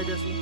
Tita Jessie.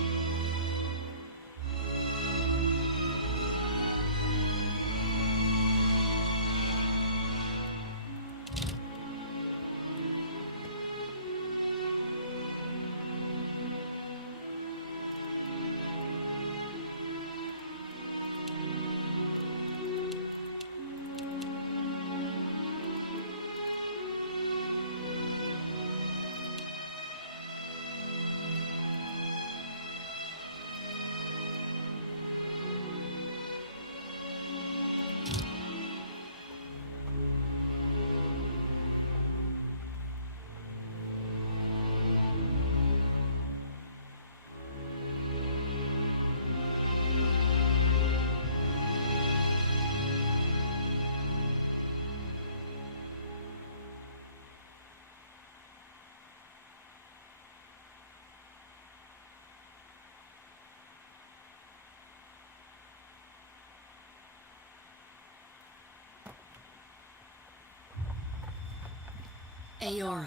Aora,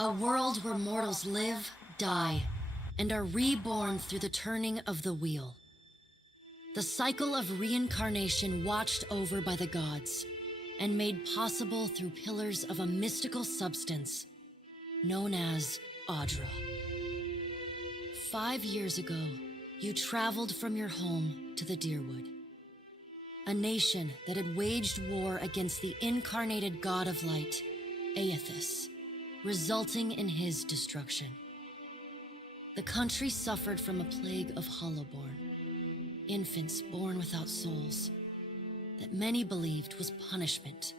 a world where mortals live, die, and are reborn through the turning of the wheel. The cycle of reincarnation watched over by the gods, and made possible through pillars of a mystical substance known as Audra. 5 years ago, you traveled from your home to the Deerwood, a nation that had waged war against the incarnated god of light, Aethys, resulting in his destruction. The country suffered from a plague of Hollowborn, infants born without souls, that many believed was punishment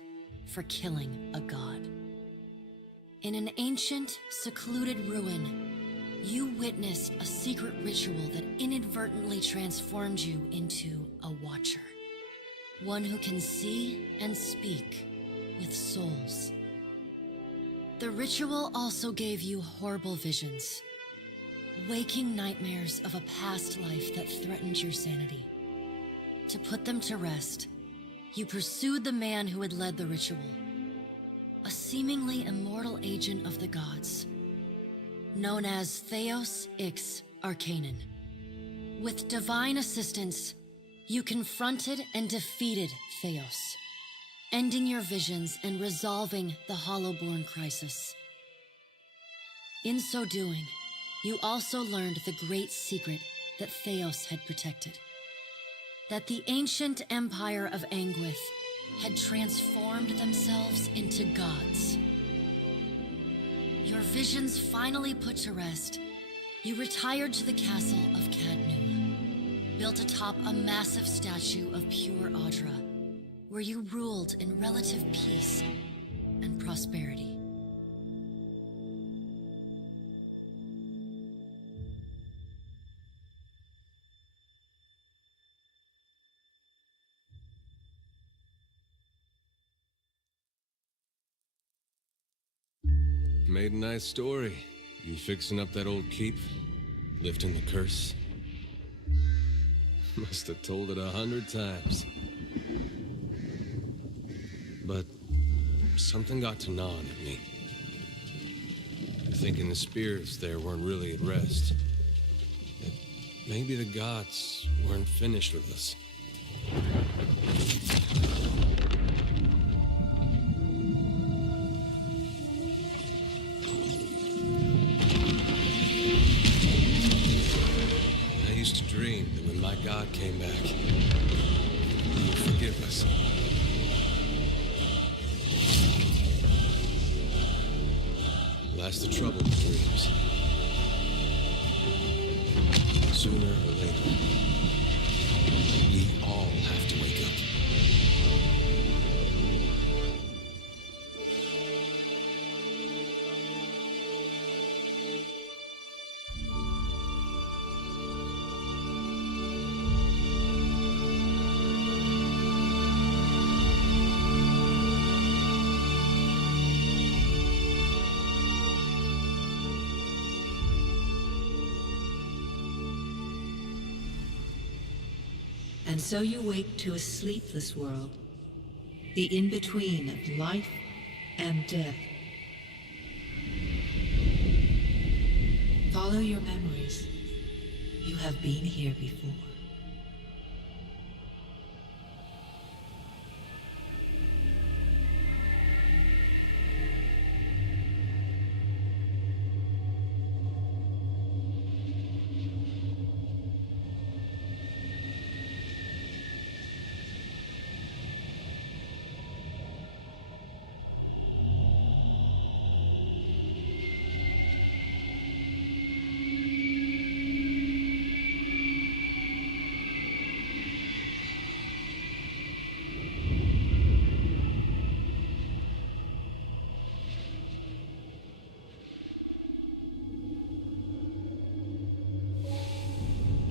for killing a god. In an ancient, secluded ruin, you witnessed a secret ritual that inadvertently transformed you into a watcher, one who can see and speak with souls. The ritual also gave you horrible visions, waking nightmares of a past life that threatened your sanity. To put them to rest, you pursued the man who had led the ritual, a seemingly immortal agent of the gods, known as Theos Ix Arcanon. With divine assistance, you confronted and defeated Theos, ending your visions and resolving the Hollowborn crisis. In so doing, you also learned the great secret that Theos had protected, that the ancient empire of Anguith had transformed themselves into gods. Your visions finally put to rest, you retired to the castle of Cadnum, built atop a massive statue of pure Audra, where you ruled in relative peace and prosperity. Made a nice story. You fixing up that old keep? Lifting the curse? Must have told it 100 times. But something got to gnawing at me. Thinking the spirits there weren't really at rest. That maybe the gods weren't finished with us. I used to dream that when my God came back, he would forgive us. That's the trouble with dreams. Sooner or later, we all have to wake up. And so you wake to a sleepless world, the in-between of life and death. Follow your memories You have been here before.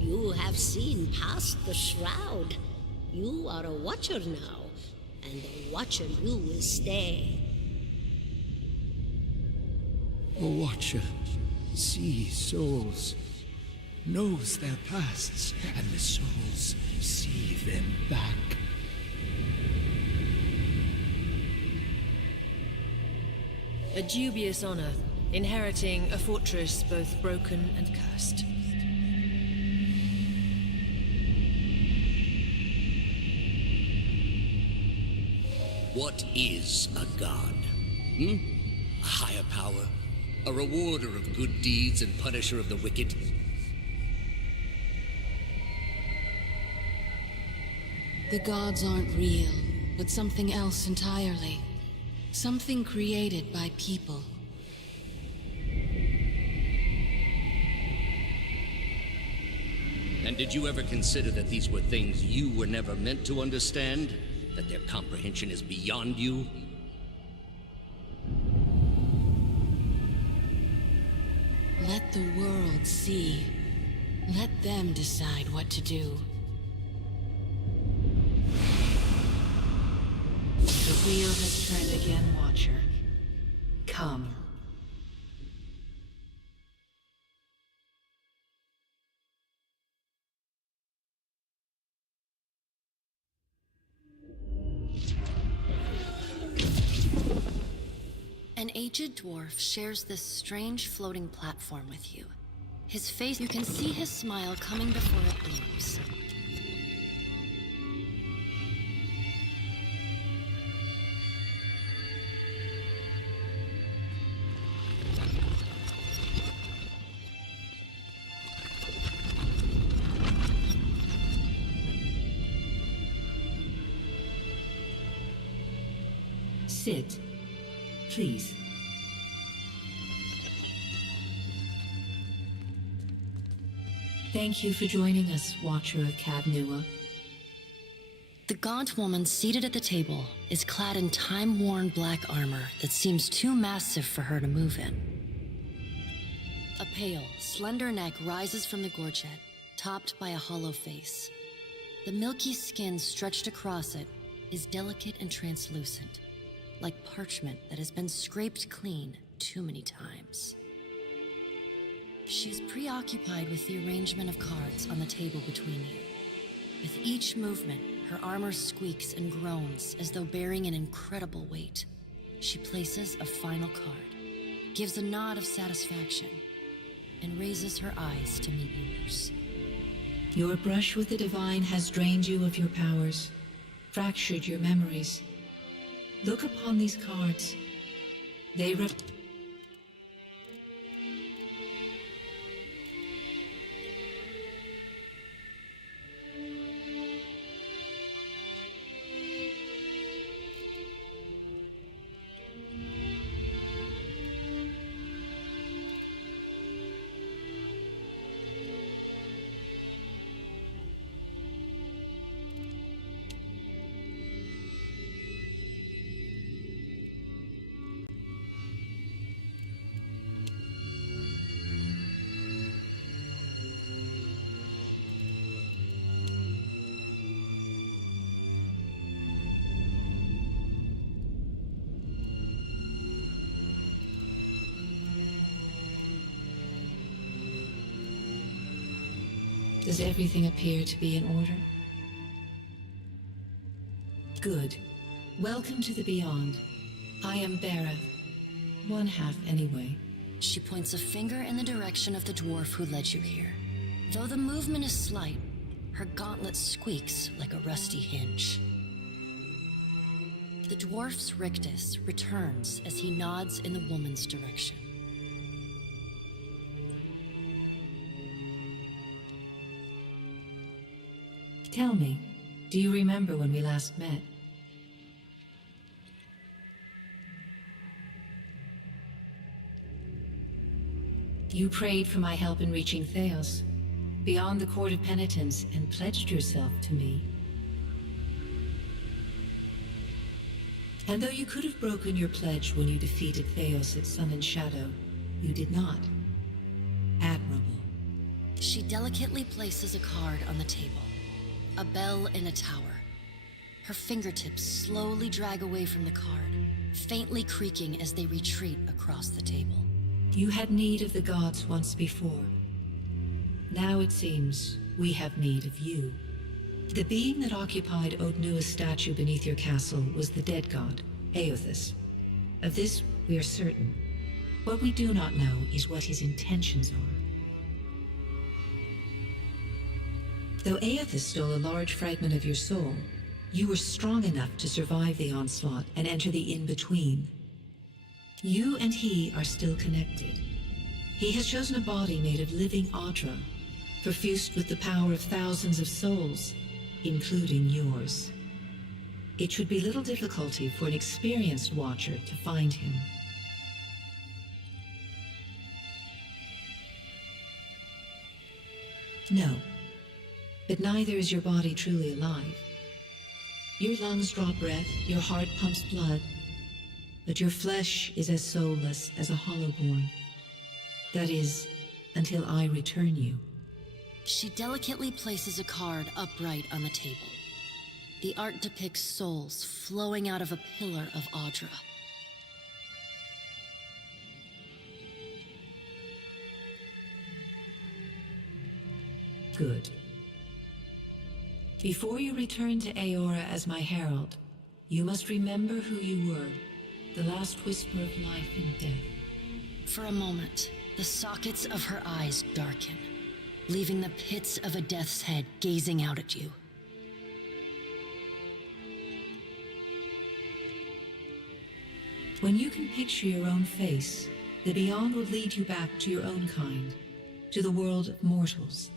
You have seen past the shroud. You are a watcher now, and a watcher you will stay. A watcher sees souls, knows their pasts, and the souls see them back. A dubious honor, inheriting a fortress both broken and cursed. What is a god? A higher power? A rewarder of good deeds and punisher of the wicked? The gods aren't real, but something else entirely. Something created by people. And did you ever consider that these were things you were never meant to understand? That their comprehension is beyond you? Let the world see. Let them decide what to do. The wheel has turned again, Watcher. Come. An aged dwarf shares this strange floating platform with you. His face, you can see his smile coming before it blooms. Sit. Please. Thank you for joining us, Watcher of Cadnua. The gaunt woman seated at the table is clad in time-worn black armor that seems too massive for her to move in. A pale, slender neck rises from the gorget, topped by a hollow face. The milky skin stretched across it is delicate and translucent, like parchment that has been scraped clean too many times. She's preoccupied with the arrangement of cards on the table between you. With each movement, her armor squeaks and groans as though bearing an incredible weight. She places a final card, gives a nod of satisfaction, and raises her eyes to meet yours. Your brush with the divine has drained you of your powers, fractured your memories. Look upon these cards. They Does everything appear to be in order? Good. Welcome to the Beyond. I am Bera. One half, anyway. She points a finger in the direction of the dwarf who led you here. Though the movement is slight, her gauntlet squeaks like a rusty hinge. The dwarf's rictus returns as he nods in the woman's direction. Tell me, do you remember when we last met? You prayed for my help in reaching Theos, beyond the Court of Penitence, and pledged yourself to me. And though you could have broken your pledge when you defeated Theos at Sun and Shadow, you did not. Admirable. She delicately places a card on the table. A bell in a tower. Her fingertips slowly drag away from the card, faintly creaking as they retreat across the table. You had need of the gods once before. Now it seems we have need of you. The being that occupied Odnua's statue beneath your castle was the dead god, Aothus. Of this we are certain. What we do not know is what his intentions are. Though Aothus stole a large fragment of your soul, you were strong enough to survive the onslaught and enter the in-between. You and he are still connected. He has chosen a body made of living Audra, perfused with the power of thousands of souls, including yours. It should be little difficulty for an experienced watcher to find him. No, but neither is your body truly alive. Your lungs draw breath, your heart pumps blood, but your flesh is as soulless as a Holoborn. That is, until I return you. She delicately places a card upright on the table. The art depicts souls flowing out of a pillar of Audra. Good. Before you return to Aora as my herald, you must remember who you were, the last whisper of life and death. For a moment, the sockets of her eyes darken, leaving the pits of a death's head gazing out at you. When you can picture your own face, the beyond will lead you back to your own kind, to the world of mortals.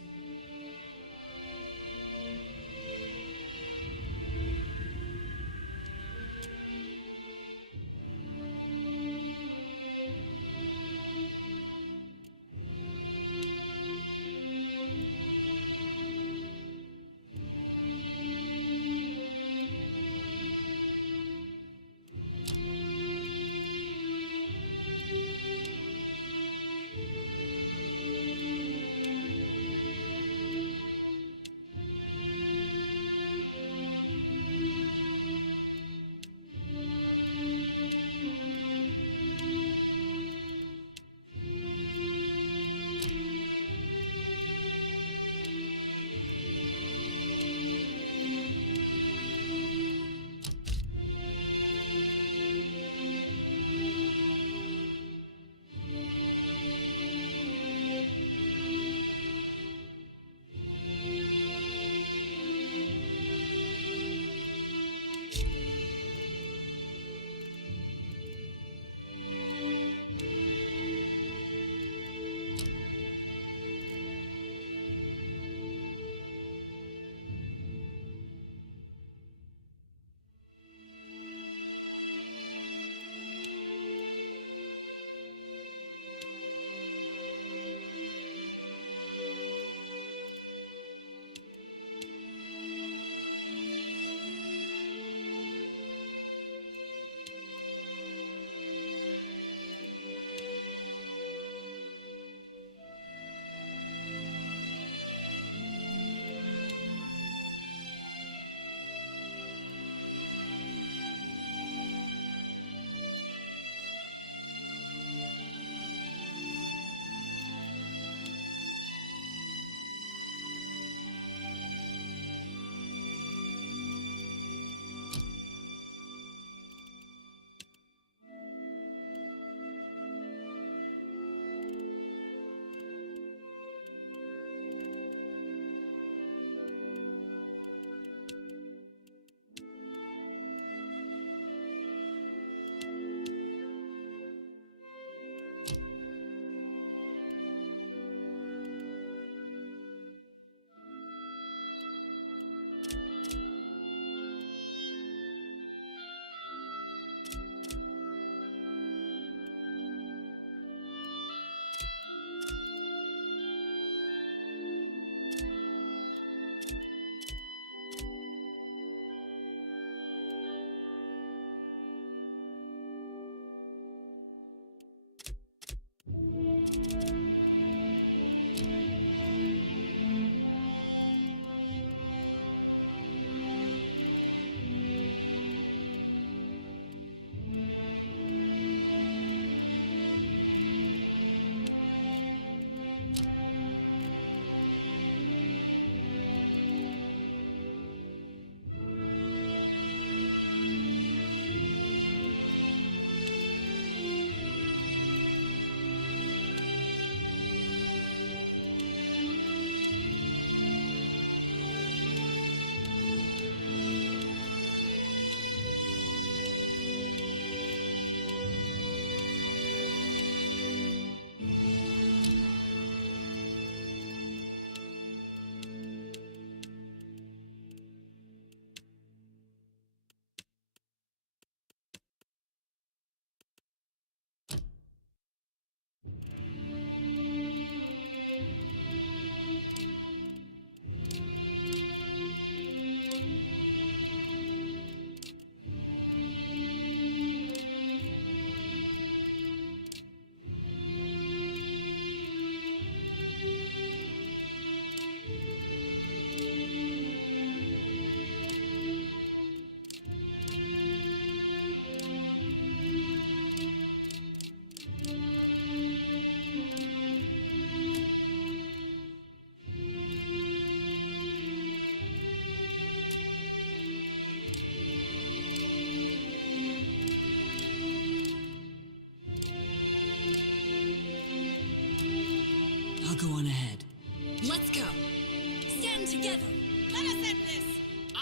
Together, let us end this!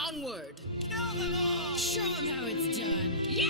Onward! Kill them all! Show them how it's done! Yeah!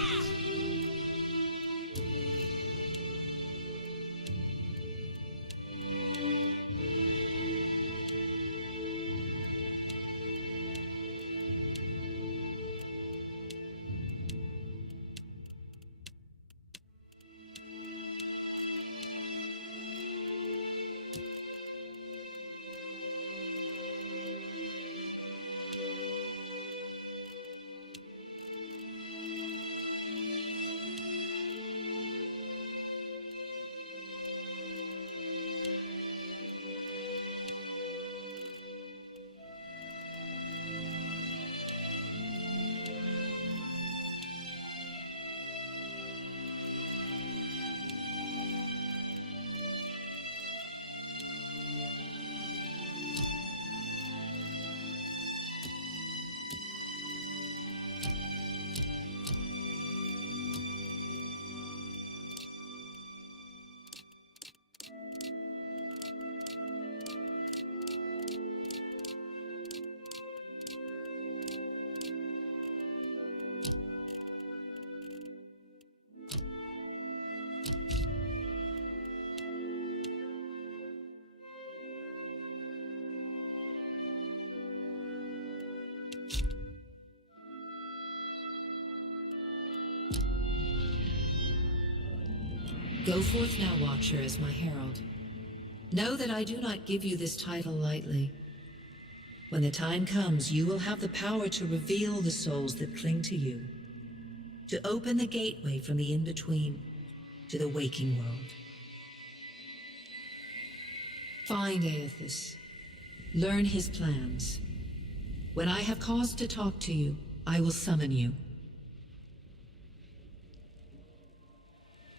Go forth now, Watcher, as my herald. Know that I do not give you this title lightly. When the time comes, you will have the power to reveal the souls that cling to you, to open the gateway from the in-between to the waking world. Find Aethys. Learn his plans. When I have cause to talk to you, I will summon you.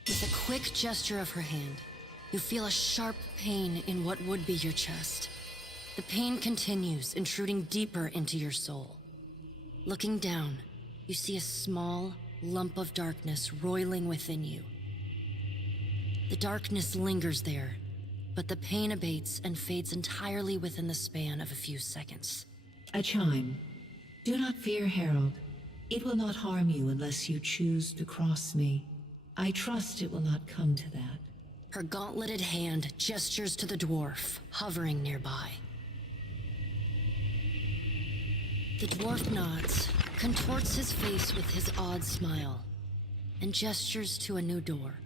With a quick gesture of her hand, you feel a sharp pain in what would be your chest. The pain continues, intruding deeper into your soul. Looking down, you see a small lump of darkness roiling within you. The darkness lingers there, but the pain abates and fades entirely within the span of a few seconds. A chime. Do not fear, Herald. It will not harm you unless you choose to cross me. I trust it will not come to that. Her gauntleted hand gestures to the dwarf, hovering nearby. The dwarf nods, contorts his face with his odd smile, and gestures to a new door.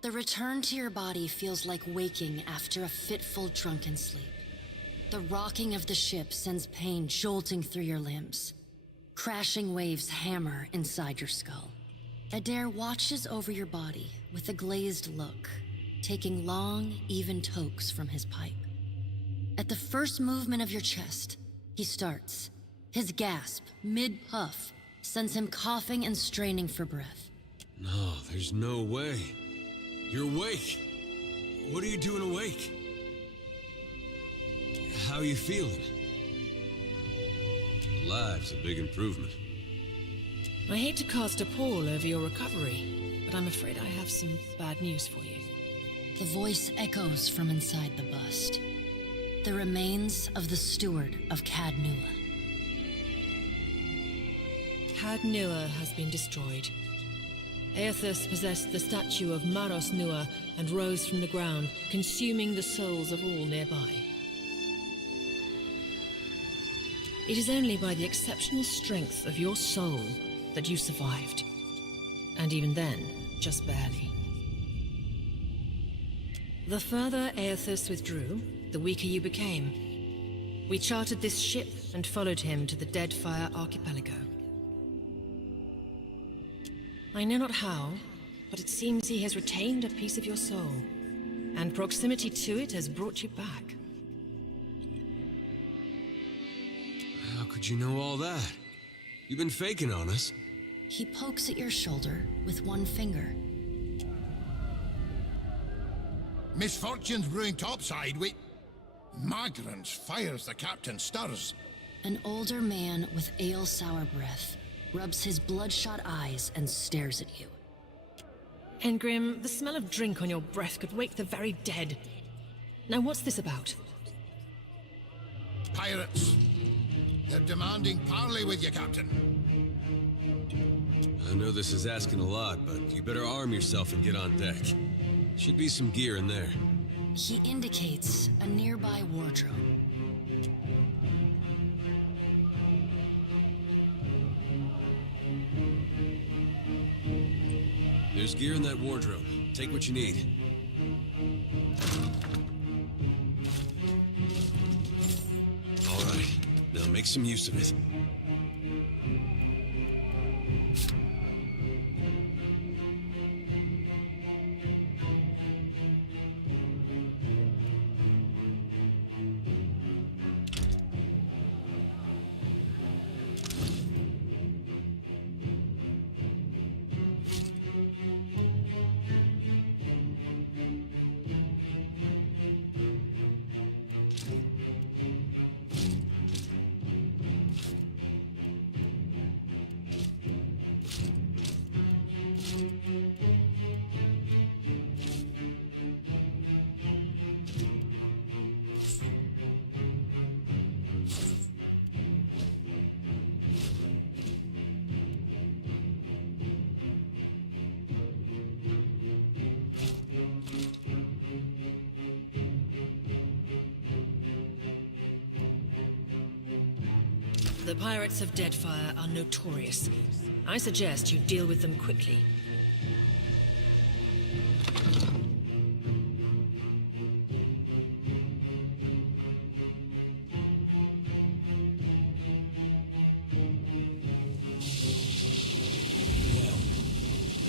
The return to your body feels like waking after a fitful drunken sleep. The rocking of the ship sends pain jolting through your limbs. Crashing waves hammer inside your skull. Adair watches over your body with a glazed look, taking long, even tokes from his pipe. At the first movement of your chest, he starts. His gasp, mid-puff, sends him coughing and straining for breath. No, there's no way. You're awake. What are you doing awake? How are you feeling? Alive's a big improvement. I hate to cast a pall over your recovery, but I'm afraid I have some bad news for you. The voice echoes from inside the bust. The remains of the steward of Cad Nua. Cad Nua has been destroyed. Aethys possessed the statue of Maros Nua and rose from the ground, consuming the souls of all nearby. It is only by the exceptional strength of your soul that you survived. And even then, just barely. The further Aethys withdrew, the weaker you became. We chartered this ship and followed him to the Deadfire archipelago. I know not how, but it seems he has retained a piece of your soul, and proximity to it has brought you back. How could you know all that? You've been faking on us. He pokes at your shoulder with one finger. Misfortune's brewing topside. Migrants fires the captain stirs. An older man with ale-sour breath rubs his bloodshot eyes and stares at you. Engrim, the smell of drink on your breath could wake the very dead. Now what's this about? Pirates. They're demanding parley with you, Captain. I know this is asking a lot, but you better arm yourself and get on deck. Should be some gear in there. He indicates a nearby wardrobe. There's gear in that wardrobe. Take what you need. All right, now make some use of it. The pirates of Deadfire are notorious. I suggest you deal with them quickly.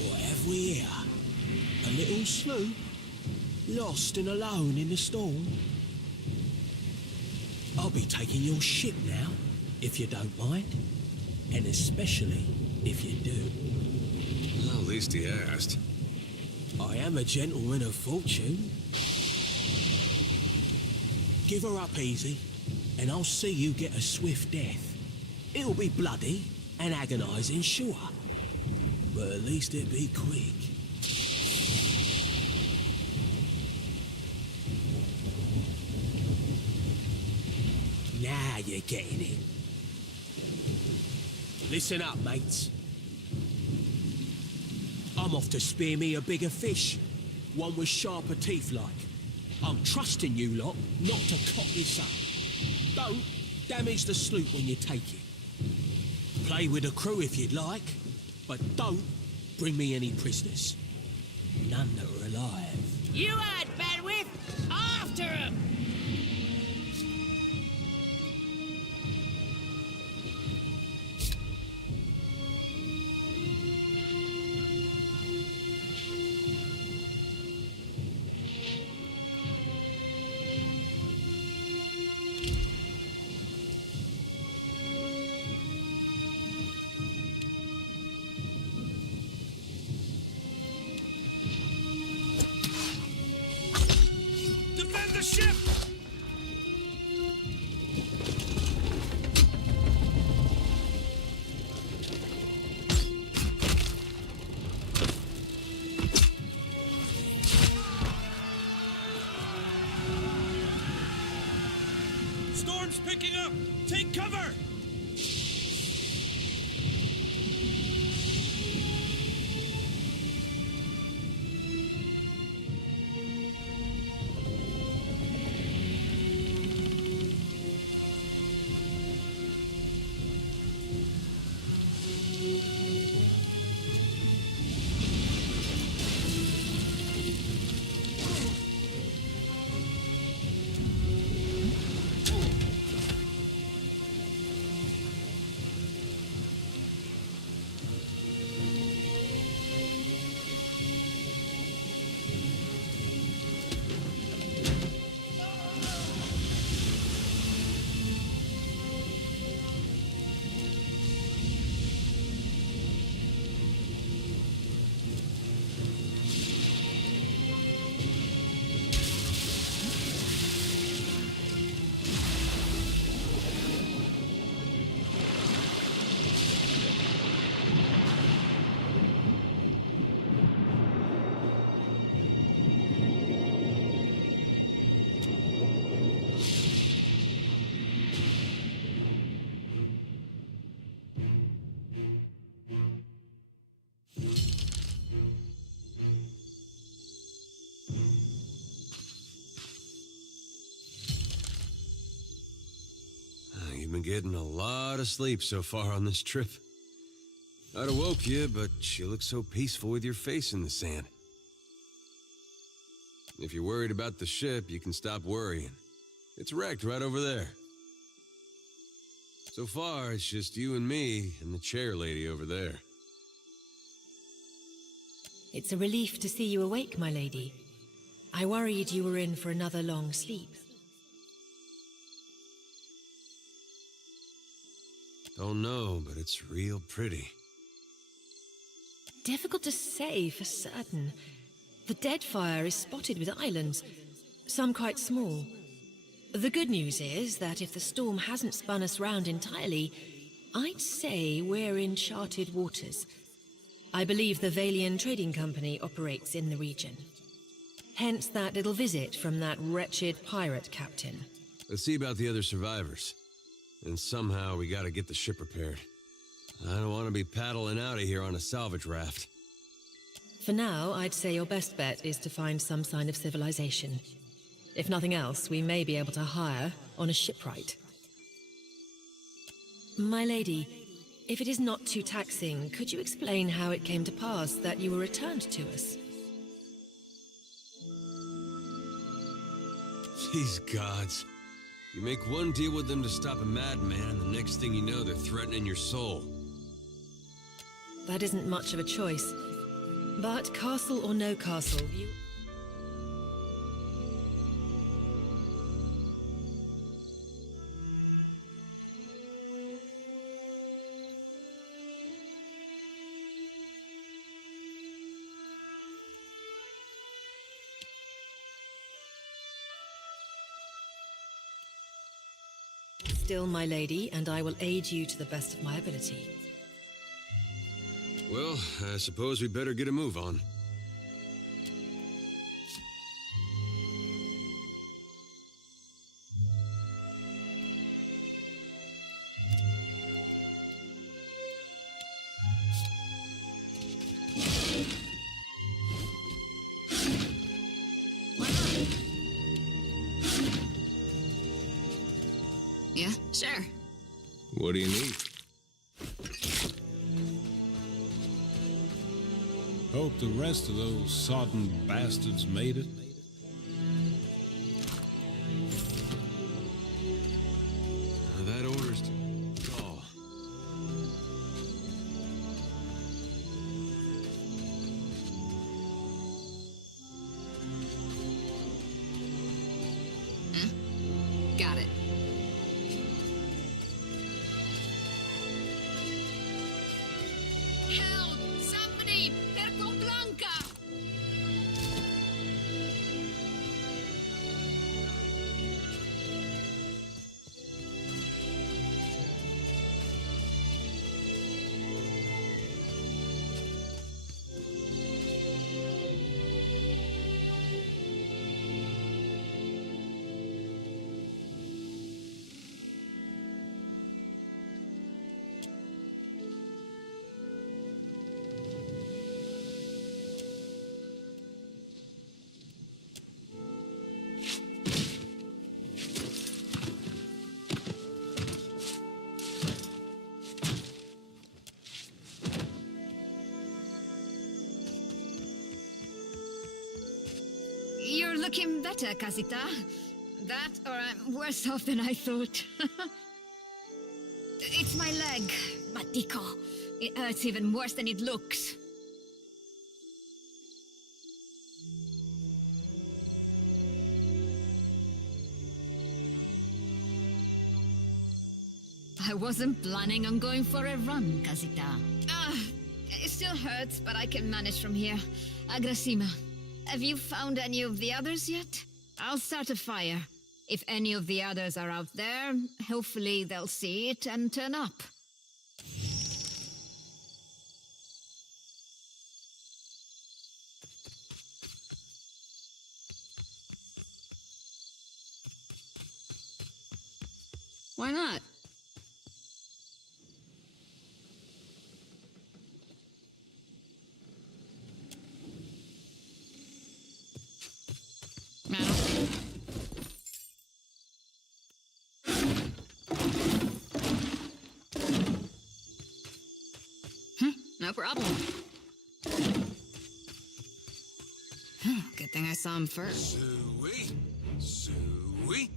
What have we here? A little sloop? Lost and alone in the storm? I'll be taking your ship now, if you don't mind. And especially if you do. Well, at least he asked. I am a gentleman of fortune. Give her up easy, and I'll see you get a swift death. It'll be bloody and agonizing, sure. But at least it'll be quick. Now you're getting it. Listen up, mates. I'm off to spear me a bigger fish. One with sharper teeth like. I'm trusting you lot not to cock this up. Don't damage the sloop when you take it. Play with the crew if you'd like, but don't bring me any prisoners. None that are alive. You had bandwidth! After him! Defend the ship! Storm's picking up! Take cover! you've been getting a lot of sleep so far on this trip. I'd have woke you, but you look so peaceful with your face in the sand. If you're worried about the ship, you can stop worrying. It's wrecked right over there. So far, it's just you and me and the chair lady over there. It's a relief to see you awake, my lady. I worried you were in for another long sleep. Don't know, but it's real pretty. Difficult to say for certain. The Deadfire is spotted with islands, some quite small. The good news is that if the storm hasn't spun us round entirely, I'd say we're in charted waters. I believe the Valian Trading Company operates in the region. Hence that little visit from that wretched pirate captain. Let's see about the other survivors. And somehow we gotta get the ship repaired. I don't want to be paddling out of here on a salvage raft. For now, I'd say your best bet is to find some sign of civilization. If nothing else, we may be able to hire on a shipwright. My lady, if it is not too taxing, could you explain how it came to pass that you were returned to us? These gods. You make one deal with them to stop a madman, and the next thing you know, they're threatening your soul. That isn't much of a choice. But castle or no castle, you... Still, my lady, and I will aid you to the best of my ability. Well, I suppose we better get a move on. Yeah, sure. What do you need? Hope the rest of those sodden bastards made it. That order's tall. Got it. Help! Somebody! Perco Blanca! You're looking better, Casita. That, or I'm worse off than I thought. It's my leg, Batico. It hurts even worse than it looks. I wasn't planning on going for a run, Casita. It still hurts, but I can manage from here. Agrasima. Have you found any of the others yet? I'll start a fire. If any of the others are out there, hopefully they'll see it and turn up. Why not? No problem. Good thing I saw him first. Suey. Suey.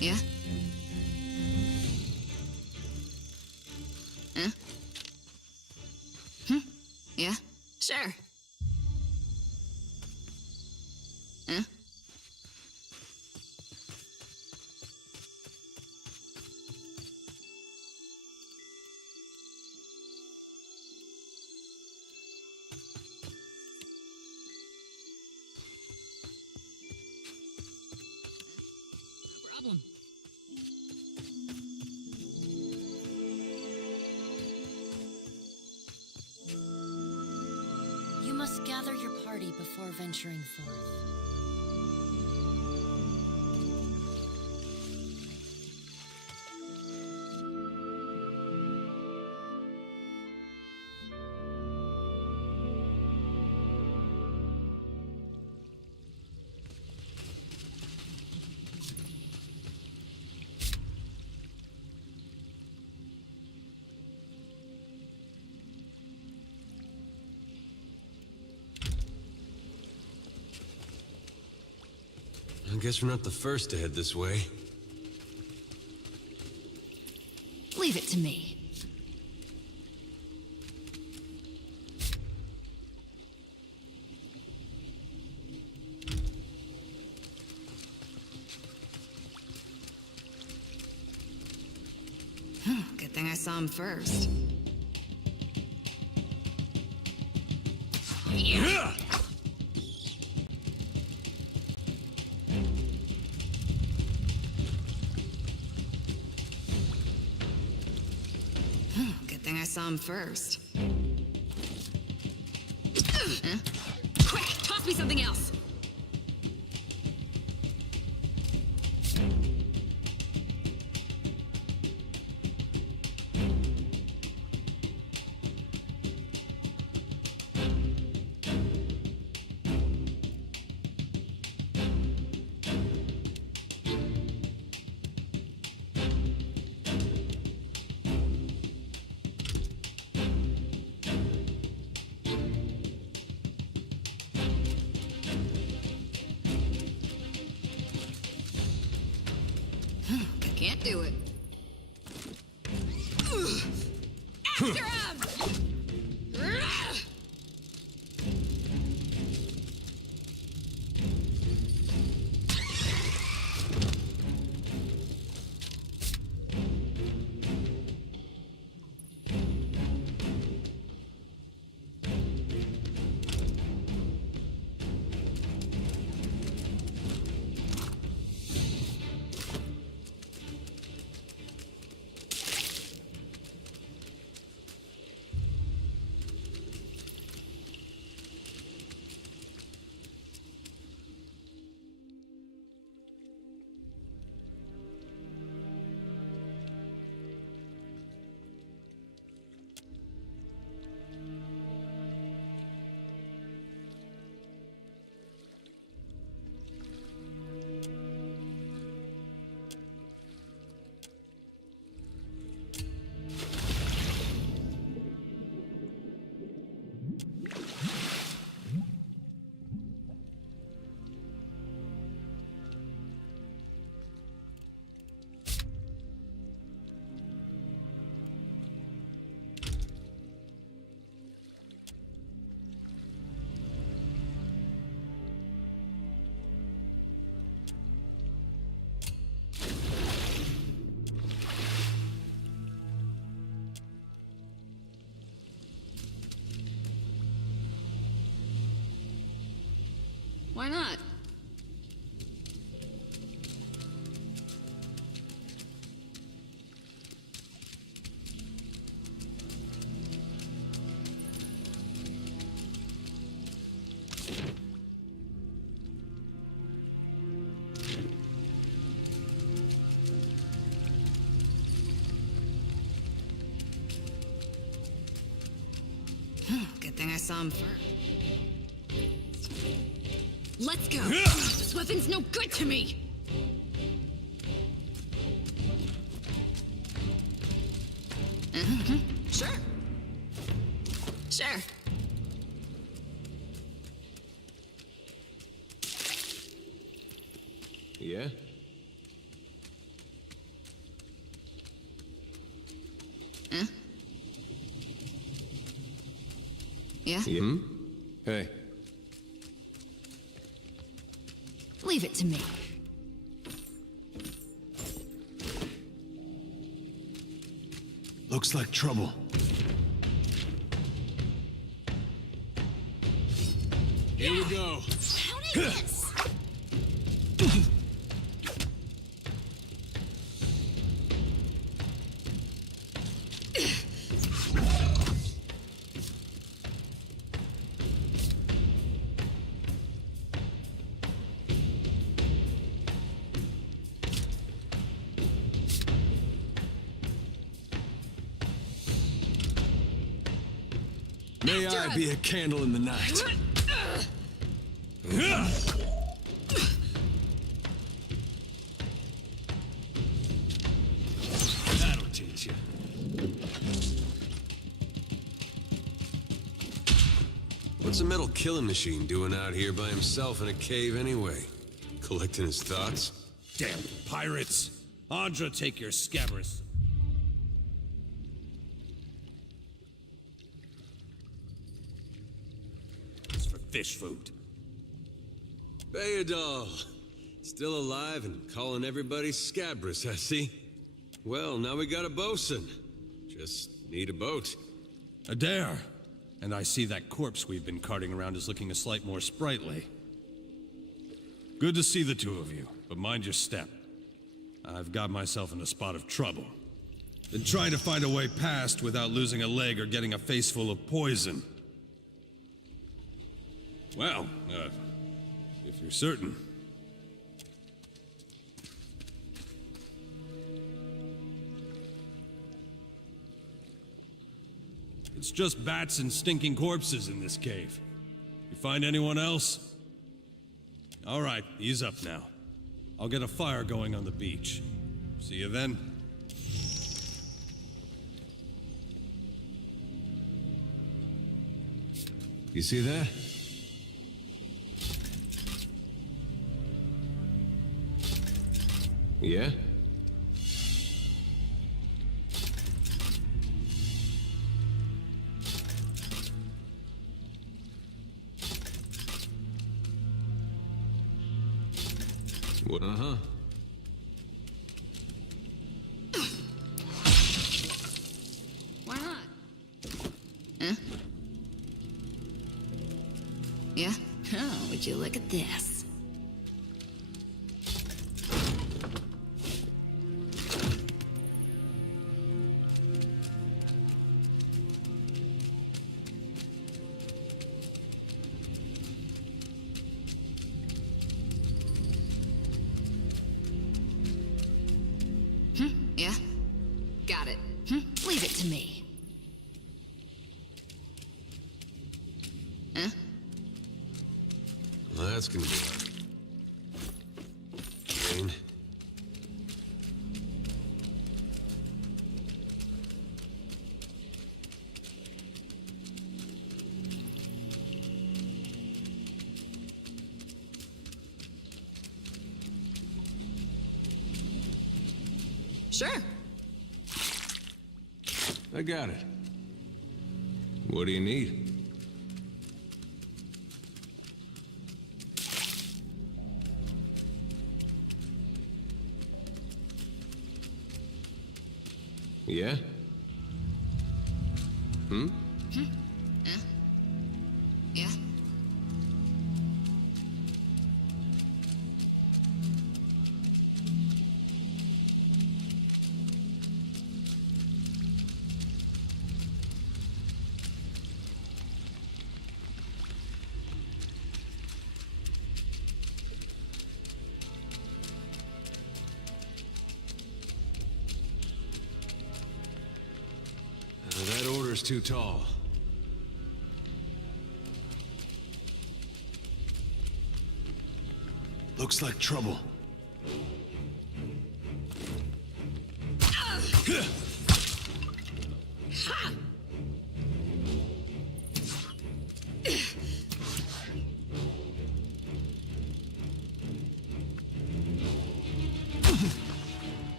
Yeah? Huh? Yeah? Sure. Huh? No problem. You must gather your party before venturing forth. I guess we're not the first to head this way. Leave it to me. Good thing I saw him first. Yeah! Good thing I saw him first. Huh? Quick, toss me something else. Can't do it. After him! Why not? Good thing I saw him first. Let's go! This weapon's no good to me! Sure. Sure. Yeah? Huh? Yeah? Hmm? Hey. Leave it to me. Looks like trouble. Here we go. How did this? May I be a candle in the night. That'll teach you. What's a metal killing machine doing out here by himself in a cave anyway? Collecting his thoughts? Damn pirates! Andra, take your scabrous. It's for fish food. Bayadol. Still alive and calling everybody scabrous, I see. Well, now we got a bosun. Just need a boat. A dare. And I see that corpse we've been carting around is looking a slight more sprightly. Good to see the two of you, but mind your step. I've got myself in a spot of trouble. Been trying to find a way past without losing a leg or getting a face full of poison. Well, if you're certain. It's just bats and stinking corpses in this cave. You find anyone else? All right, ease up now. I'll get a fire going on the beach. See you then. You see that? Yeah? Uh-huh. Why not? Huh? Yeah? Oh, would you look at this? Yeah? Got it. Leave it to me. Huh? Well, that's gonna be hard. Rain. Sure. I got it. What do you need? Yeah? Hmm? Yeah? order's too tall. Looks like trouble.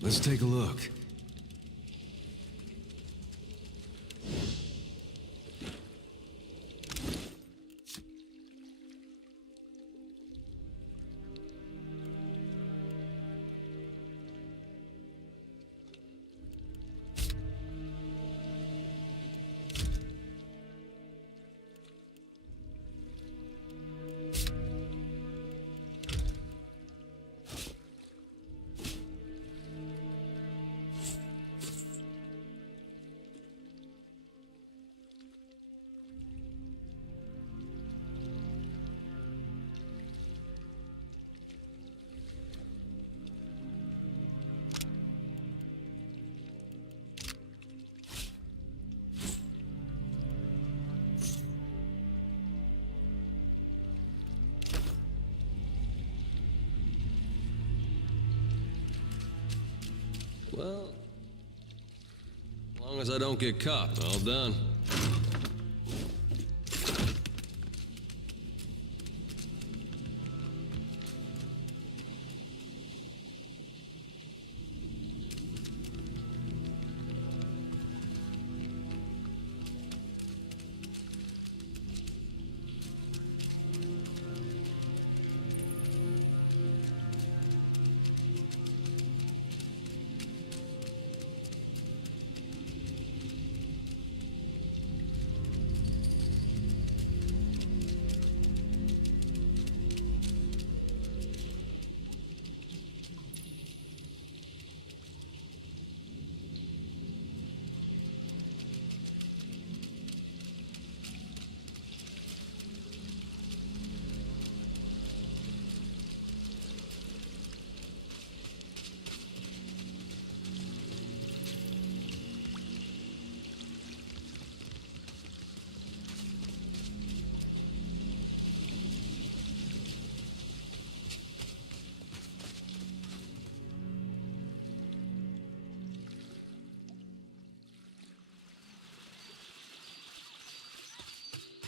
Let's take a look. Well, as long as I don't get caught, all done.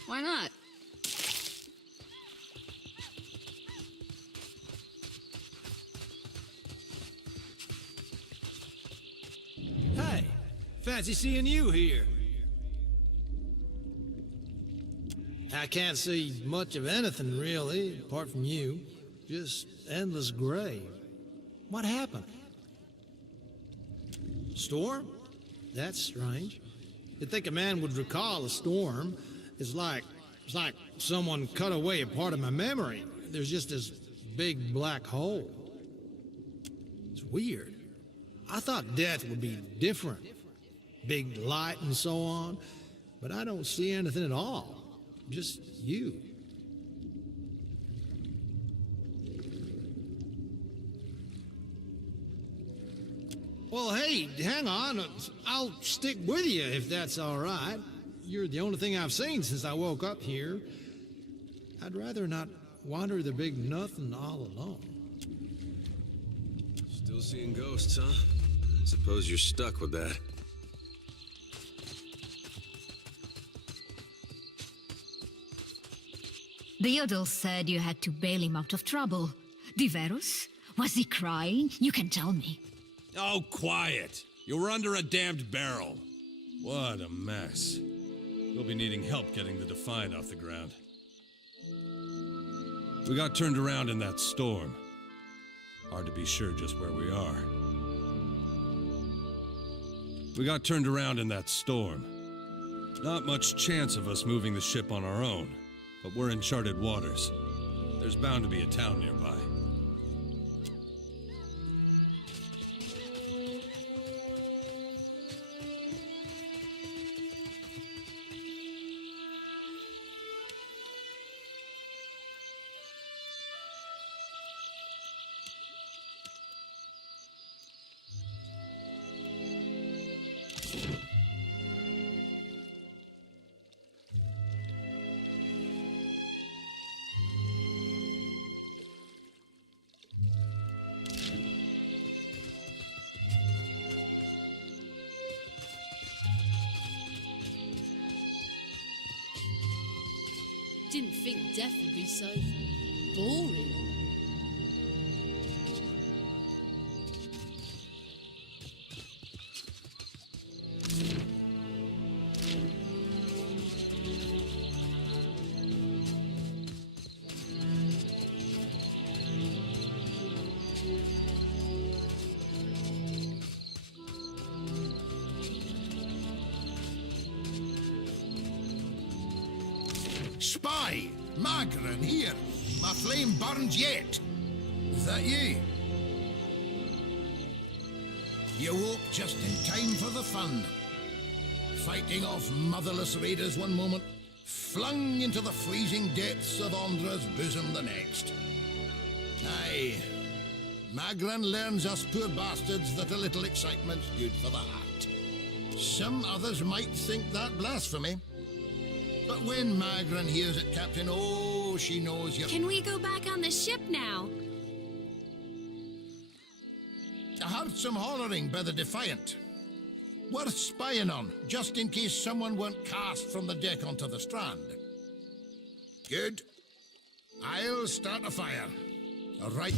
Why not? Hey, fancy seeing you here. I can't see much of anything, really, apart from you. Just endless gray. What happened? Storm? That's strange. You'd think a man would recall a storm. It's like someone cut away a part of my memory. There's just this big black hole. It's weird. I thought death would be different. Big light and so on. But I don't see anything at all. Just you. Well, hey, hang on. I'll stick with you if that's all right. You're the only thing I've seen since I woke up here. I'd rather not wander the big nothing all alone. Still seeing ghosts, huh? I suppose you're stuck with that. The Yodel said you had to bail him out of trouble. Diverus? Was he crying? You can tell me. Oh, quiet! You were under a damned barrel. What a mess. We'll be needing help getting the Defiant off the ground. We got turned around in that storm. Hard to be sure just where we are. We got turned around in that storm. Not much chance of us moving the ship on our own, but we're in charted waters. There's bound to be a town nearby. Didn't think death would be so boring. Spy! Magran, here! My flame burns yet! Is that you? You woke just in time for the fun. Fighting off motherless raiders one moment, flung into the freezing depths of Ondra's bosom the next. Aye, Magran learns us poor bastards that a little excitement's good for the heart. Some others might think that blasphemy. But when Magran hears it, Captain, oh, she knows you. Can we go back on the ship now? I heard some hollering by the Defiant. Worth spying on, just in case someone weren't cast from the deck onto the strand. Good. I'll start a fire. All right.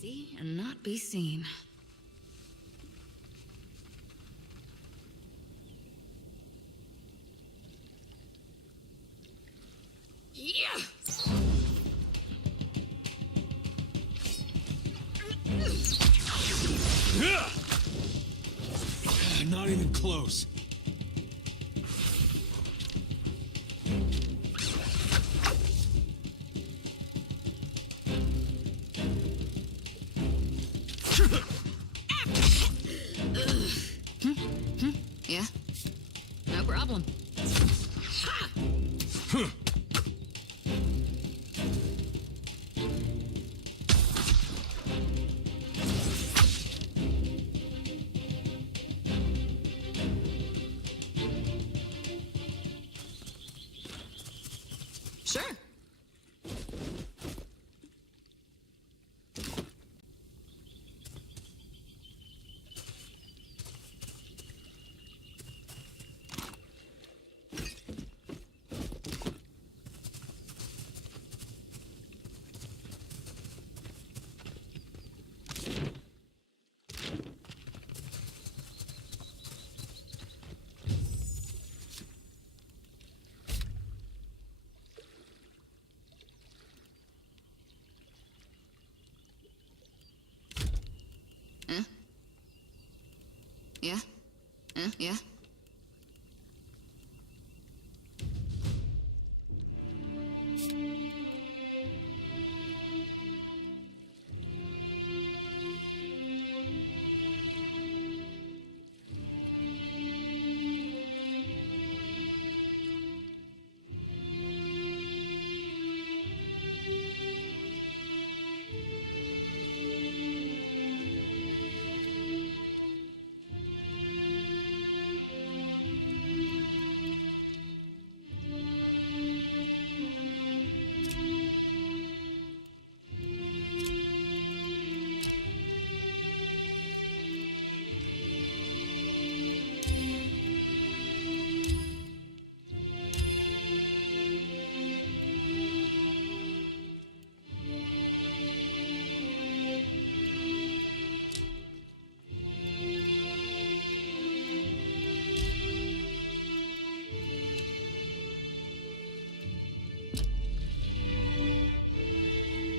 See and not be seen. Yeah! Not even close. Yeah? No problem. Sure. Yeah? Yeah?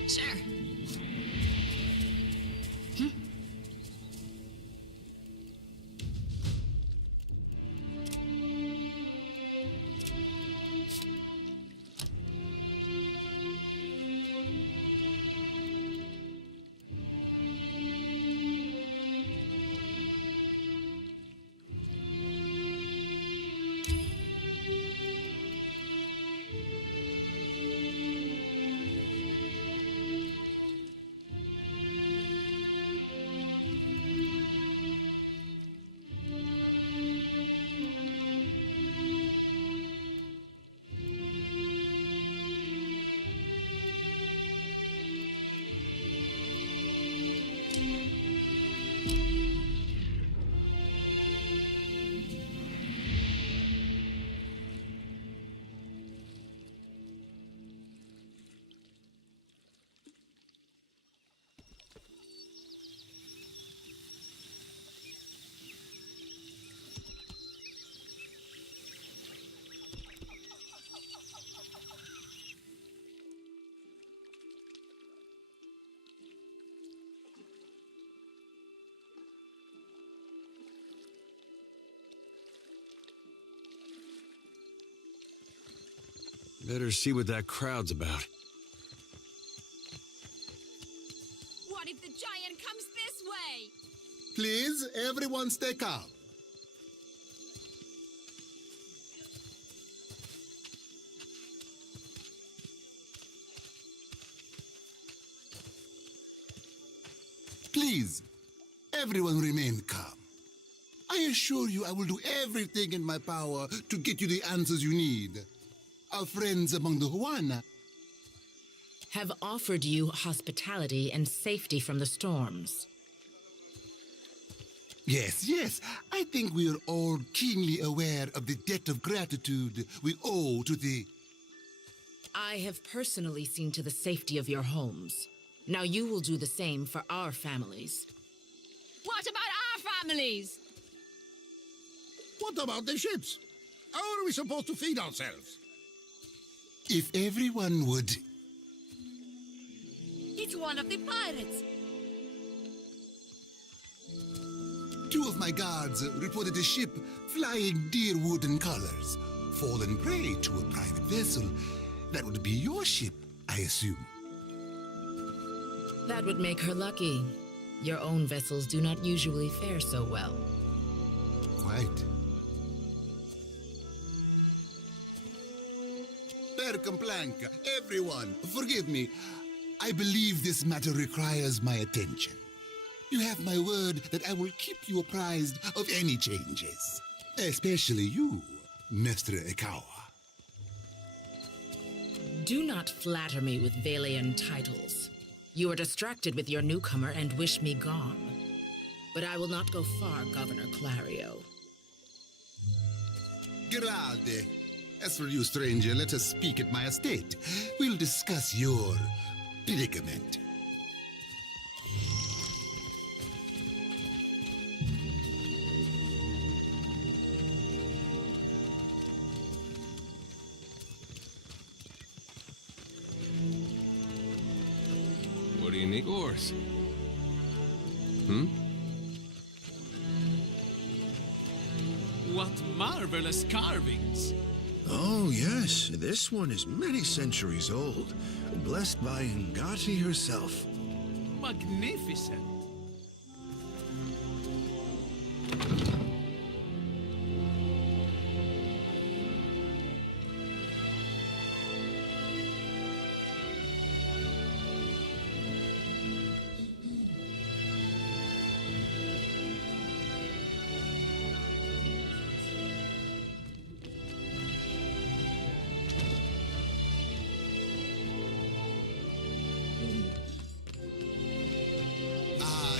Sure. Better see what that crowd's about. What if the giant comes this way? Please, everyone stay calm. Please, everyone remain calm. I assure you I will do everything in my power to get you the answers you need. Our friends among the Huana have offered you hospitality and safety from the storms. Yes. I think we are all keenly aware of the debt of gratitude we owe to the... I have personally seen to the safety of your homes. Now you will do the same for our families. What about our families? What about the ships? How are we supposed to feed ourselves? If everyone would... It's one of the pirates. 2 of my guards reported a ship flying deer wooden colors, fallen prey to a private vessel. That would be your ship, I assume. That would make her lucky. Your own vessels do not usually fare so well. Quite. Percomplanca, everyone, forgive me. I believe this matter requires my attention. You have my word that I will keep you apprised of any changes. Especially you, Mr. Ikawa. Do not flatter me with Valian titles. You are distracted with your newcomer and wish me gone. But I will not go far, Governor Clario. Grande. As for you, stranger, let us speak at my estate. We'll discuss your predicament. What do you need? Yours. What marvelous carvings! Oh, yes. This one is many centuries old. Blessed by Ngati herself. Magnificent!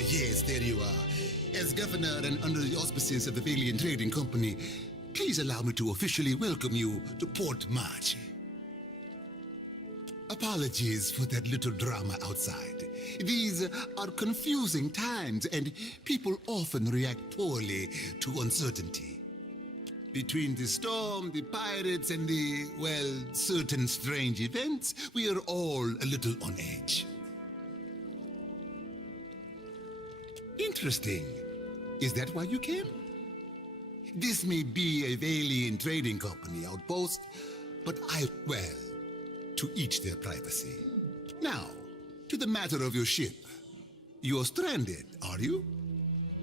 Yes, there you are. As governor and under the auspices of the Valian Trading Company, please allow me to officially welcome you to Port March. Apologies for that little drama outside. These are confusing times, and people often react poorly to uncertainty. Between the storm, the pirates, and the, well, certain strange events, we are all a little on edge. Interesting. Is that why you came? This may be a Valian trading company outpost, but well, to each their privacy. Now, to the matter of your ship. You're stranded, are you?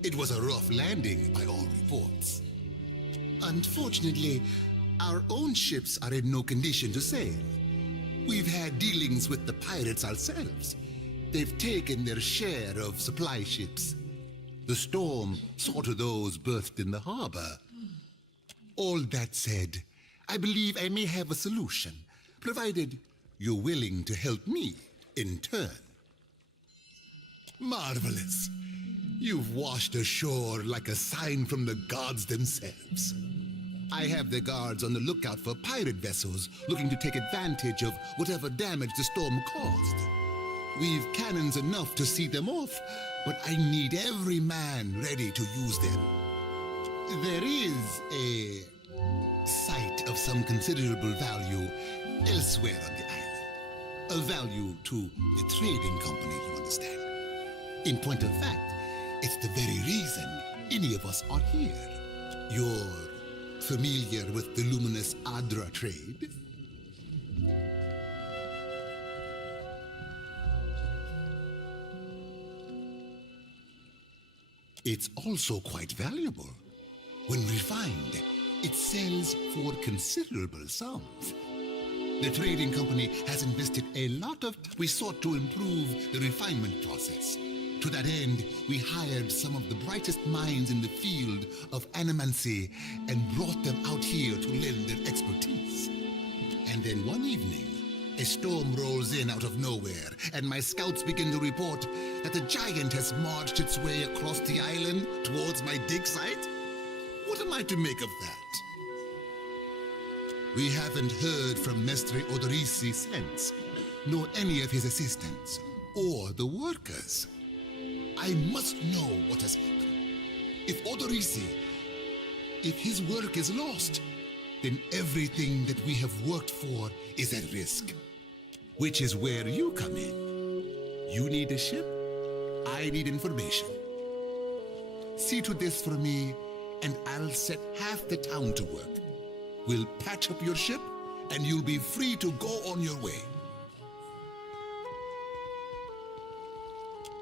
It was a rough landing by all reports. Unfortunately, our own ships are in no condition to sail. We've had dealings with the pirates ourselves. They've taken their share of supply ships. The storm saw to those berthed in the harbor. All that said, I believe I may have a solution, provided you're willing to help me in turn. Marvelous. You've washed ashore like a sign from the gods themselves. I have the guards on the lookout for pirate vessels looking to take advantage of whatever damage the storm caused. We've cannons enough to see them off, but I need every man ready to use them. There is a site of some considerable value elsewhere on the island. A value to the trading company, you understand. In point of fact, it's the very reason any of us are here. You're familiar with the luminous Adra trade? It's also quite valuable. When refined, it sells for considerable sums. The trading company has invested a lot of time. We sought to improve the refinement process. To that end, we hired some of the brightest minds in the field of animancy and brought them out here to lend their expertise. And then one evening, a storm rolls in out of nowhere, and my scouts begin to report that a giant has marched its way across the island towards my dig site. What am I to make of that? We haven't heard from Mestre Odorisi since, nor any of his assistants, or the workers. I must know what has happened. If Odorisi, if his work is lost, then everything that we have worked for is at risk. Which is where you come in. You need a ship, I need information. See to this for me, and I'll set half the town to work. We'll patch up your ship, and you'll be free to go on your way.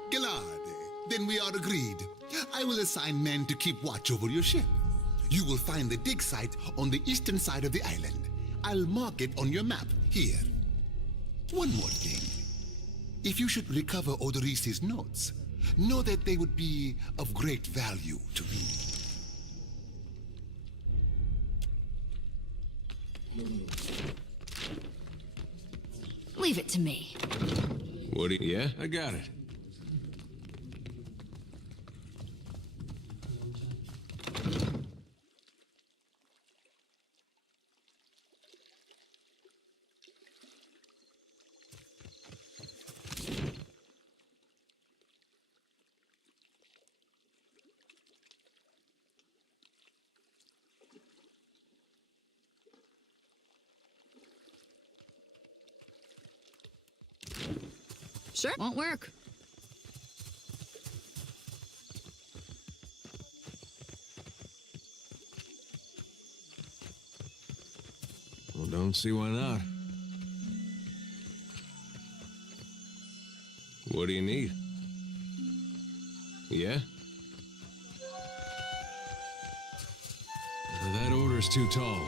Gilard, then we are agreed. I will assign men to keep watch over your ship. You will find the dig site on the eastern side of the island. I'll mark it on your map here. One more thing. If you should recover Odorisi's notes, know that they would be of great value to me. Leave it to me. What do you... Yeah, I got it. Sure. Won't work. Well, don't see why not. What do you need? Yeah? That order's too tall.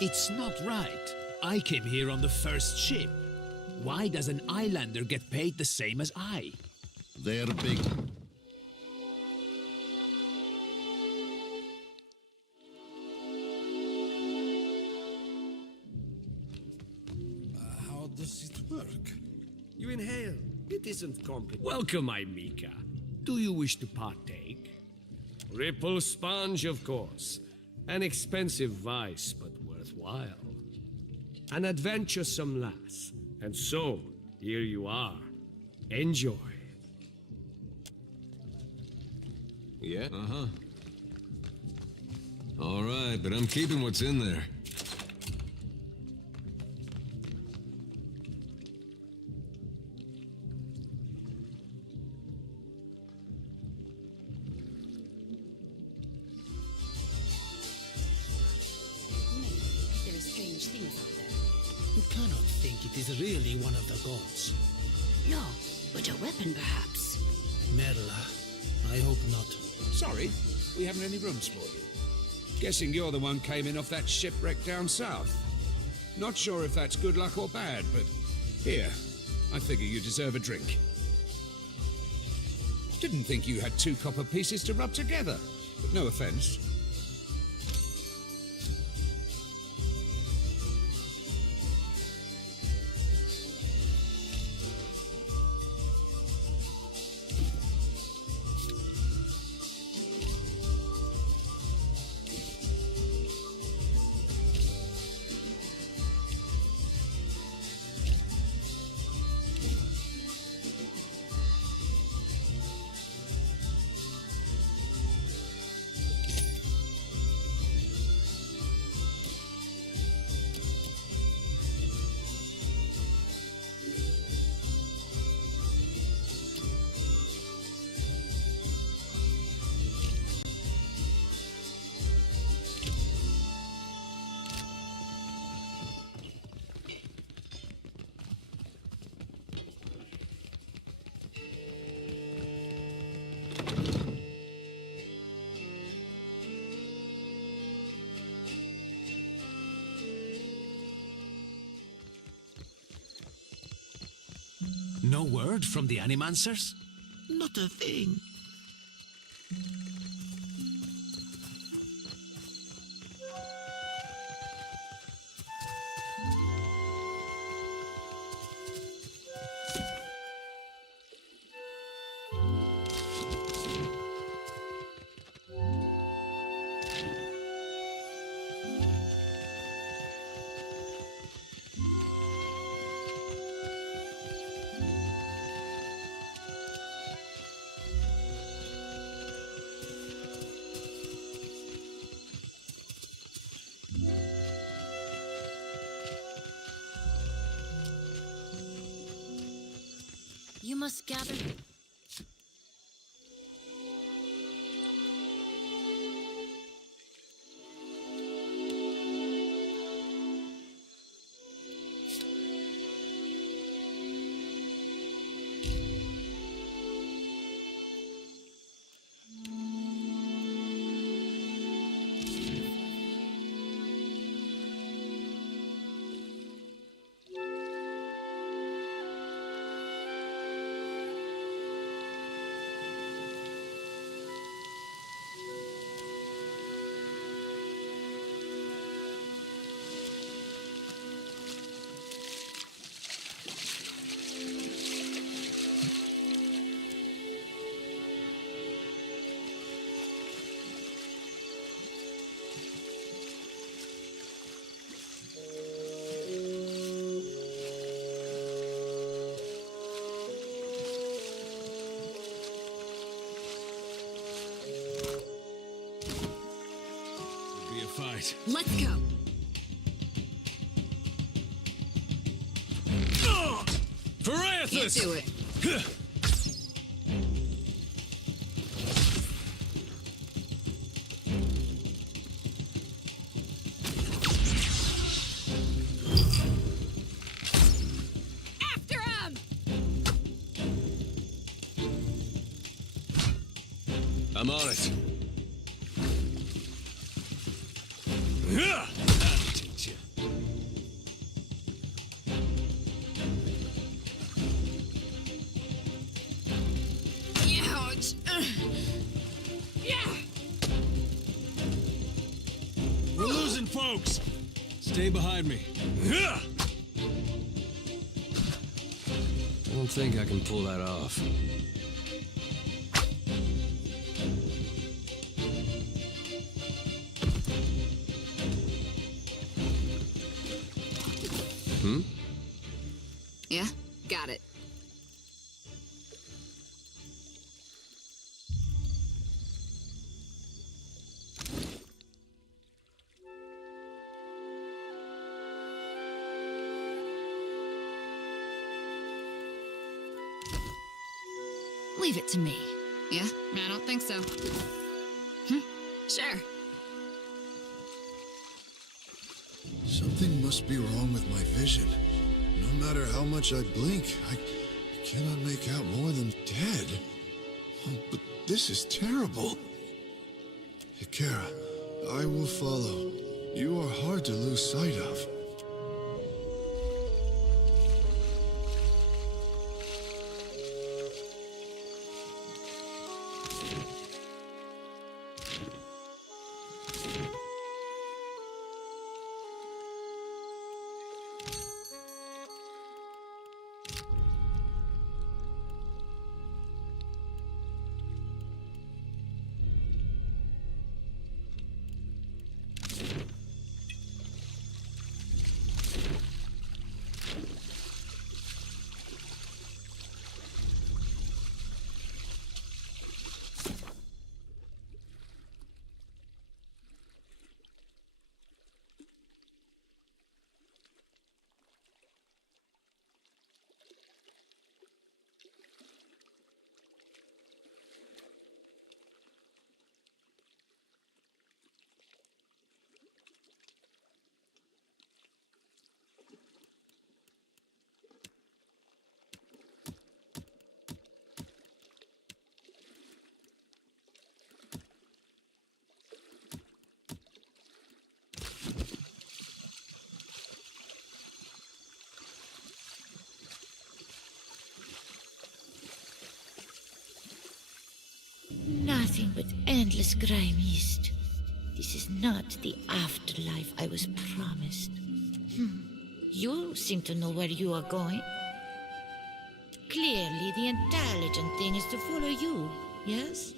It's not right. I came here on the first ship. Why does an islander get paid the same as I? They're big. How does it work? You inhale. It isn't complicated. Welcome, my Mika. Do you wish to partake? Ripple sponge, of course. An expensive vice, but worthwhile. An adventuresome lass. And so, here you are. Enjoy. Yeah? Uh-huh. All right, but I'm keeping what's in there. There are strange things out there. You cannot think it is really one of the gods. No, but a weapon perhaps. Merla, I hope not. Sorry, we haven't any rooms for you. Guessing you're the one came in off that shipwreck down south. Not sure if that's good luck or bad, but here, I figure you deserve a drink. Didn't think you had 2 copper pieces to rub together, but no offense. No word from the Animancers? Not a thing. You must gather... Fight. Let's go. Pariathus! You do it. After him! I'm on it. Ouch. Yeah. We're losing folks. Stay behind me. I don't think I can pull that off. Mm-hmm. Yeah? Got it. Leave it to me. Yeah? I don't think so. Sure. Something must be wrong with my vision. No matter how much I blink, I cannot make out more than dead. Oh, but this is terrible. Hikara, I will follow. You are hard to lose sight of. Nothing but endless grey mist. This is not the afterlife I was promised. You seem to know where you are going. Clearly, the intelligent thing is to follow you, yes?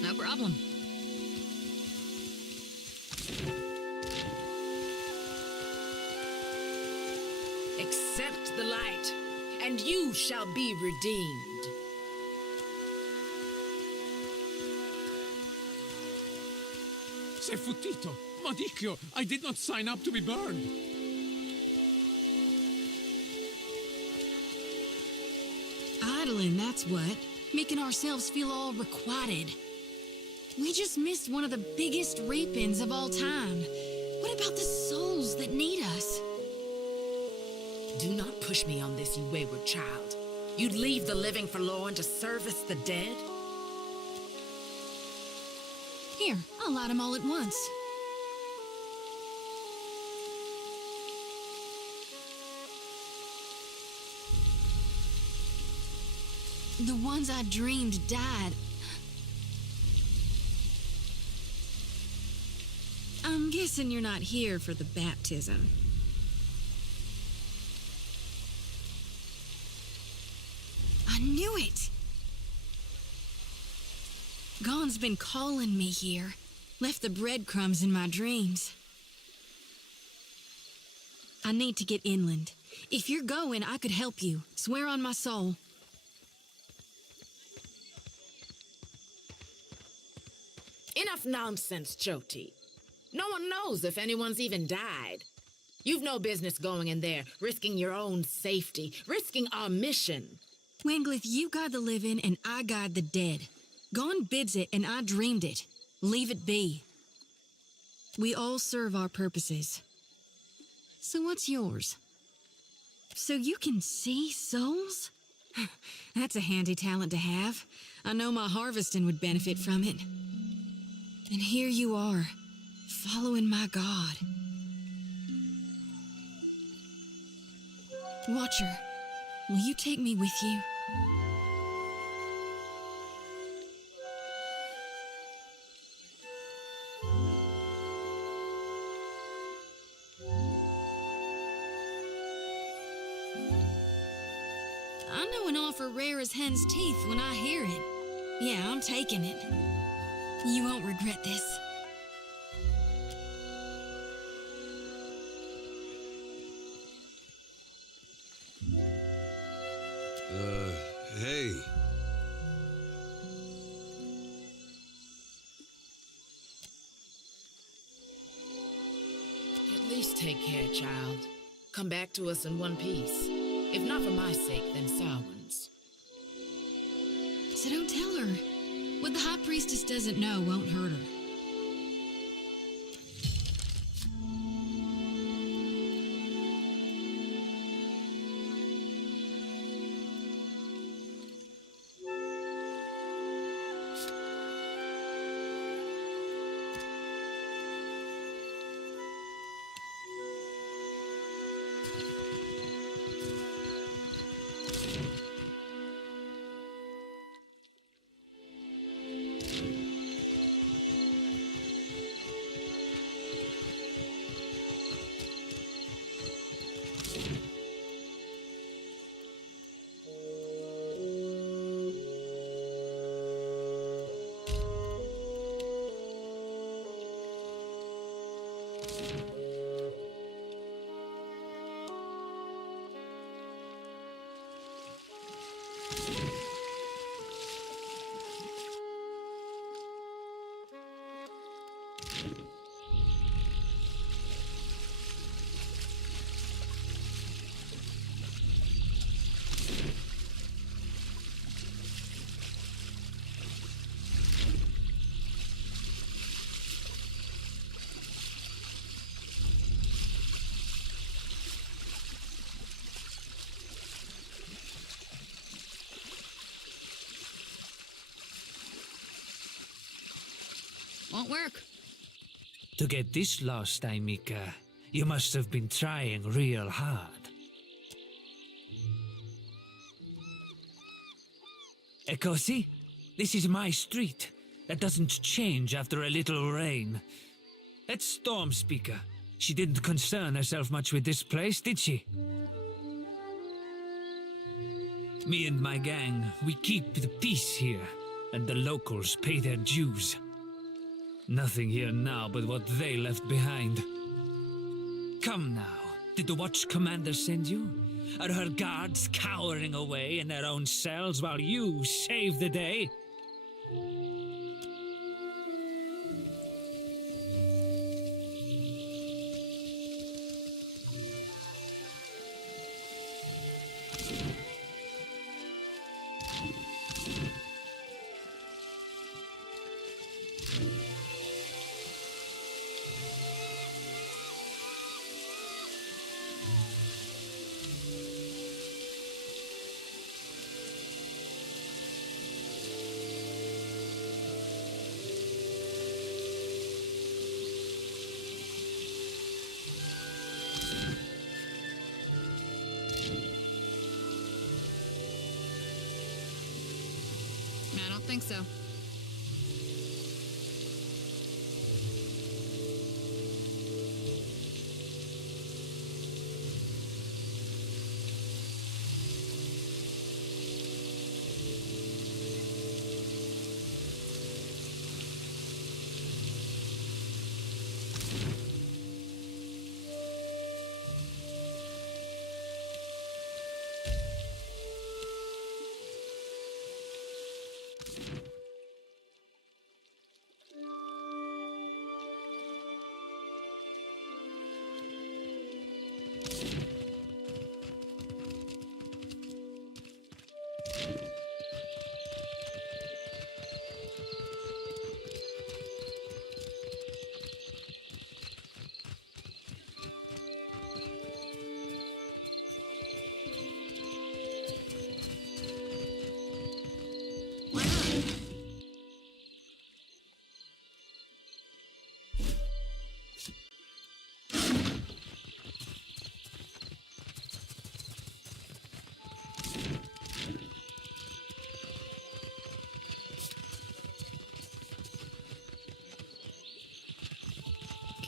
No problem. Accept the light, and you shall be redeemed. Sei futtito! Madicchio! I did not sign up to be burned! Idling, that's what. Making ourselves feel all requited. We just missed one of the biggest reap-ins of all time. What about the souls that need us? Do not push me on this, you wayward child. You'd leave the living forlorn to service the dead? Here, I'll light them all at once. The ones I dreamed died. I'm guessing you're not here for the baptism. I knew it! Gon's been calling me here. Left the breadcrumbs in my dreams. I need to get inland. If you're going, I could help you. Swear on my soul. Enough nonsense, Choti. No one knows if anyone's even died. You've no business going in there, risking your own safety, risking our mission. Wanglith, you guide the living and I guide the dead. Gone bids it and I dreamed it. Leave it be. We all serve our purposes. So what's yours? So you can see souls? That's a handy talent to have. I know my harvesting would benefit from it. And here you are, following my God. Watcher, will you take me with you? I know an offer rare as hen's teeth when I hear it. Yeah, I'm taking it. You won't regret this. Hey. At least take care, child. Come back to us in one piece. If not for my sake, then Samhain's. So don't tell her. What the High Priestess doesn't know won't hurt her. Won't work. To get this lost, Aimika, you must have been trying real hard. Ekosi, this is my street. That doesn't change after a little rain. That Storm Speaker, she didn't concern herself much with this place, did she? Me and my gang, we keep the peace here, and the locals pay their dues. Nothing here now but what they left behind. Come now, did the Watch Commander send you? Are her guards cowering away in their own cells while you save the day? I don't think so.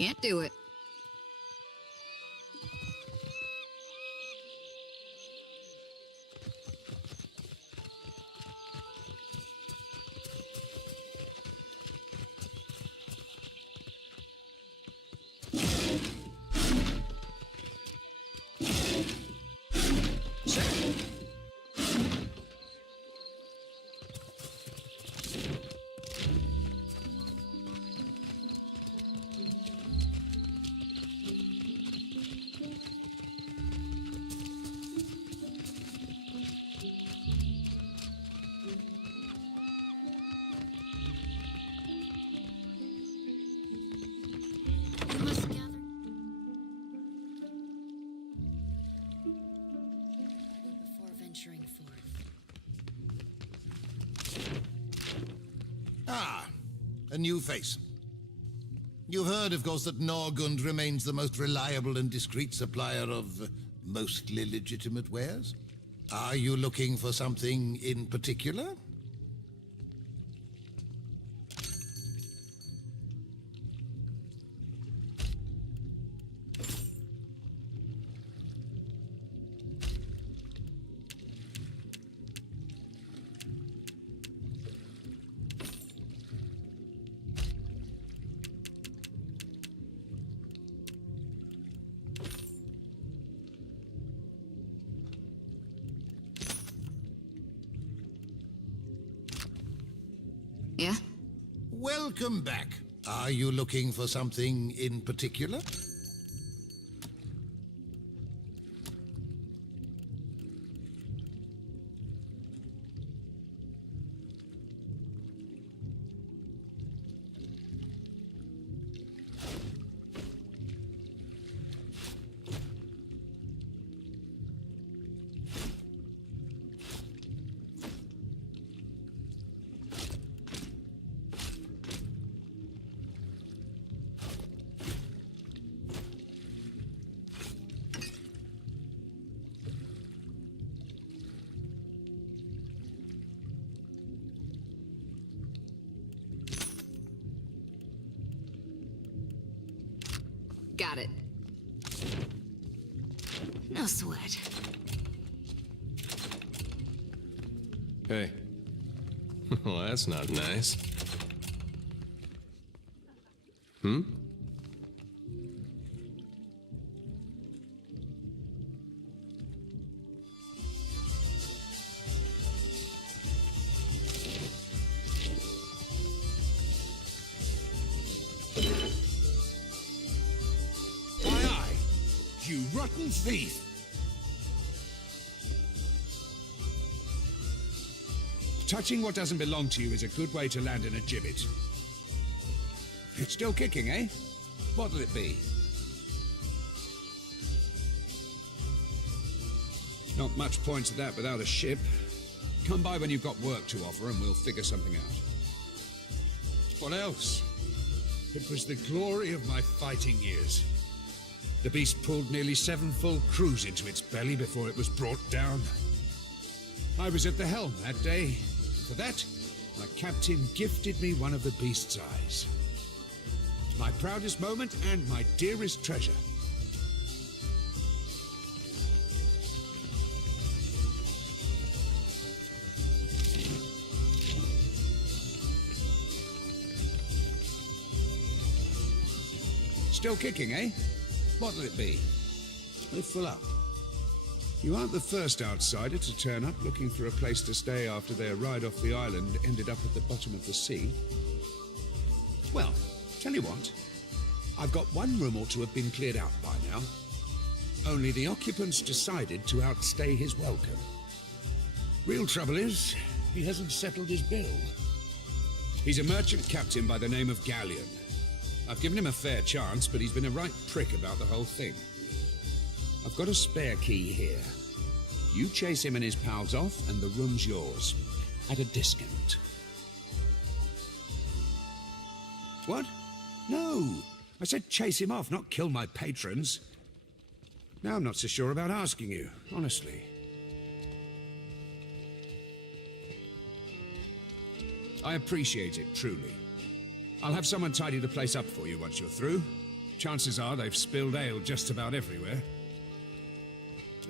Can't do it. Ah, a new face. You've heard, of course, that Norgund remains the most reliable and discreet supplier of mostly legitimate wares. Are you looking for something in particular? Yeah? Welcome back. Are you looking for something in particular? Got it. No sweat. Hey. Well, that's not nice. Hmm? You rotten thief! Touching what doesn't belong to you is a good way to land in a gibbet. It's still kicking, eh? What'll it be? Not much point to that without a ship. Come by when you've got work to offer and we'll figure something out. What else? It was the glory of my fighting years. The beast pulled nearly 7 full crews into its belly before it was brought down. I was at the helm that day. For that, my captain gifted me one of the beast's eyes. My proudest moment and my dearest treasure. Still kicking, eh? What'll it be? We're full up. You aren't the first outsider to turn up looking for a place to stay after their ride off the island ended up at the bottom of the sea. Well, tell you what. I've got one room or two have been cleared out by now. Only the occupants decided to outstay his welcome. Real trouble is, he hasn't settled his bill. He's a merchant captain by the name of Galleon. I've given him a fair chance, but he's been a right prick about the whole thing. I've got a spare key here. You chase him and his pals off, and the room's yours. At a discount. What? No! I said chase him off, not kill my patrons. Now I'm not so sure about asking you, honestly. I appreciate it, truly. I'll have someone tidy the place up for you once you're through. Chances are they've spilled ale just about everywhere.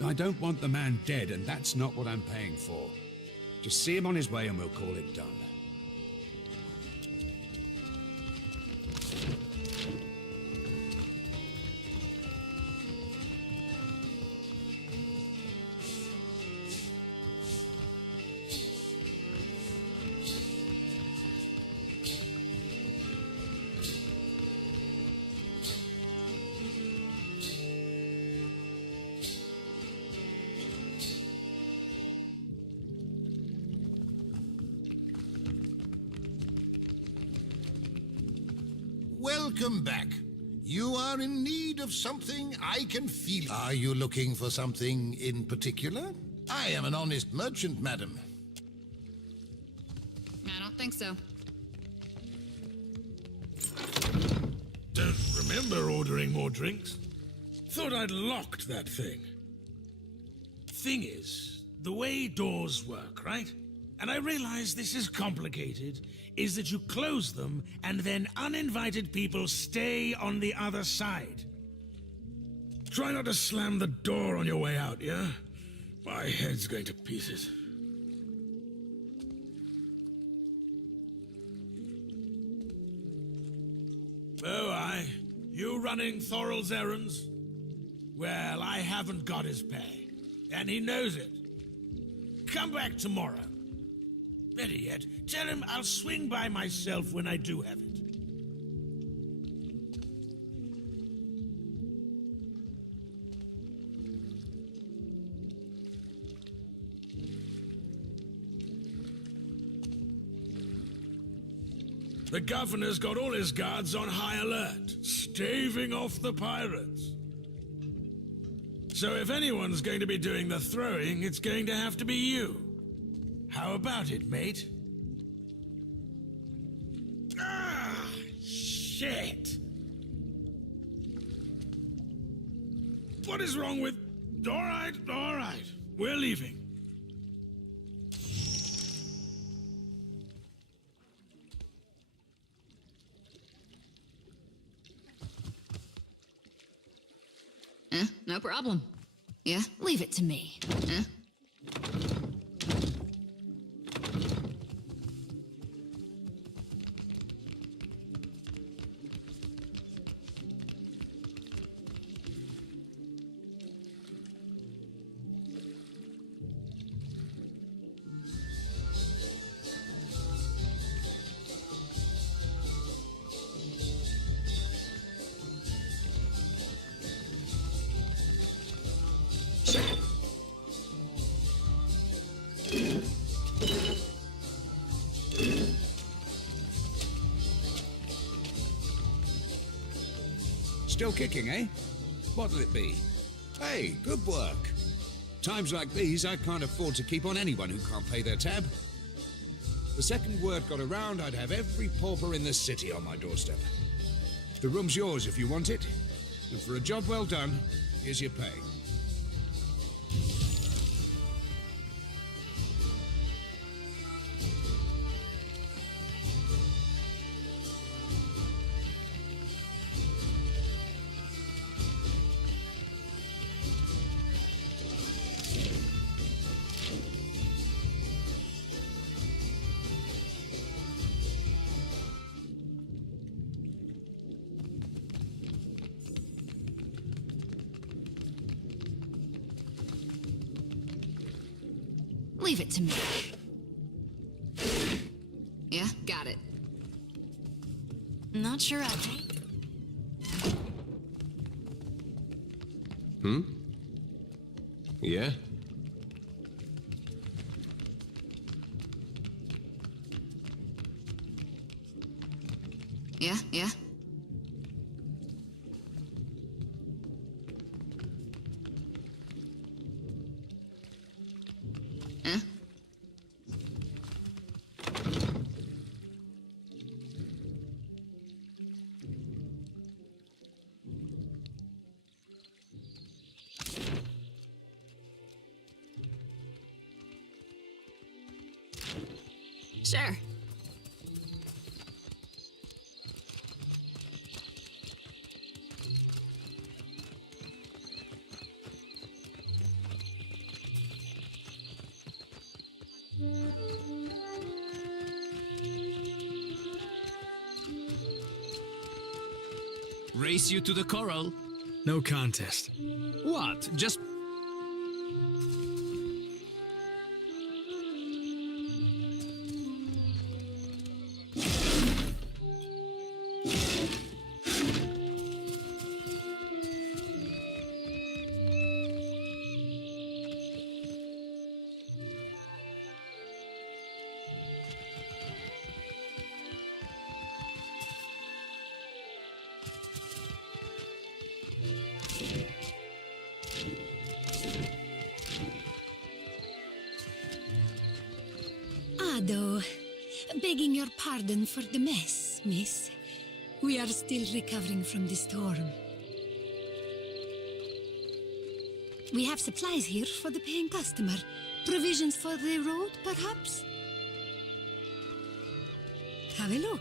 I don't want the man dead, and that's not what I'm paying for. Just see him on his way and we'll call it done. Welcome back. You are in need of something I can feel. Are you looking for something in particular? I am an honest merchant, madam. I don't think so. Don't remember ordering more drinks. Thought I'd locked that thing. Thing is, the way doors work, right? And I realize this is complicated, is that you close them and then uninvited people stay on the other side. Try not to slam the door on your way out, yeah? My head's going to pieces. Oh, aye. You running Thorol's errands? Well, I haven't got his pay, and he knows it. Come back tomorrow. Better yet, tell him I'll swing by myself when I do have it. The governor's got all his guards on high alert, staving off the pirates. So if anyone's going to be doing the throwing, it's going to have to be you. How about it, mate? Ah, shit! What is wrong with... All right. We're leaving. No problem. Yeah, leave it to me. Still kicking, eh? What'll it be? Hey, good work. Times like these, I can't afford to keep on anyone who can't pay their tab. The second word got around, I'd have every pauper in the city on my doorstep. The room's yours if you want it. And for a job well done, here's your pay. Leave it to me. Yeah, got it. Not sure I can. Yeah? Yeah? Sure. Race you to the coral? No contest. What? Just... Though, begging your pardon for the mess, miss. We are still recovering from the storm. We have supplies here for the paying customer. Provisions for the road, perhaps? Have a look.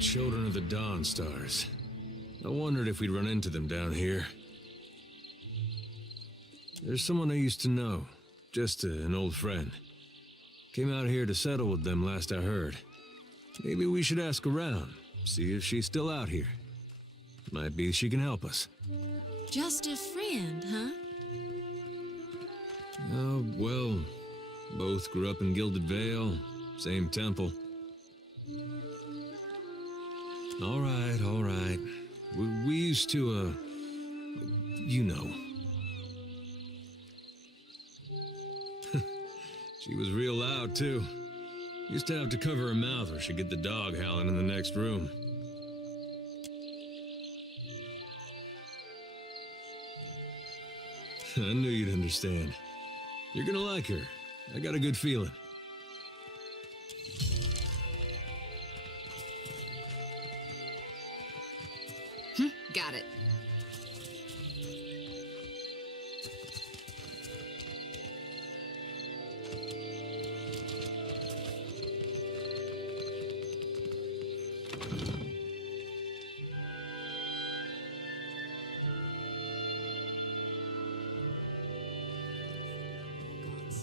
Children of the Dawn Stars. I wondered if we'd run into them down here. There's someone I used to know, just an old friend. Came out here to settle with them last I heard. Maybe we should ask around, see if she's still out here. Might be she can help us. Just a friend, huh? Oh, well, both grew up in Gilded Vale, same temple. All right. We used to, you know. She was real loud, too. Used to have to cover her mouth or she'd get the dog howling in the next room. I knew you'd understand. You're gonna like her. I got a good feeling. Got it.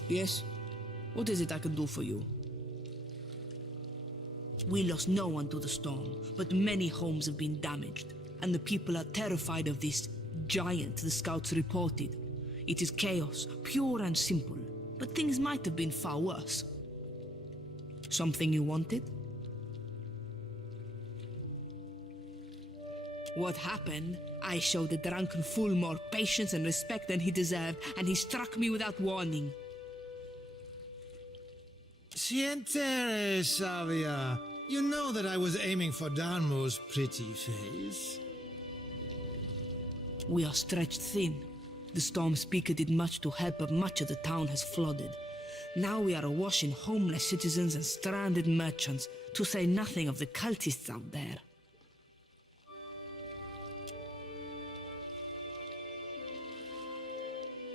Yes? What is it I can do for you? We lost no one to the storm, but many homes have been damaged, and the people are terrified of this giant the scouts reported. It is chaos, pure and simple, but things might have been far worse. Something you wanted? What happened? I showed the drunken fool more patience and respect than he deserved, and he struck me without warning. Sientere, Savia. You know that I was aiming for Danmo's pretty face. We are stretched thin. The storm speaker did much to help, but much of the town has flooded. Now we are awash in homeless citizens and stranded merchants, to say nothing of the cultists out there.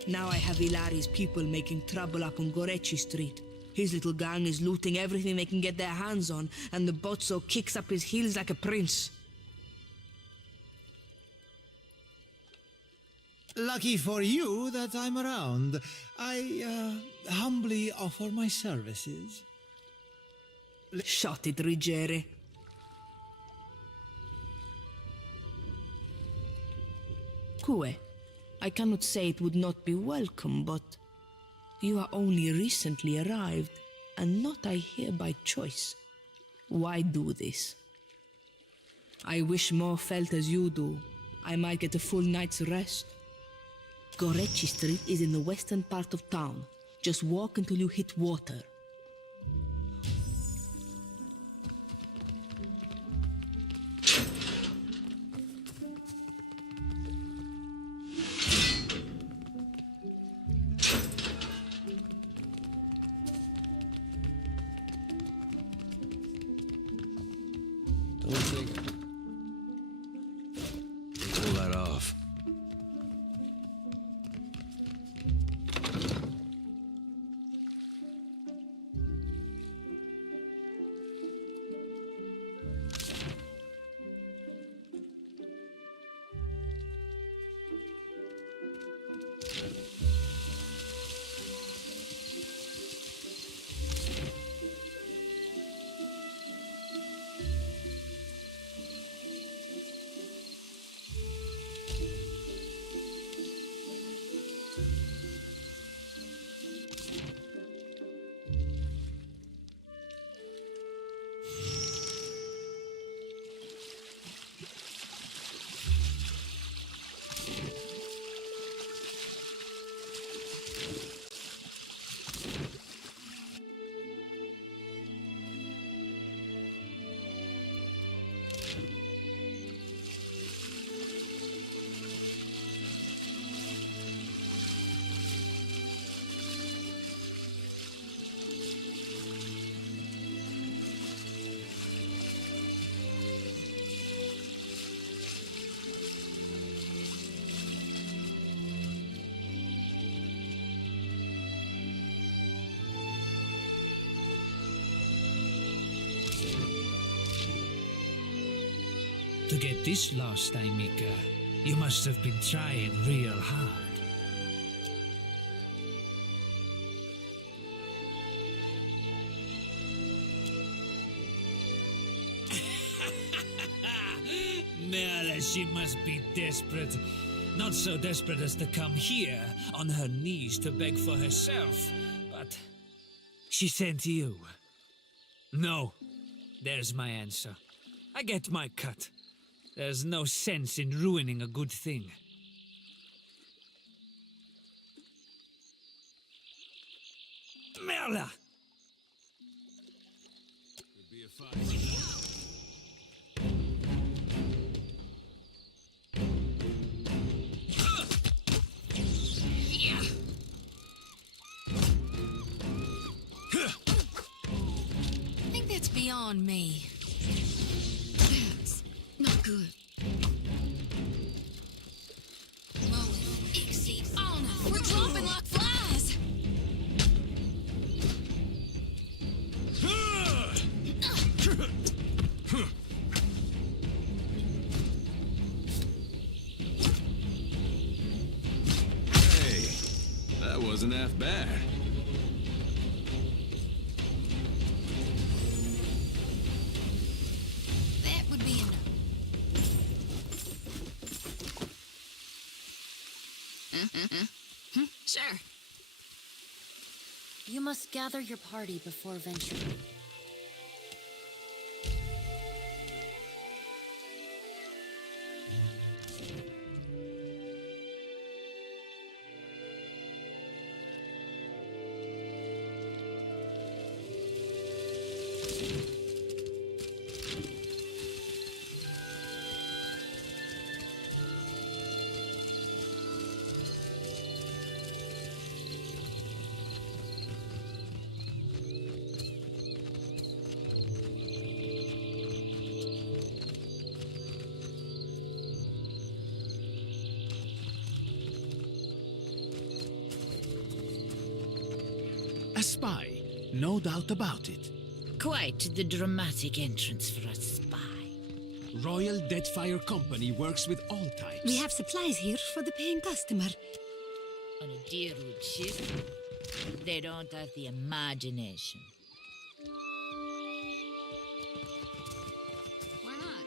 Now I have Ilari's people making trouble up on Gorechi Street. His little gang is looting everything they can get their hands on, and the bozzo kicks up his heels like a prince. Lucky for you that I'm around. I humbly offer my services. Shut it, Rigere. Cue, I cannot say it would not be welcome, but you are only recently arrived, and not I here by choice. Why do this? I wish more felt as you do. I might get a full night's rest. Gorechi Street is in the western part of town. Just walk until you hit water. Pull that off. To get this lost, Aimika, you must have been trying real hard. Merla, she must be desperate. Not so desperate as to come here on her knees to beg for herself, but she sent you. No, there's my answer. I get my cut. There's no sense in ruining a good thing. Merla! Could be a fight. I think that's beyond me. That's not good. We're dropping like flies. Hey, that wasn't half bad. That would be enough. Sure. You must gather your party before venturing. A spy. No doubt about it. Quite the dramatic entrance for a spy. Royal Deadfire Company works with all types. We have supplies here for the paying customer. On a Deerwood ship, they don't have the imagination. Why not?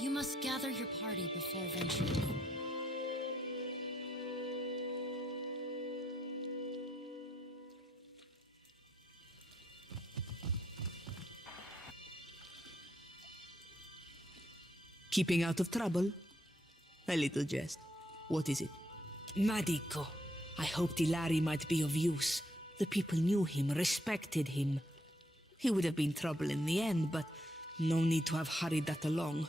You must gather your party before venturing. Keeping out of trouble? A little jest. What is it? Madico. I hoped Ilari might be of use. The people knew him, respected him. He would have been trouble in the end, but no need to have hurried that along.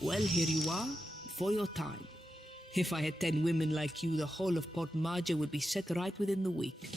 Well, here you are, for your time. If I had 10 women like you, the whole of Port Marja would be set right within the week.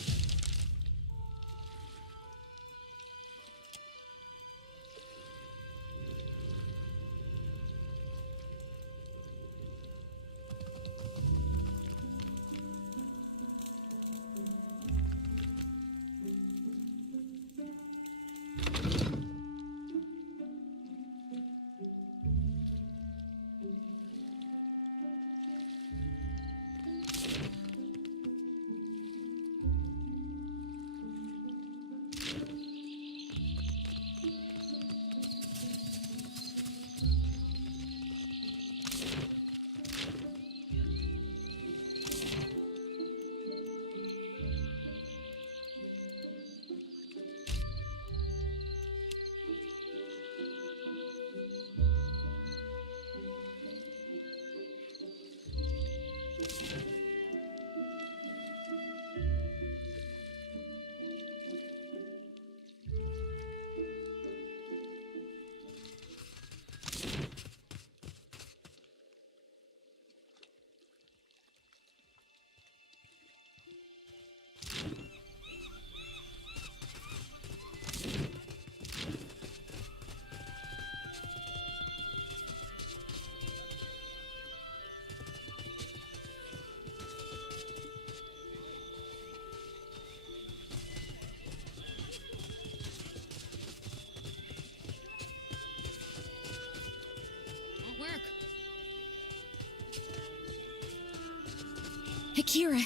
Akira,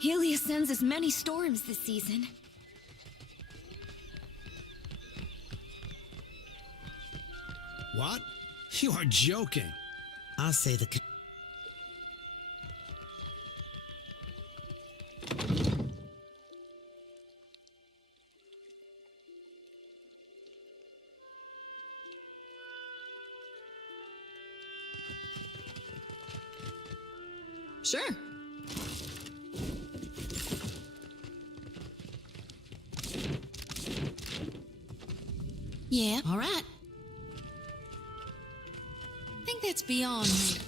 Helios sends us many storms this season. What? You are joking. I'll say the... Sure. Yeah, all right. I think that's beyond me.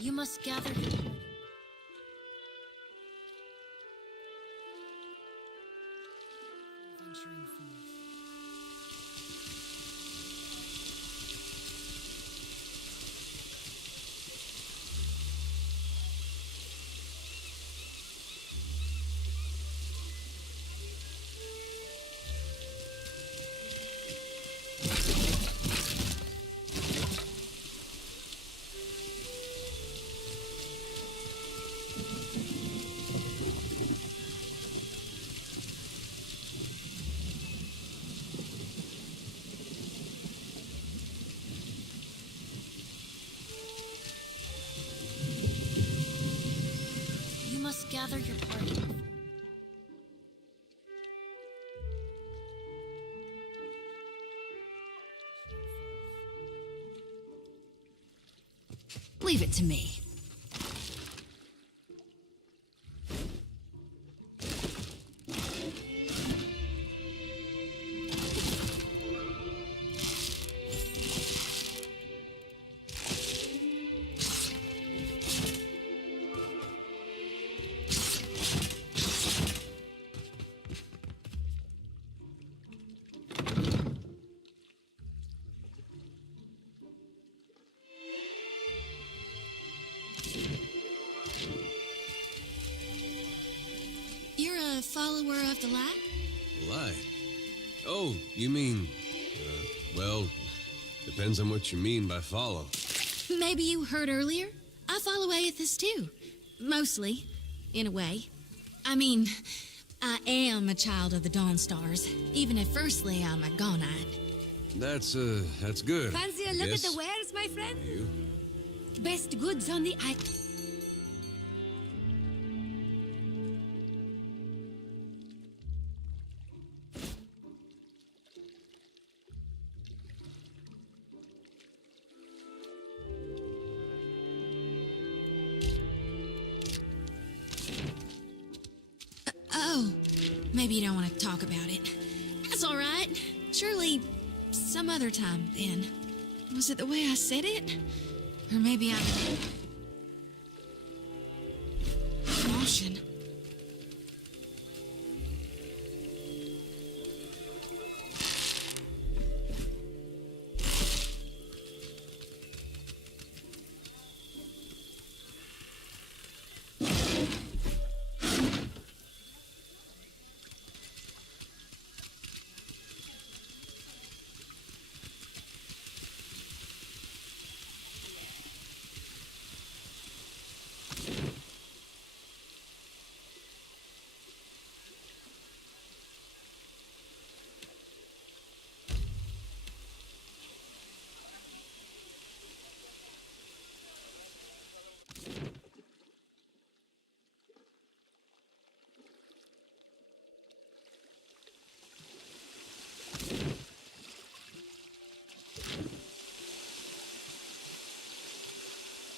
You must gather your party. Venturing forth. must gather your party. Leave it to me. You're a follower of the light? Light? Oh, you mean... well, depends on what you mean by follow. Maybe you heard earlier? I follow atheists too. Mostly, in a way. I mean, I am a child of the Dawn Stars, even if firstly I'm a Gonite. That's good. Fancy a look Yes. at the wares, my friend? You? Best goods on the island. Oh, maybe you don't want to talk about it. That's all right. Surely some other time then. Was it the way I said it? Or maybe I'm... Caution.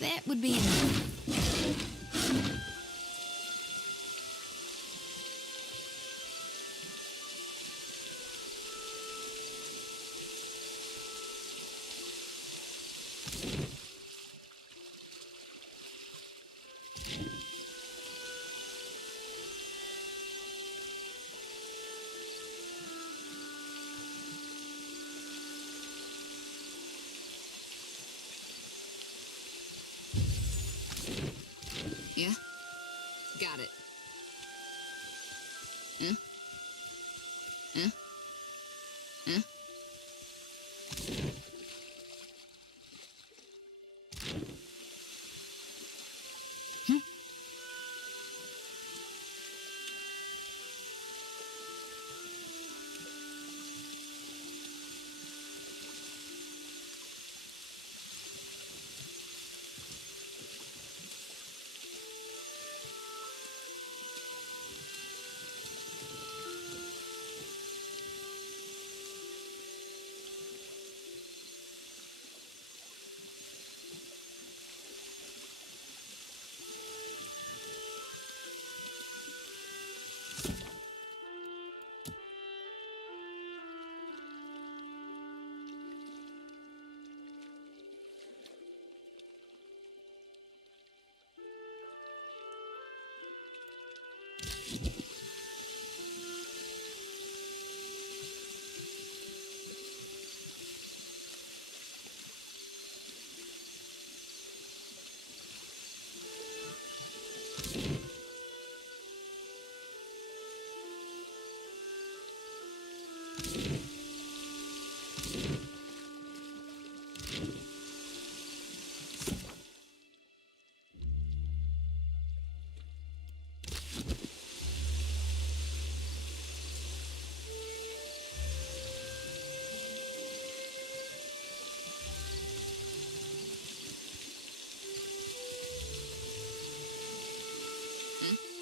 That would be enough. Yeah? Got it. Huh? Huh? Huh?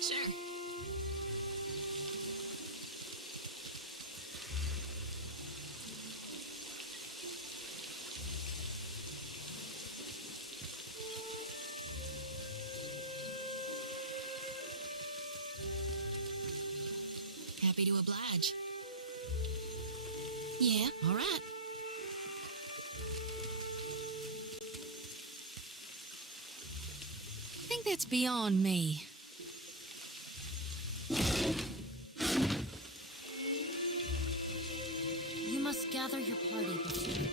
Sure. Happy to oblige. Yeah, all right. I think that's beyond me. You must gather your party before.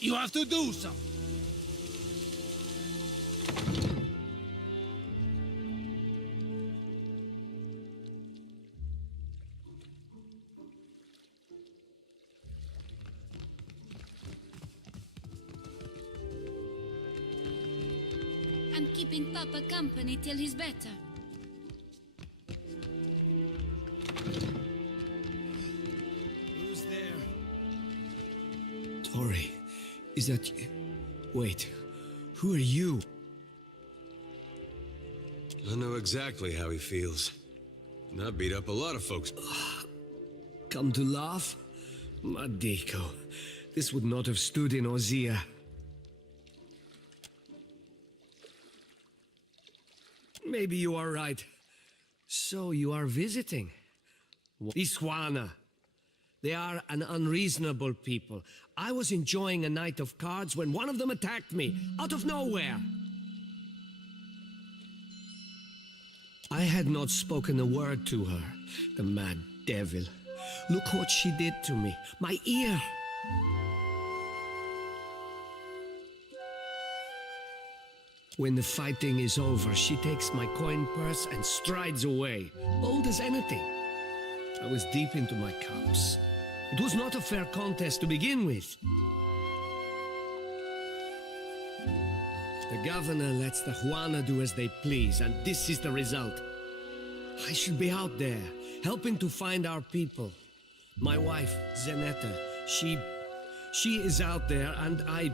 You have to do something. I'm keeping Papa company till he's better. Who's there? Tori, is that you? Wait, who are you? I know exactly how he feels. And I beat up a lot of folks. Come to laugh? Madico, this would not have stood in Ozia. Maybe you are right. So you are visiting? Iswana. They are an unreasonable people. I was enjoying a night of cards when one of them attacked me, out of nowhere. I had not spoken a word to her, the mad devil. Look what she did to me, my ear. When the fighting is over, she takes my coin purse and strides away, bold as anything. I was deep into my cups. It was not a fair contest to begin with. The governor lets the Juana do as they please, and this is the result. I should be out there, helping to find our people. My wife, Zenetta, she is out there, and I...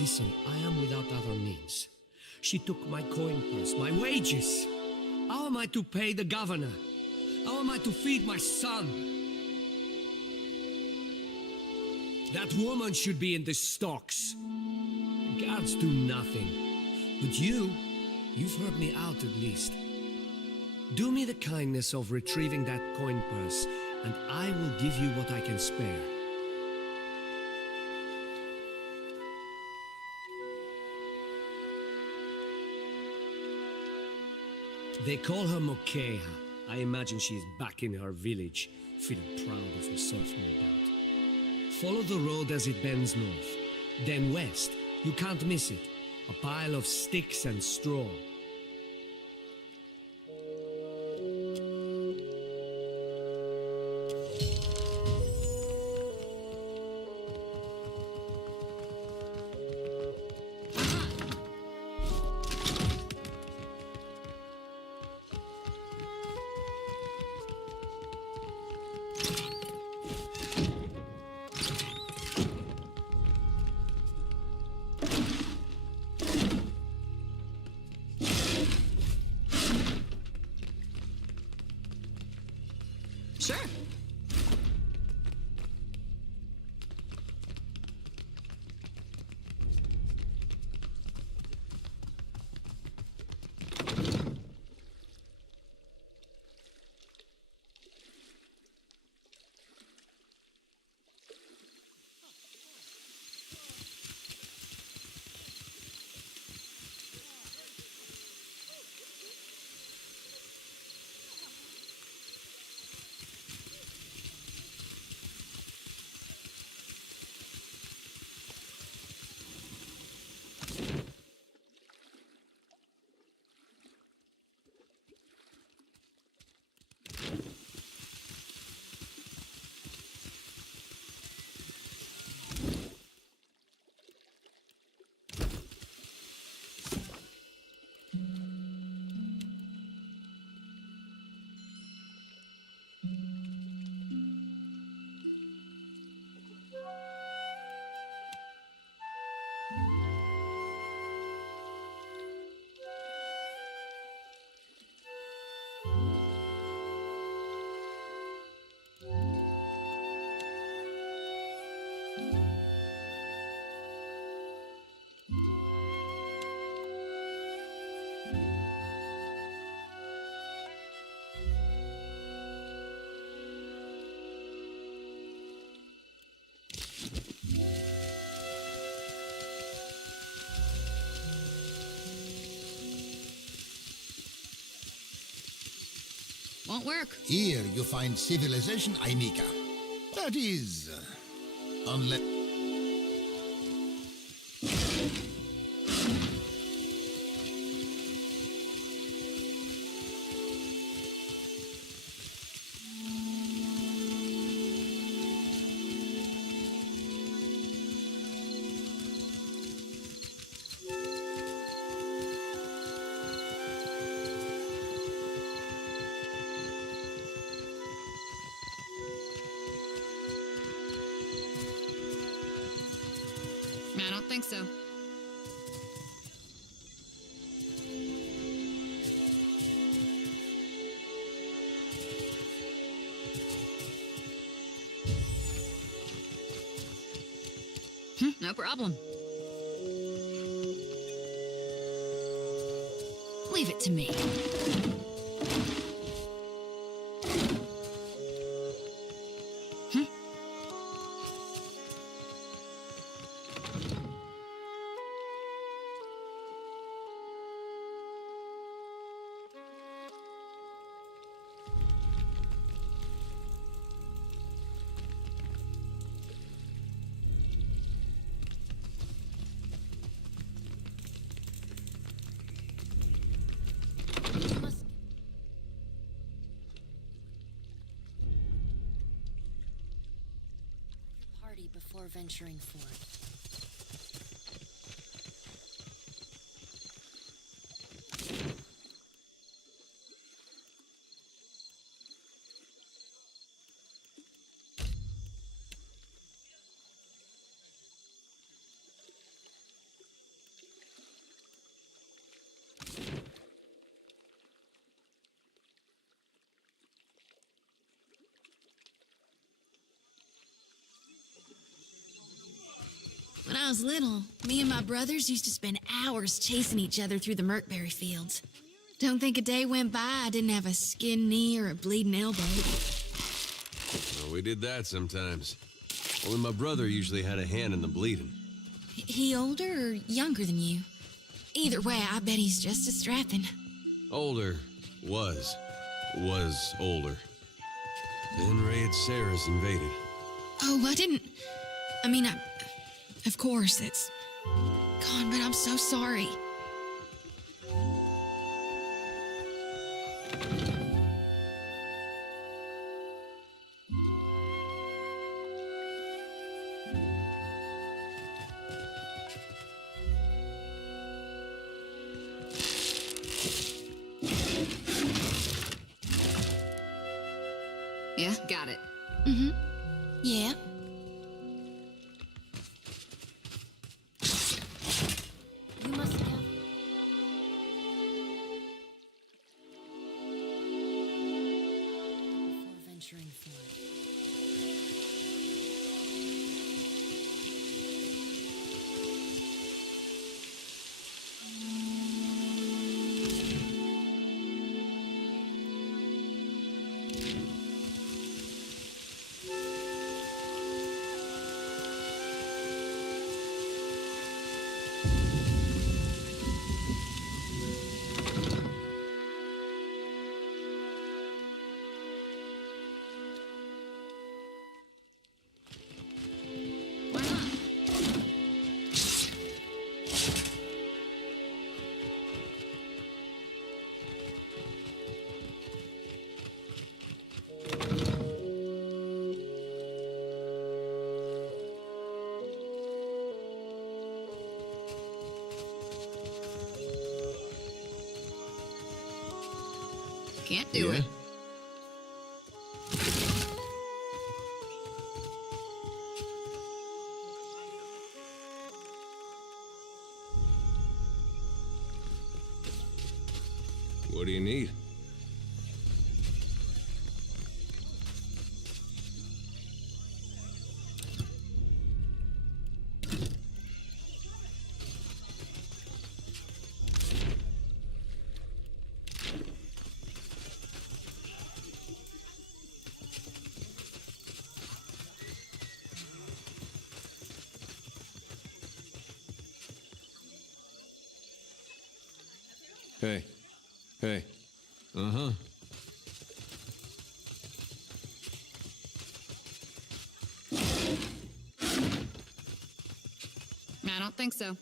Listen, I am without other means. She took my coin purse, my wages. How am I to pay the governor? How am I to feed my son? That woman should be in the stocks. The guards do nothing. But you've heard me out at least. Do me the kindness of retrieving that coin purse, and I will give you what I can spare. They call her Mokeha. I imagine she is back in her village, feeling proud of herself, no doubt. Follow the road as it bends north, then west. You can't miss it. A pile of sticks and straw. Sure. Won't work. Here you find civilization, Aimika. That is, unless... I don't think so. No problem. Leave it to me. Before venturing forth. When I was little, me and my brothers used to spend hours chasing each other through the Merkberry fields. Don't think a day went by I didn't have a skinned knee or a bleeding elbow. Well, we did that sometimes. Only my brother usually had a hand in the bleeding. He older or younger than you? Either way, I bet he's just as strapping. Older. Was older. Then Raid Seras invaded. Oh, of course, it's gone, but I'm so sorry. Yeah, got it. Mm-hmm. Yeah. You must have... Before venturing forth. Can't do it. What do you need? Hey. Uh-huh. I don't think so.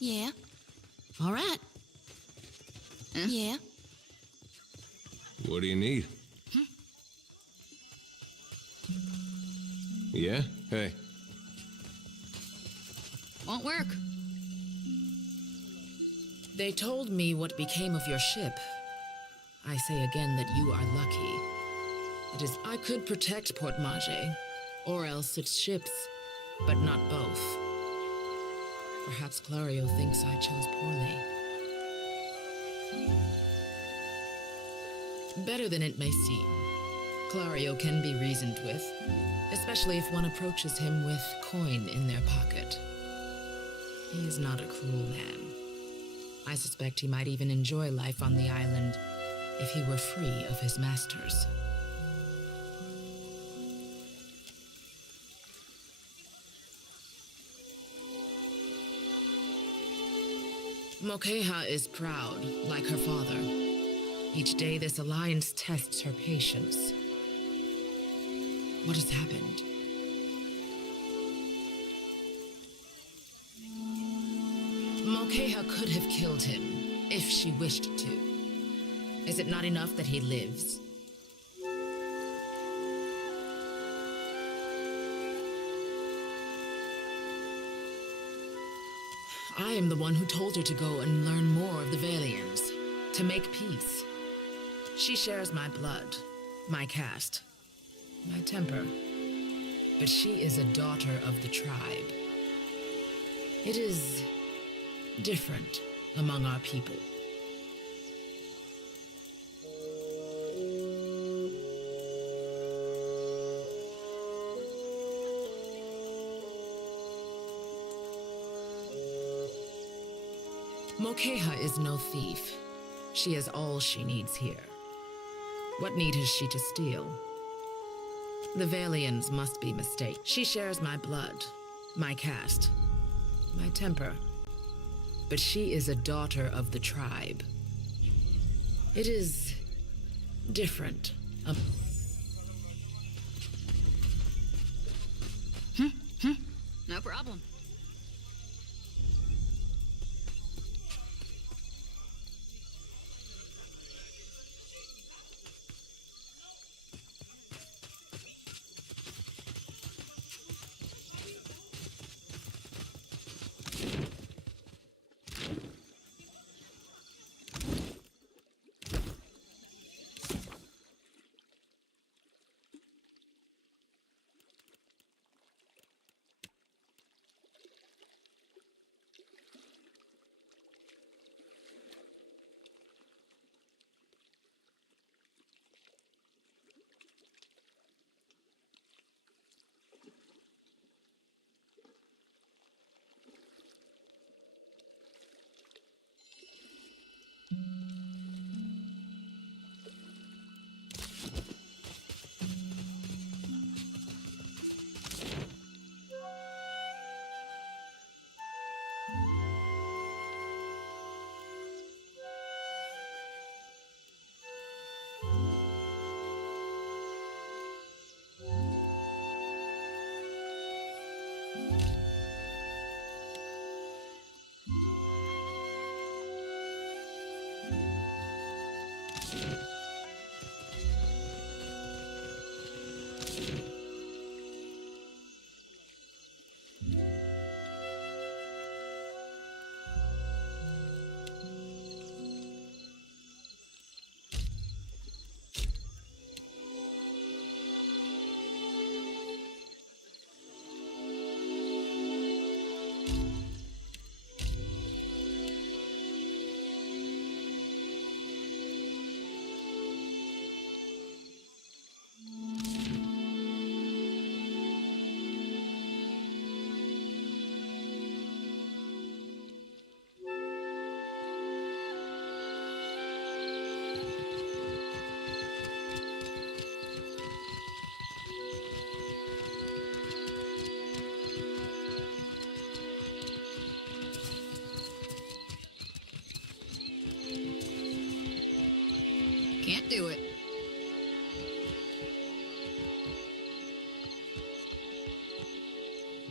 Yeah. All right. Yeah. What do you need? Yeah? Hey. Won't work. They told me what became of your ship. I say again that you are lucky. It is I could protect Port Mage, or else its ships, but not both. Perhaps Clario thinks I chose poorly. Better than it may seem. Clario can be reasoned with, especially if one approaches him with coin in their pocket. He is not a cruel man. I suspect he might even enjoy life on the island if he were free of his masters. Mokeha is proud, like her father. Each day this alliance tests her patience. What has happened? Mokeha could have killed him, if she wished to. Is it not enough that he lives? I am the one who told her to go and learn more of the Valians, to make peace. She shares my blood, my caste, my temper, but she is a daughter of the tribe. It is different among our people. Mokeha is no thief. She has all she needs here. What need has she to steal? The Valians must be mistaken. She shares my blood, my caste, my temper, but she is a daughter of the tribe. It is different. No problem.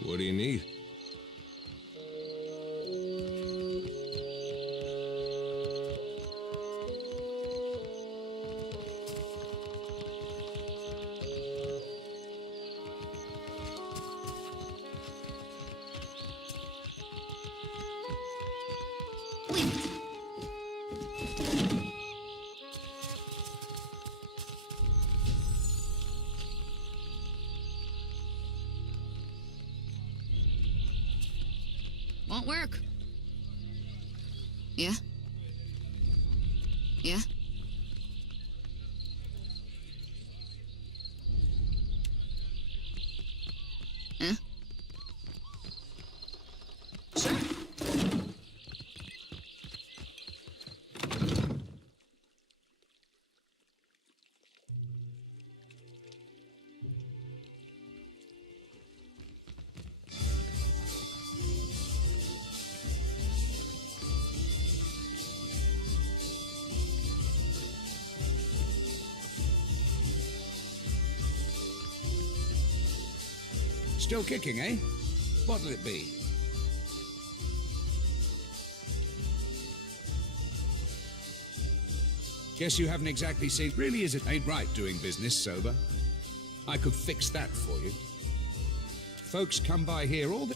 What do you need? Won't work. Yeah? Yeah? Huh? Sure. Still kicking, eh? What'll it be? Guess you haven't exactly seen... Really is it ain't right doing business sober. I could fix that for you. Folks come by here all the...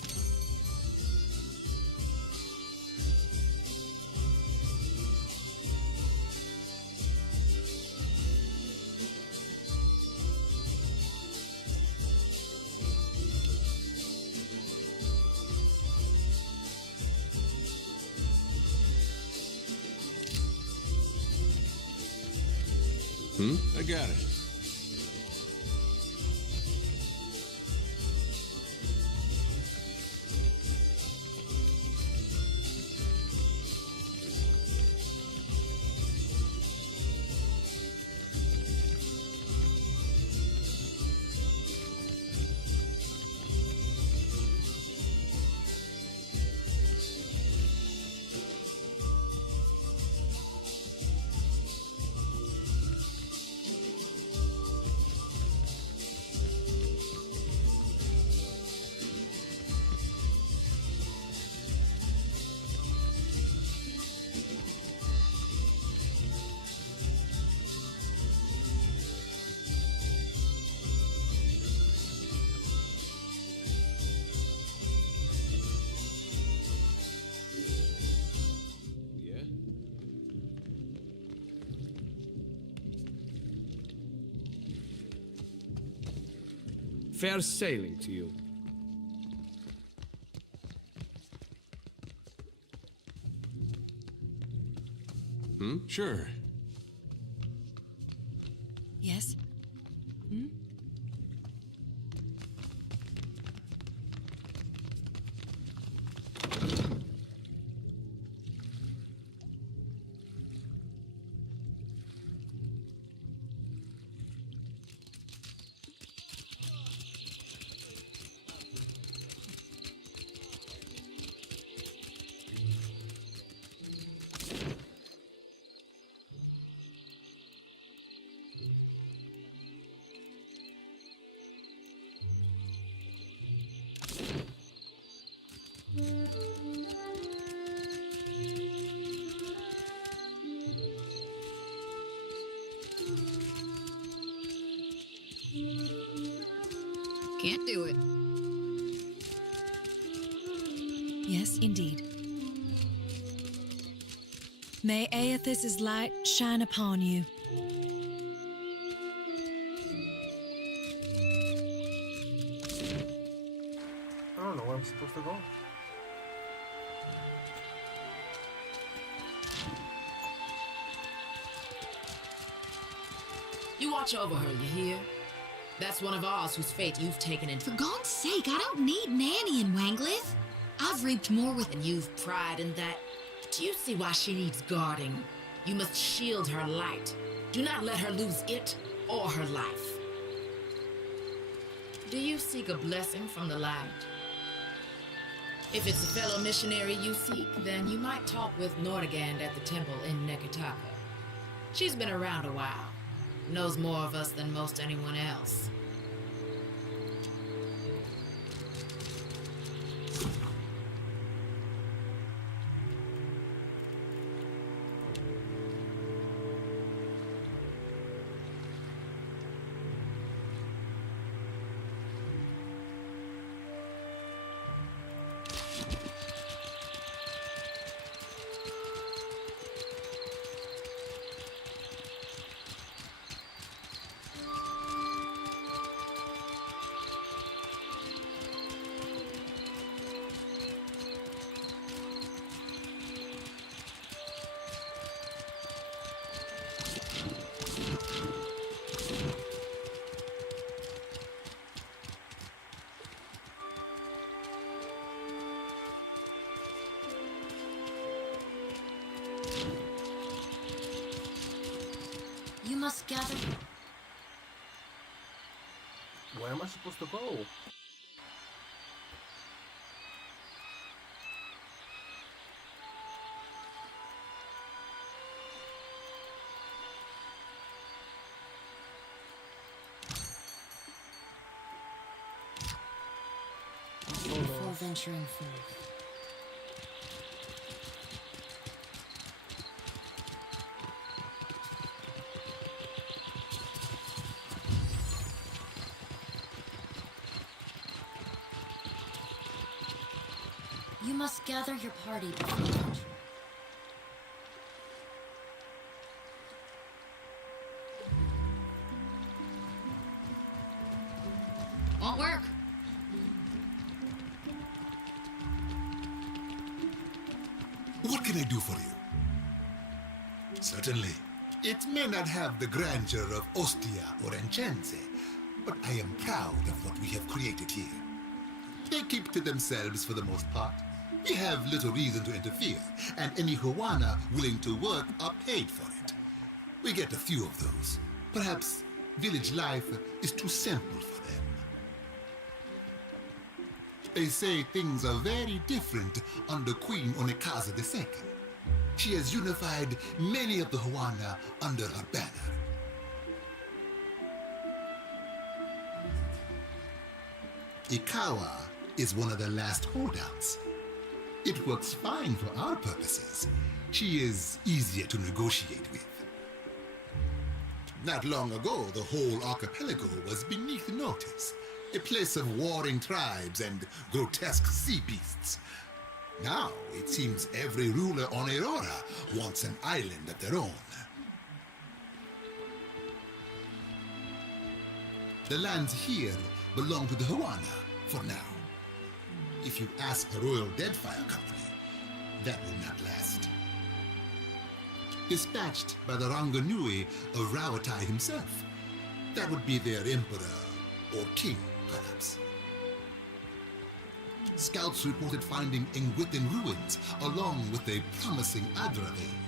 I got it. Fair sailing to you. Sure. Yes? Hmm? Can't do it. Yes, indeed. May Aethys's light shine upon you. I don't know where I'm supposed to go. You watch over her, you hear? That's one of ours whose fate you've taken in. For God's sake, I don't need Nanny in Wanglith. I've reaped more with... And you've pride in that. Do you see why she needs guarding? You must shield her light. Do not let her lose it or her life. Do you seek a blessing from the light? If it's a fellow missionary you seek, then you might talk with Nordegand at the temple in Nekataka. She's been around a while. Knows more of us than most anyone else. must gather. Where am I supposed to go? Before venturing forth. You must gather your party before venturing. Won't work. What can I do for you? Certainly. It may not have the grandeur of Ostia or Enchanze, but I am proud of what we have created here. They keep to themselves for the most part. We have little reason to interfere, and any Huana willing to work are paid for it. We get a few of those. Perhaps village life is too simple for them. They say things are very different under Queen Onekaza II. She has unified many of the Huana under her banner. Ikawa is one of the last holdouts. It works fine for our purposes. She is easier to negotiate with. Not long ago, the whole archipelago was beneath notice, a place of warring tribes and grotesque sea beasts. Now, it seems every ruler on Aurora wants an island of their own. The lands here belong to the Huana for now. If you ask the Royal Deadfire Company, that will not last. Dispatched by the Ranganui of Rawatai himself, that would be their emperor or king, perhaps. Scouts reported finding Engwithan ruins along with a promising Adra vein,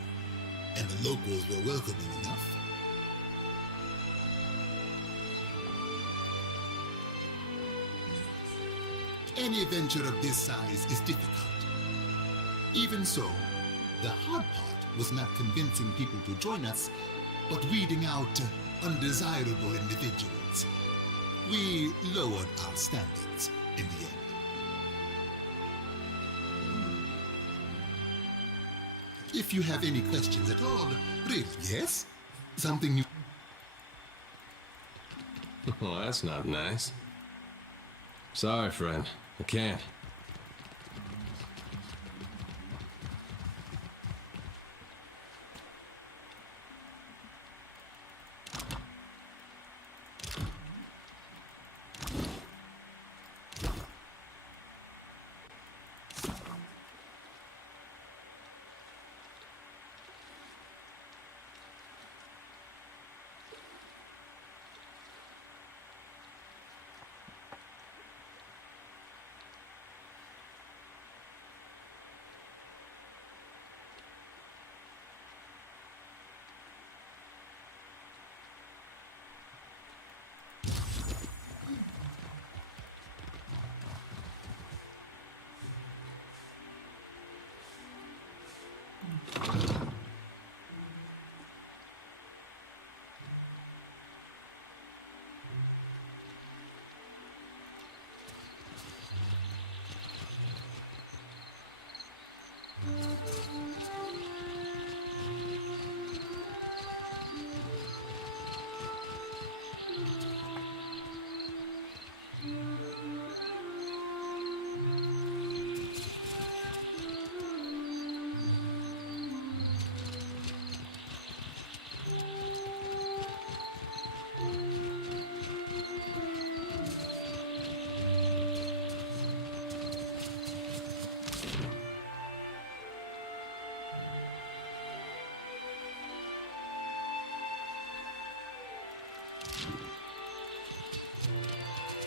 and the locals were welcoming enough. Any venture of this size is difficult. Even so, the hard part was not convincing people to join us, but weeding out undesirable individuals. We lowered our standards in the end. If you have any questions at all, really, yes? Something you... Oh, that's not nice. Sorry, friend. I can't.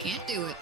Can't do it.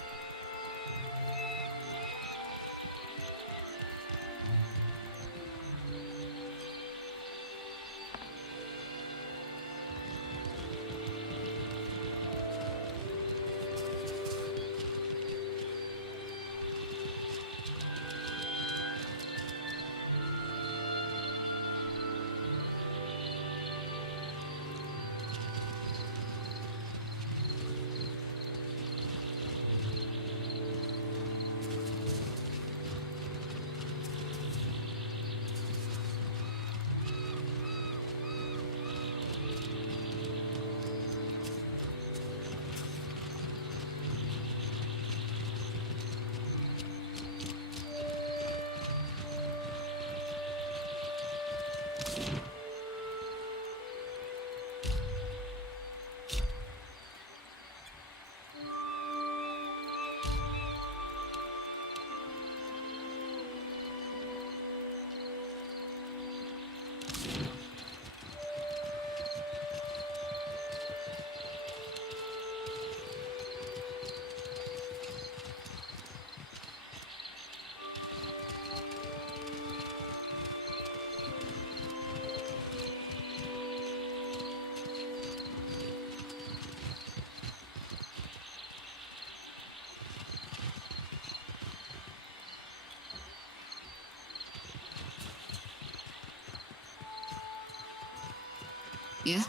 Yeah?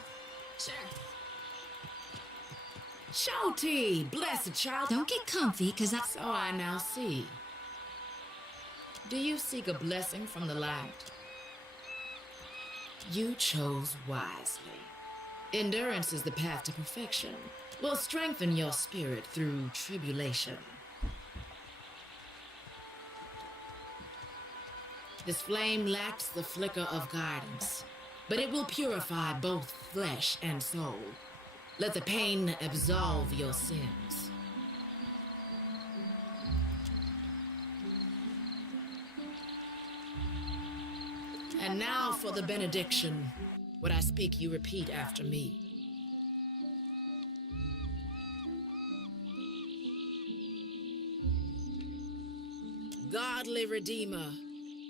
Sure. Shouty, blessed child. Don't get comfy, cause I... So I now see. Do you seek a blessing from the light? You chose wisely. Endurance is the path to perfection. Will strengthen your spirit through tribulation. This flame lacks the flicker of guidance, but it will purify both flesh and soul. Let the pain absolve your sins. And now for the benediction. What I speak, you repeat after me. Godly Redeemer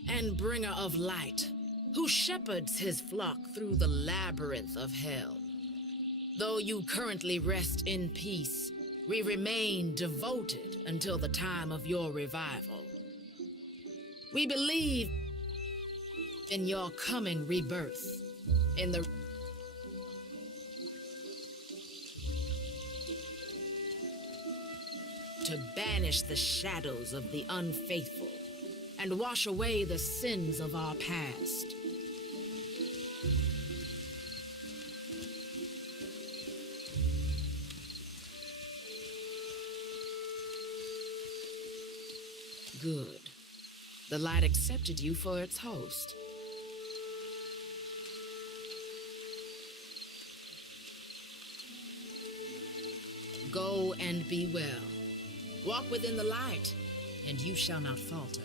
and bringer of light, who shepherds his flock through the labyrinth of hell. Though you currently rest in peace, we remain devoted until the time of your revival. We believe in your coming rebirth, in the to banish the shadows of the unfaithful and wash away the sins of our past. Good. The light accepted you for its host. Go and be well. Walk within the light, and you shall not falter.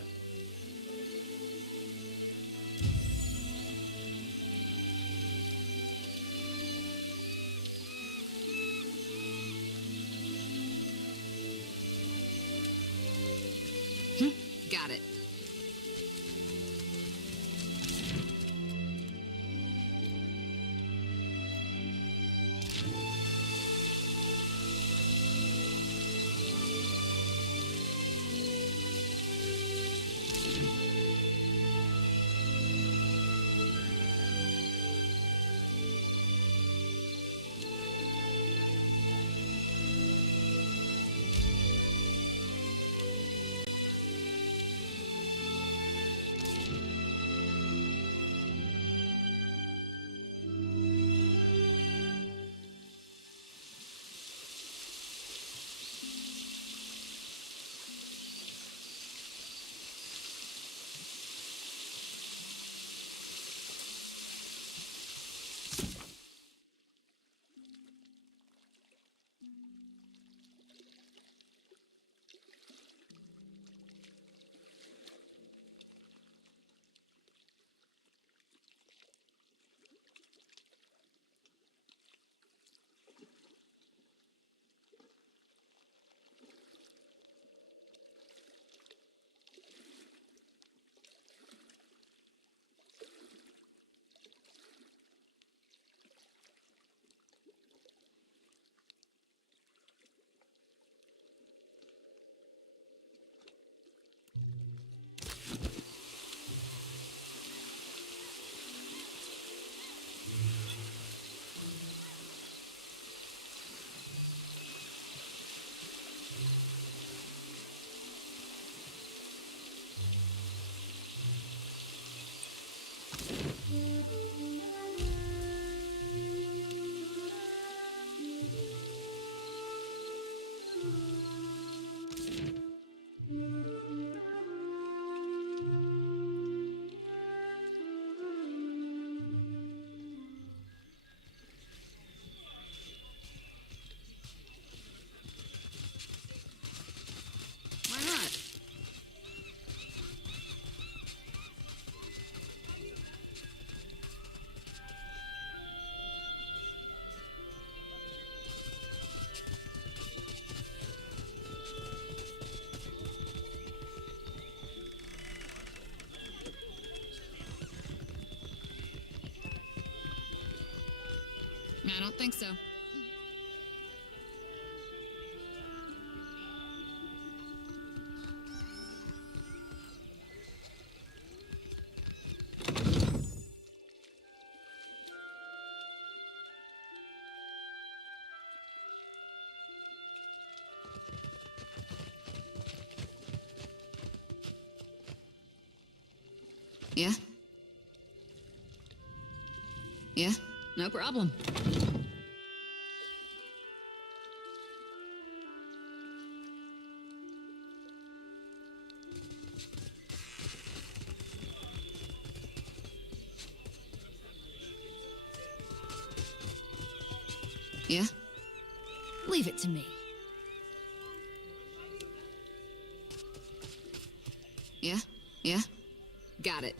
Got it. I don't think so. Yeah? Yeah? No problem. Yeah? Leave it to me. Yeah? Yeah? Got it.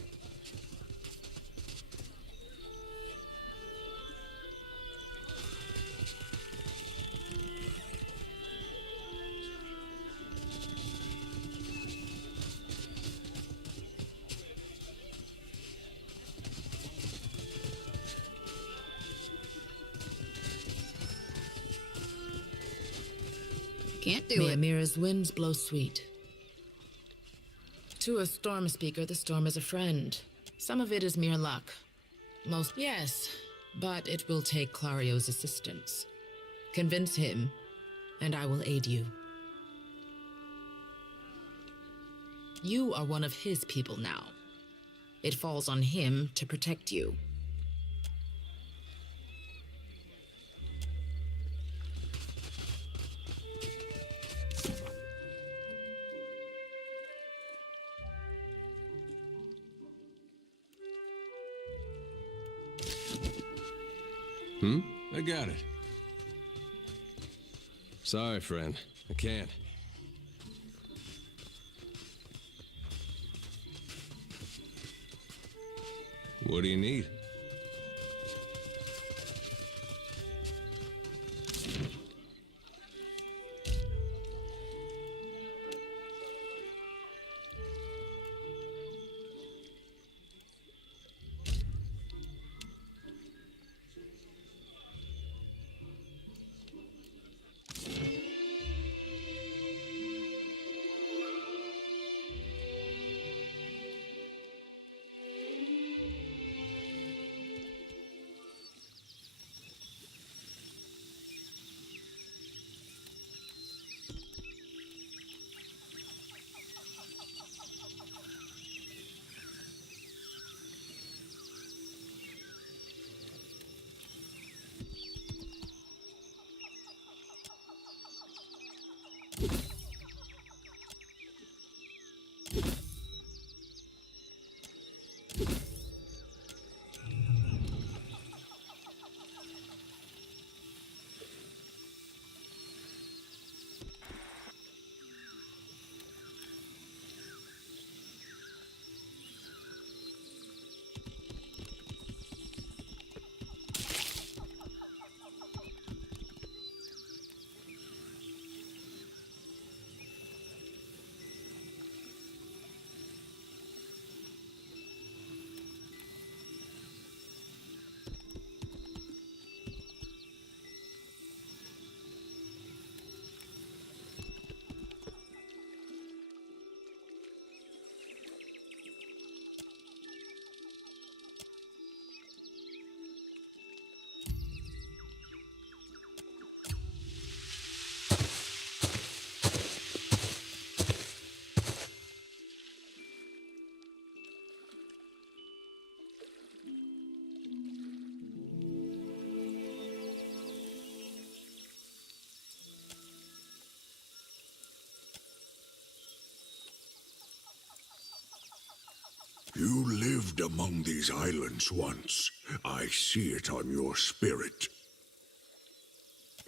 Can't do it. Miamira's winds blow sweet. To a storm speaker, the storm is a friend. Some of it is mere luck. Most, yes, but it will take Clario's assistance. Convince him, and I will aid you. You are one of his people now. It falls on him to protect you. I got it. Sorry, friend. I can't. What do you need? You lived among these islands once. I see it on your spirit.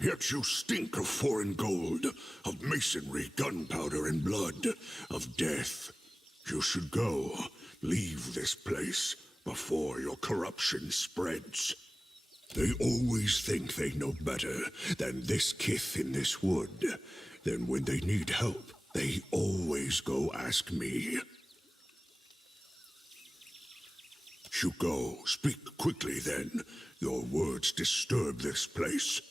Yet you stink of foreign gold, of masonry, gunpowder, and blood, of death. You should go. Leave this place before your corruption spreads. They always think they know better than this kith in this wood. Then when they need help, they always go ask me. You go. Speak quickly, then. Your words disturb this place.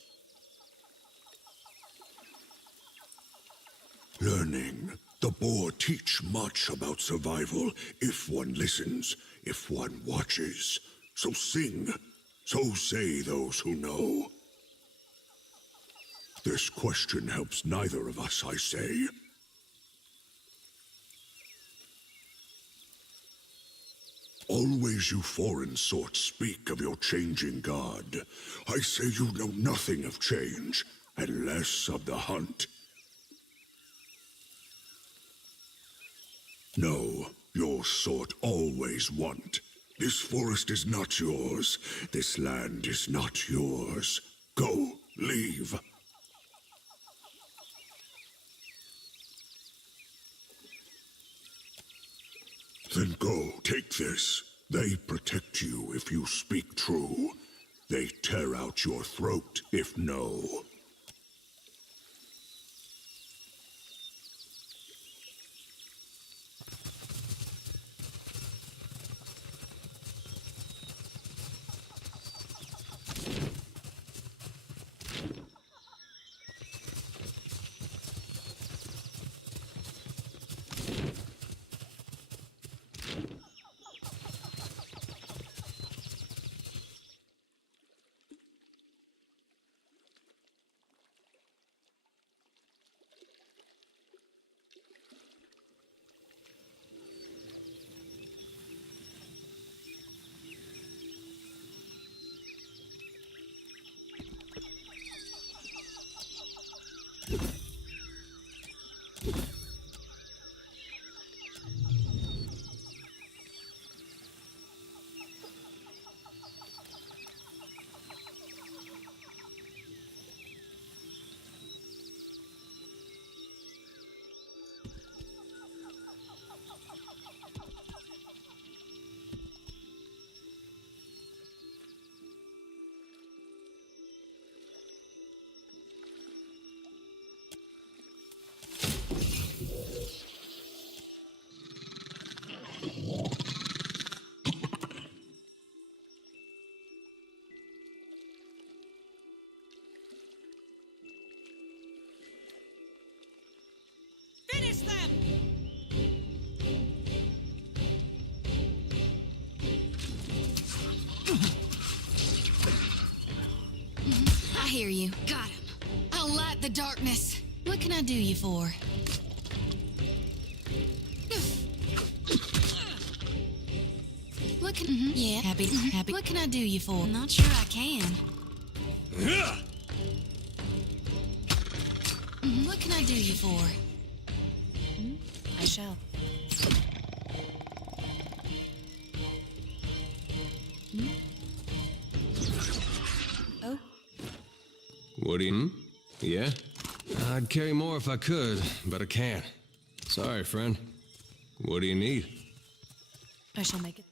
Learning. The boar teach much about survival if one listens, if one watches. So sing. So say those who know. This question helps neither of us, I say. Always you foreign sorts speak of your changing god. I say you know nothing of change, and less of the hunt. No, your sort always want. This forest is not yours. This land is not yours. Go, leave. Then go, take this. They protect you if you speak true. They tear out your throat if no. Finish them! I hear you. Got him. I'll light the darkness. What can I do you for? What can... Yeah, happy. What can I do you for? I'm not sure I can. What can I do you for? I shall. Oh? What do you... Yeah? I'd carry more if I could, but I can't. Sorry, friend. What do you need? I shall make it.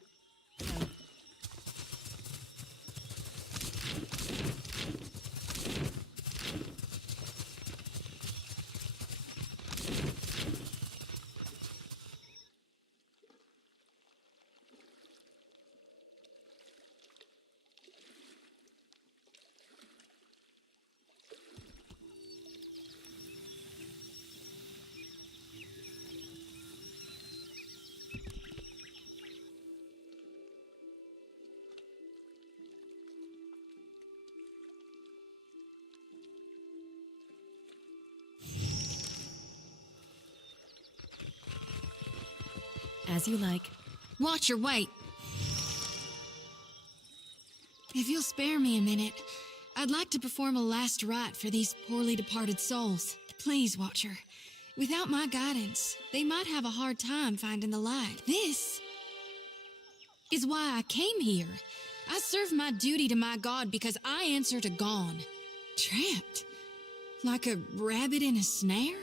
As you like. Watch your weight. If you'll spare me a minute, I'd like to perform a last rite for these poorly departed souls. Please, Watcher. Without my guidance, they might have a hard time finding the light. This is why I came here. I serve my duty to my God because I answer to Gone. Trapped? Like a rabbit in a snare?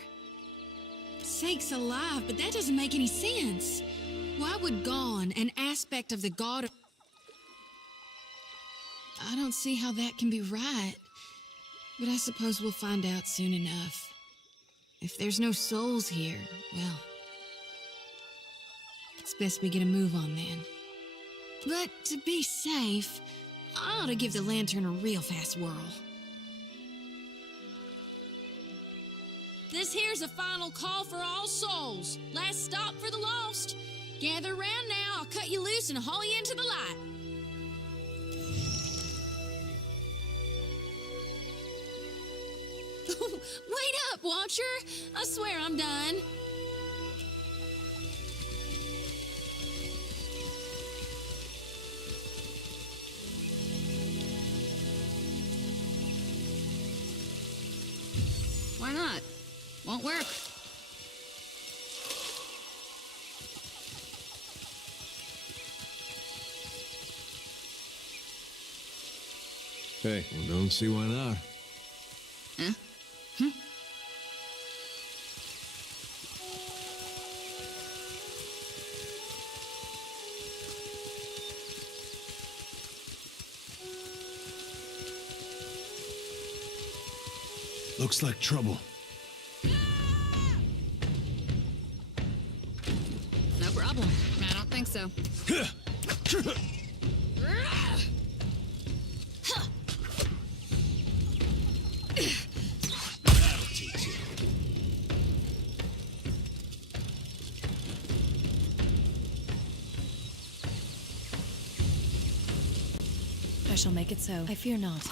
Sakes alive, but that doesn't make any sense. Why would Gone, an aspect of the god of... I don't see how that can be right. But I suppose we'll find out soon enough. If there's no souls here, well... it's best we get a move on then. But to be safe, I ought to give the lantern a real fast whirl. This here's a final call for all souls. Last stop for the lost. Gather round now, I'll cut you loose and haul you into the light. Wait up, Watcher! I swear I'm done. Why not? Won't work. Hey, well, don't see why not. Huh? Looks like trouble. No problem. I don't think so. That'll teach you. I shall make it so. I fear not.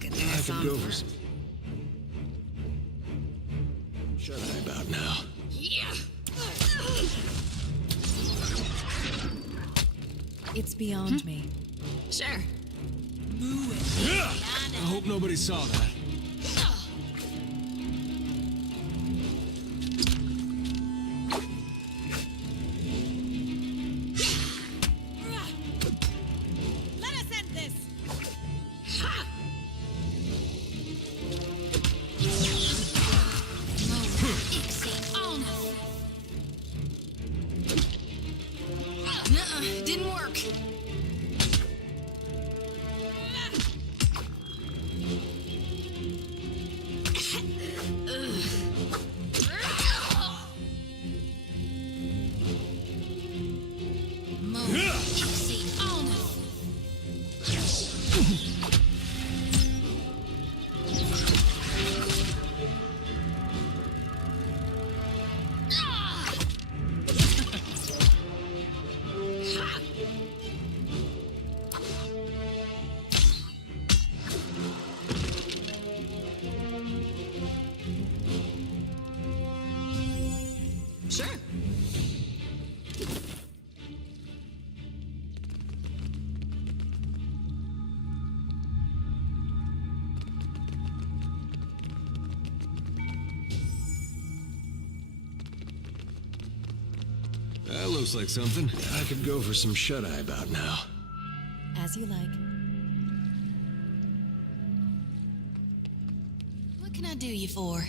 Good thing I I could found go for first. some shut-eye about now. Yeah. It's beyond me. Sure. I hope nobody saw that. Let us end this! Nuh-uh, didn't work. Sure. That looks like something. I could go for some shut-eye about now. As you like. What can I do you for?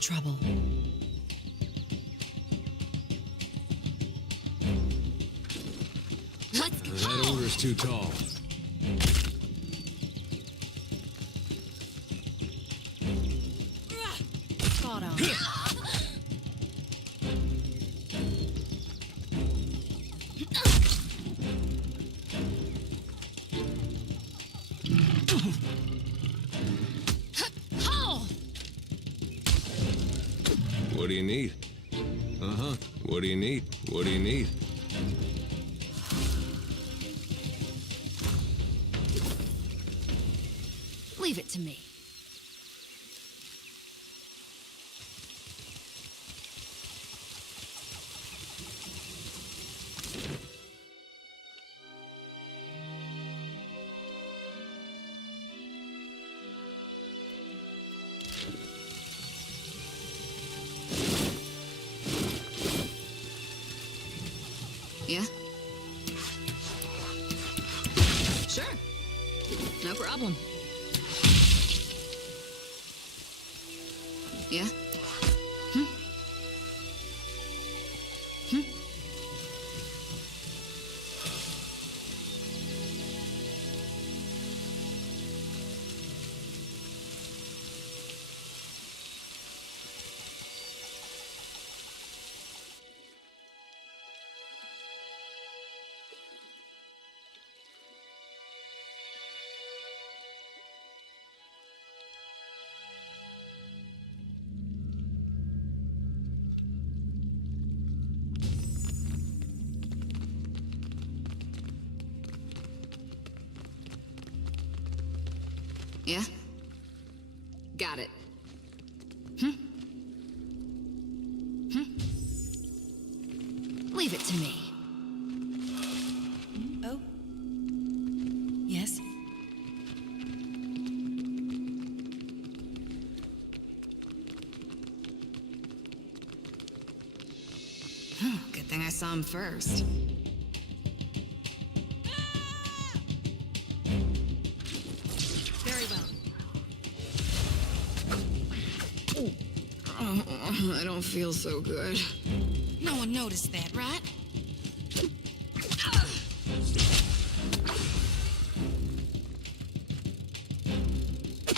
Trouble. Let's go. That order's too tall. Spot on. What do you need? Uh-huh. What do you need? What do you need? Leave it to me. No problem. Yeah? Yeah? Got it. Leave it to me. Oh? Yes? Good thing I saw him first. Very well. Oh, I don't feel so good. No one noticed that, right?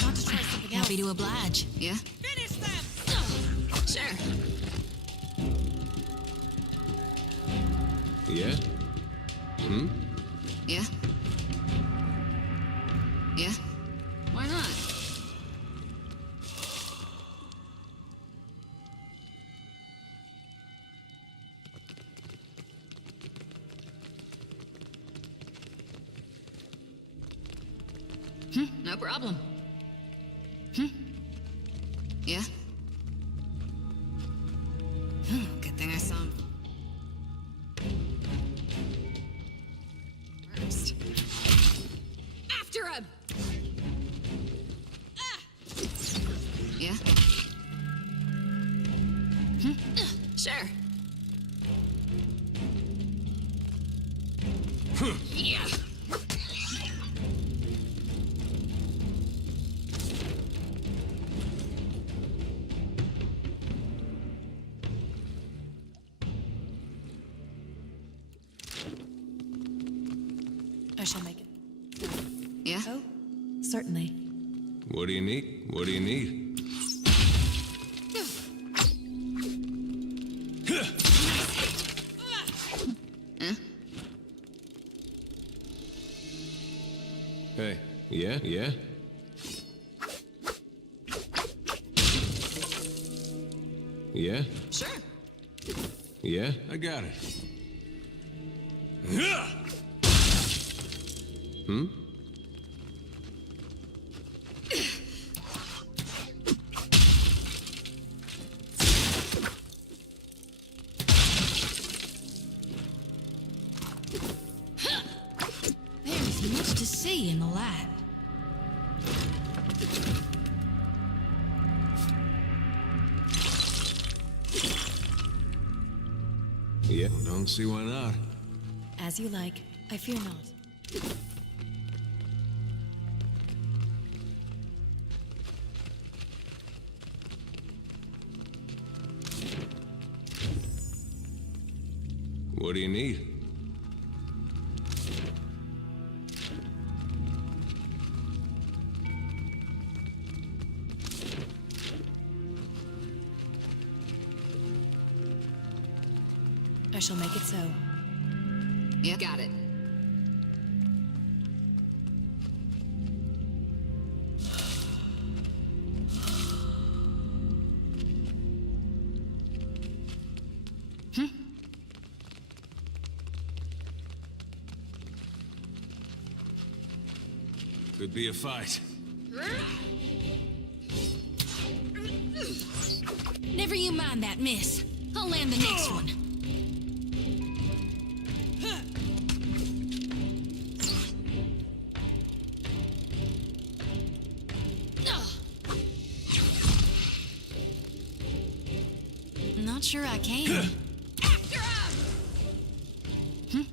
Want to try something else? Happy to oblige. Yeah? Finish them! Sure. Yeah? Yeah? Yeah? Why not? No problem. Yeah? Good thing I saw him first. After him! Yeah? Sure. Yeah! I shall make it. Yeah? Oh, certainly. What do you need? What do you need? Huh? Hey, yeah? Yeah? Yeah? Sure. Yeah? I got it. There's much to see in the light. Yeah, don't see why not. As you like. I fear not. What do you need? I shall make it so. Yeah, got it. Could be a fight. Never you mind that, miss. I'll land the next one. Not sure I can. After him!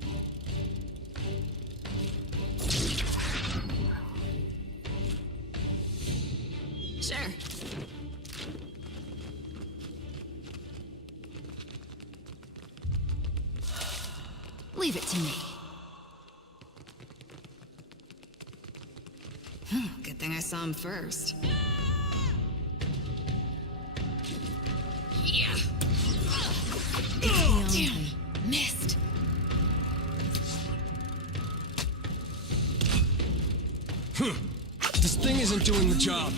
Leave it to me. Good thing I saw him first. Yeah. Damn, missed. This thing isn't doing the job.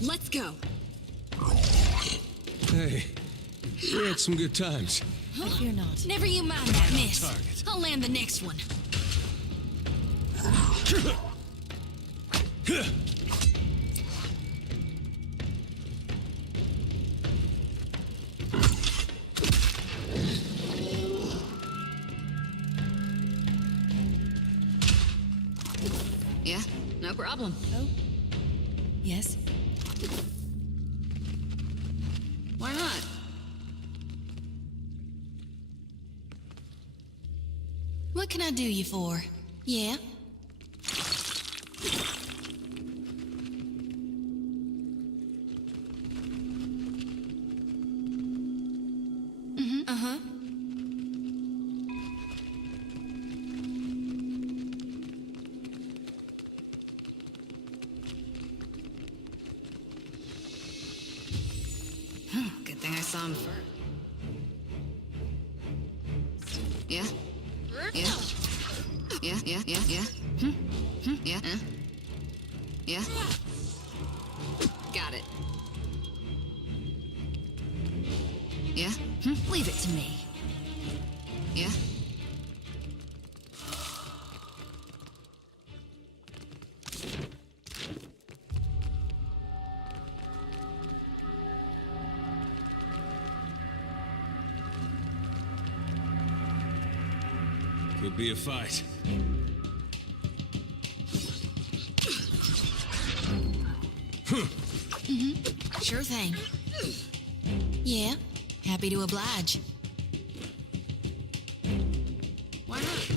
Let's go. Hey, we had some good times. I fear not. Never you mind that, miss. I'll land the next one. Yeah, no problem. Oh? Yes? Why not? What can I do you for? Yeah? Uh-huh. Good thing I saw him first. Yeah? Yeah? Yeah, yeah, yeah, yeah. Yeah, yeah. Got it. Yeah? Leave it to me. Yeah? Could be a fight. Sure thing. Yeah, happy to oblige. Why not?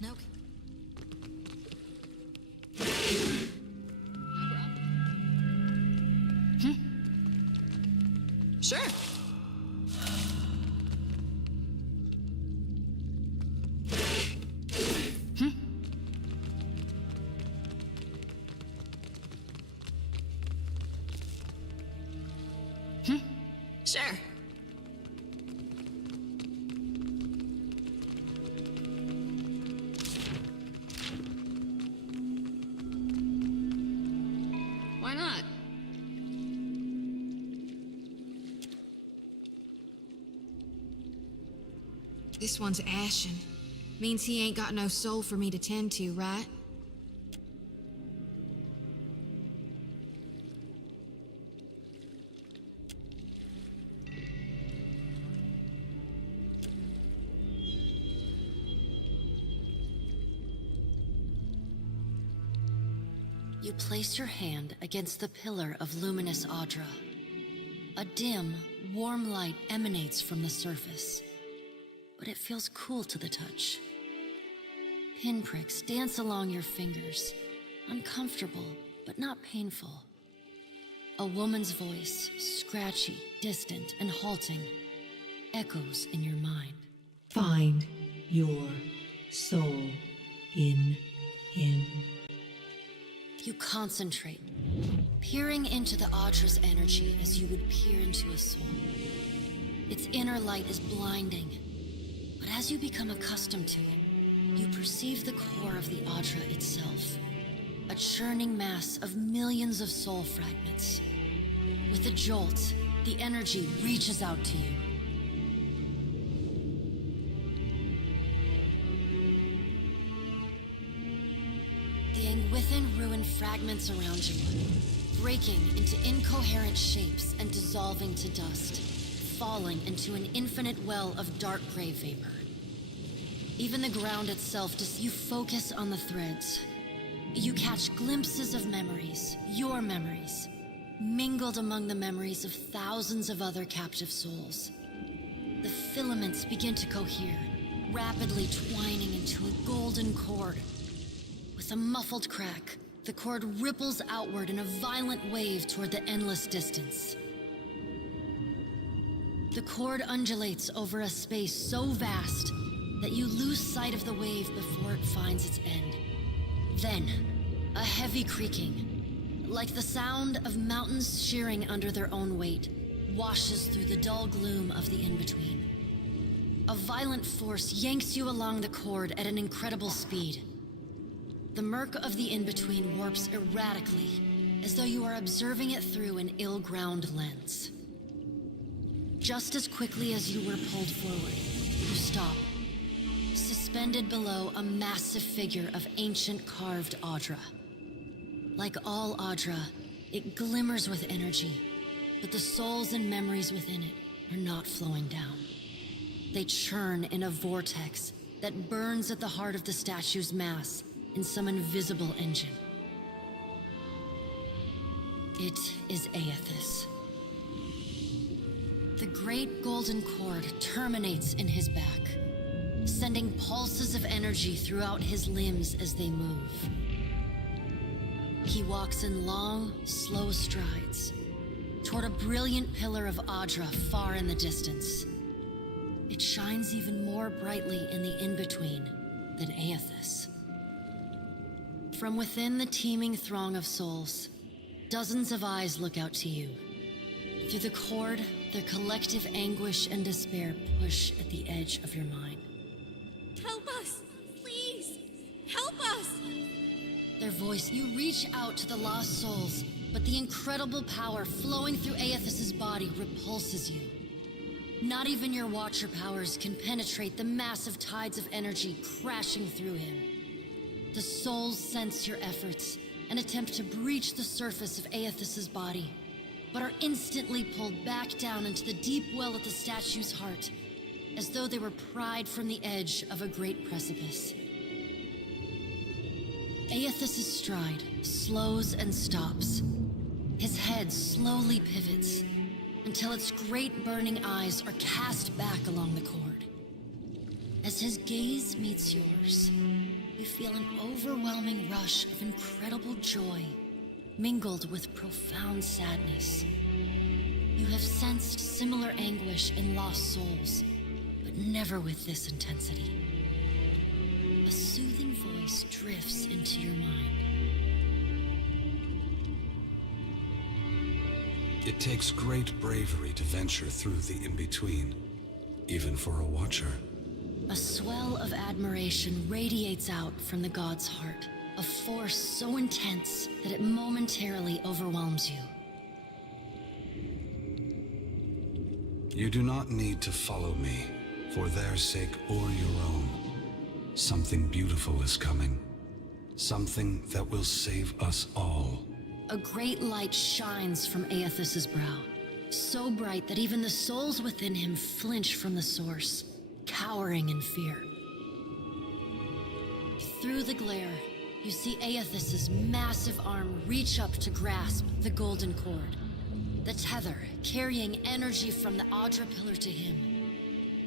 Nope. Sure. Sure. Why not? This one's ashen. Means he ain't got no soul for me to tend to, right? You place your hand against the pillar of luminous Audra. A dim, warm light emanates from the surface, but it feels cool to the touch. Pinpricks dance along your fingers, uncomfortable but not painful. A woman's voice, scratchy, distant, and halting, echoes in your mind. Find your soul in him. You concentrate, peering into the Audra's energy as you would peer into a soul. Its inner light is blinding, but as you become accustomed to it, you perceive the core of the Audra itself, a churning mass of millions of soul fragments. With a jolt, the energy reaches out to you. The Anguithan ruined fragments around you, breaking into incoherent shapes and dissolving to dust, falling into an infinite well of dark gray vapor. Even the ground itself, you focus on the threads. You catch glimpses of memories, your memories, mingled among the memories of thousands of other captive souls. The filaments begin to cohere, rapidly twining into a golden cord. With a muffled crack, the cord ripples outward in a violent wave toward the endless distance. The cord undulates over a space so vast that you lose sight of the wave before it finds its end. Then, a heavy creaking, like the sound of mountains shearing under their own weight, washes through the dull gloom of the in-between. A violent force yanks you along the cord at an incredible speed. The murk of the in-between warps erratically, as though you are observing it through an ill-ground lens. Just as quickly as you were pulled forward, you stop, suspended below a massive figure of ancient carved Audra. Like all Audra, it glimmers with energy, but the souls and memories within it are not flowing down. They churn in a vortex that burns at the heart of the statue's mass in some invisible engine. It is Aethys. The great golden cord terminates in his back, sending pulses of energy throughout his limbs as they move. He walks in long, slow strides toward a brilliant pillar of Audra far in the distance. It shines even more brightly in the in-between than Aethys. From within the teeming throng of souls, dozens of eyes look out to you. Through the cord, their collective anguish and despair push at the edge of your mind. Help us! Please! Help us! Their voice, you reach out to the lost souls, but the incredible power flowing through Aethys' body repulses you. Not even your Watcher powers can penetrate the massive tides of energy crashing through him. The souls sense your efforts and attempt to breach the surface of Aethys' body, but are instantly pulled back down into the deep well at the statue's heart, as though they were pried from the edge of a great precipice. Aethys' stride slows and stops. His head slowly pivots until its great burning eyes are cast back along the cord. As his gaze meets yours, you feel an overwhelming rush of incredible joy mingled with profound sadness. You have sensed similar anguish in lost souls, but never with this intensity. A soothing voice drifts into your mind. It takes great bravery to venture through the in-between, even for a Watcher. A swell of admiration radiates out from the god's heart, a force so intense that it momentarily overwhelms you. You do not need to follow me, for their sake or your own. Something beautiful is coming. Something that will save us all. A great light shines from Aethys' brow, so bright that even the souls within him flinch from the source, cowering in fear. Through the glare, you see Aethys' massive arm reach up to grasp the golden cord, the tether carrying energy from the Audra pillar to him,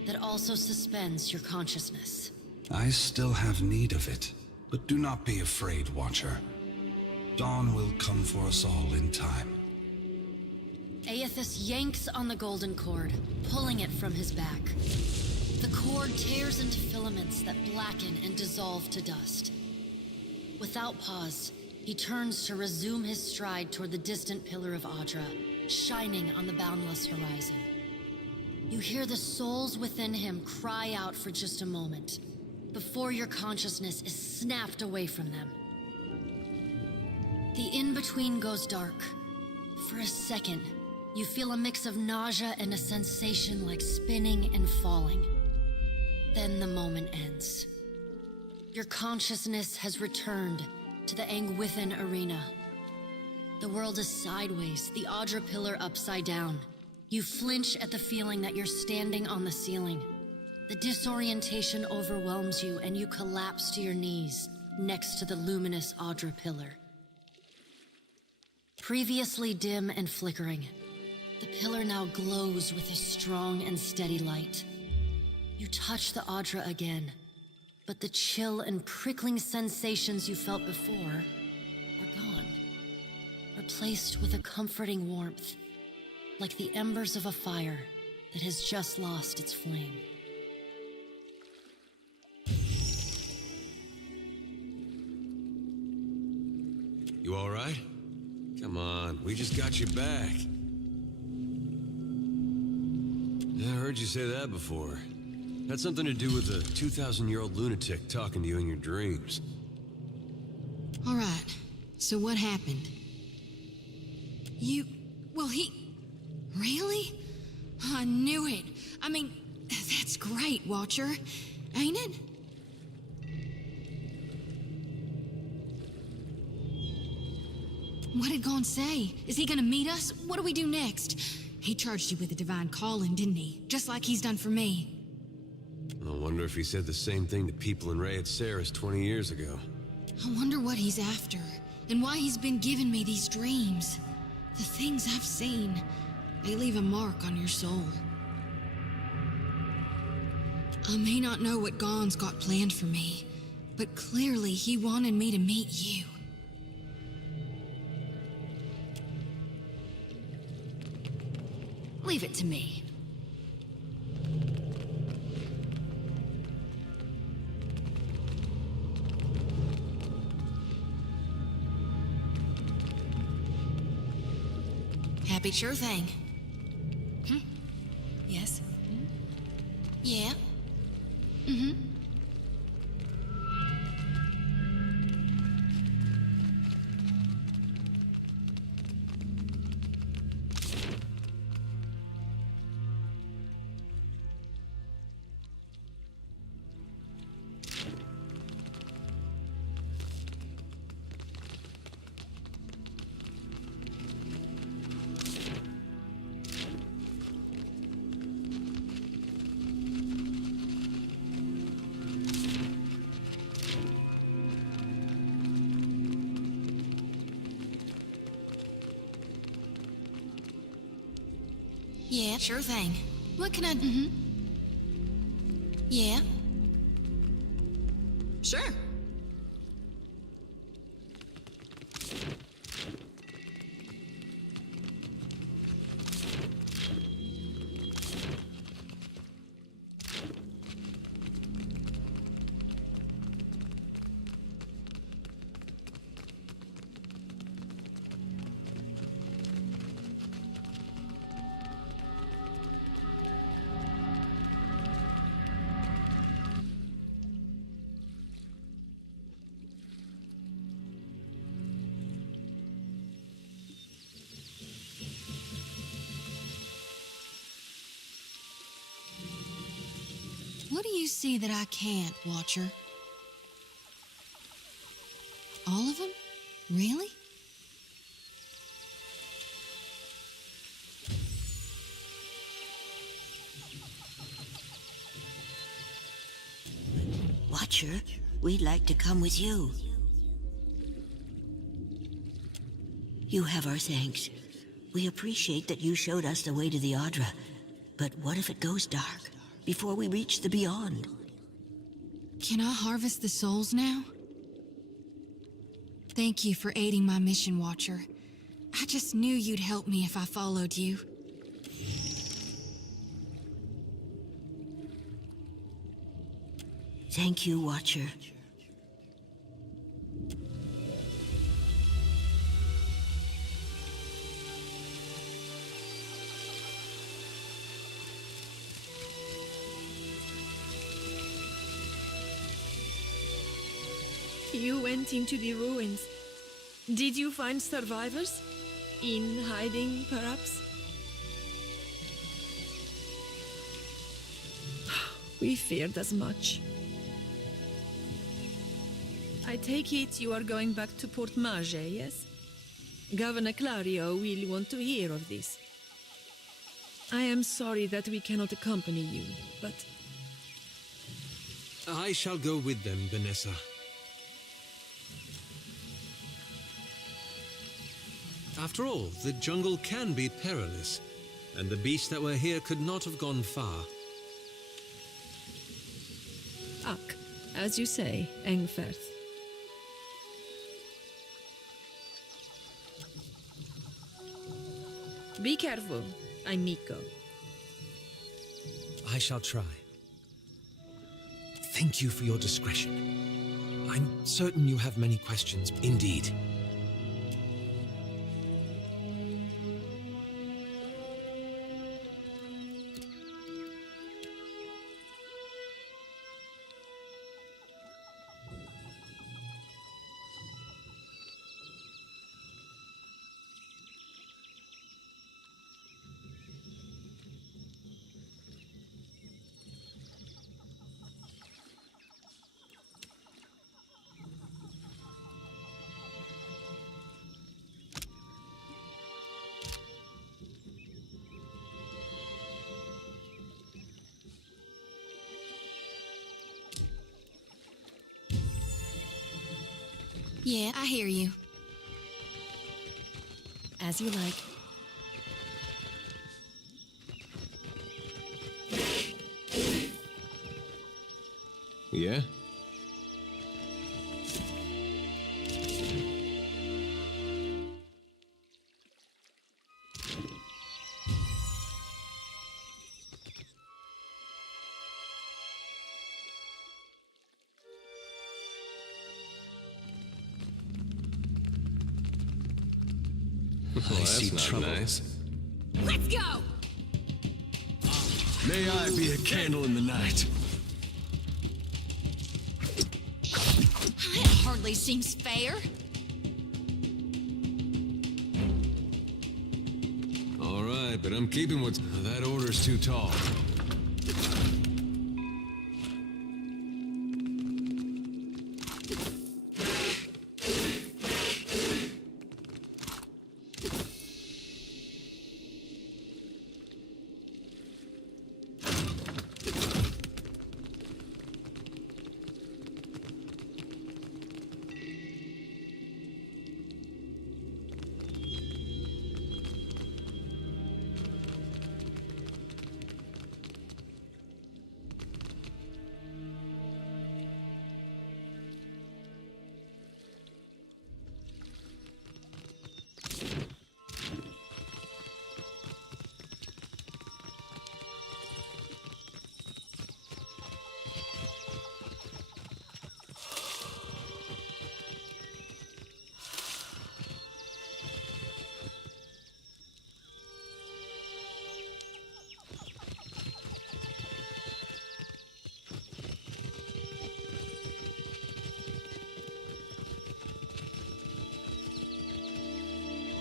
that also suspends your consciousness. I still have need of it, but do not be afraid, Watcher. Dawn will come for us all in time. Aethys yanks on the golden cord, pulling it from his back. The cord tears into filaments that blacken and dissolve to dust. Without pause, he turns to resume his stride toward the distant pillar of Audra, shining on the boundless horizon. You hear the souls within him cry out for just a moment, before your consciousness is snapped away from them. The in-between goes dark. For a second, you feel a mix of nausea and a sensation like spinning and falling. Then the moment ends. Your consciousness has returned to the Angwithan arena. The world is sideways, the Audra pillar upside down. You flinch at the feeling that you're standing on the ceiling. The disorientation overwhelms you and you collapse to your knees next to the luminous Audra pillar. Previously dim and flickering, The pillar now glows with a strong and steady light. You touch the Audra again, but the chill and prickling sensations you felt before are gone, replaced with a comforting warmth, like the embers of a fire that has just lost its flame. You all right? Come on, we just got you back. Yeah, I heard you say that before. Had something to do with a 2,000-year-old lunatic talking to you in your dreams. All right, so what happened? Really? I knew it. I mean, that's great, Watcher. Ain't it? What did Gon say? Is he gonna meet us? What do we do next? He charged you with a divine calling, didn't he? Just like he's done for me. I wonder if he said the same thing to people in Ray at Seras 20 years ago. I wonder what he's after, and why he's been giving me these dreams. The things I've seen, they leave a mark on your soul. I may not know what Gon's got planned for me, but clearly he wanted me to meet you. Leave it to me. Happy sure thing. Yes? Yeah? Mm-hmm. Yeah, sure thing. What can I... Yeah? Sure. What do you see that I can't, Watcher? All of them? Really? Watcher, we'd like to come with you. You have our thanks. We appreciate that you showed us the way to the Audra. But what if it goes dark before we reach the beyond? Can I harvest the souls now? Thank you for aiding my mission, Watcher. I just knew you'd help me if I followed you. Thank you, Watcher. You went into the ruins. Did you find survivors? In hiding, perhaps? We feared as much. I take it you are going back to Port Mage, yes? Governor Clario will want to hear of this. I am sorry that we cannot accompany you, but... I shall go with them, Vanessa. After all, the jungle can be perilous. and the beasts that were here could not have gone far. Ak, as you say, Engferth. Be careful, amico. I shall try. Thank you for your discretion. I'm certain you have many questions. Indeed. Yeah, I hear you. As you like. Yeah? I see trouble. Nice. Let's go! May I be a candle in the night. That hardly seems fair. All right, but I'm keeping what's... That order's too tall.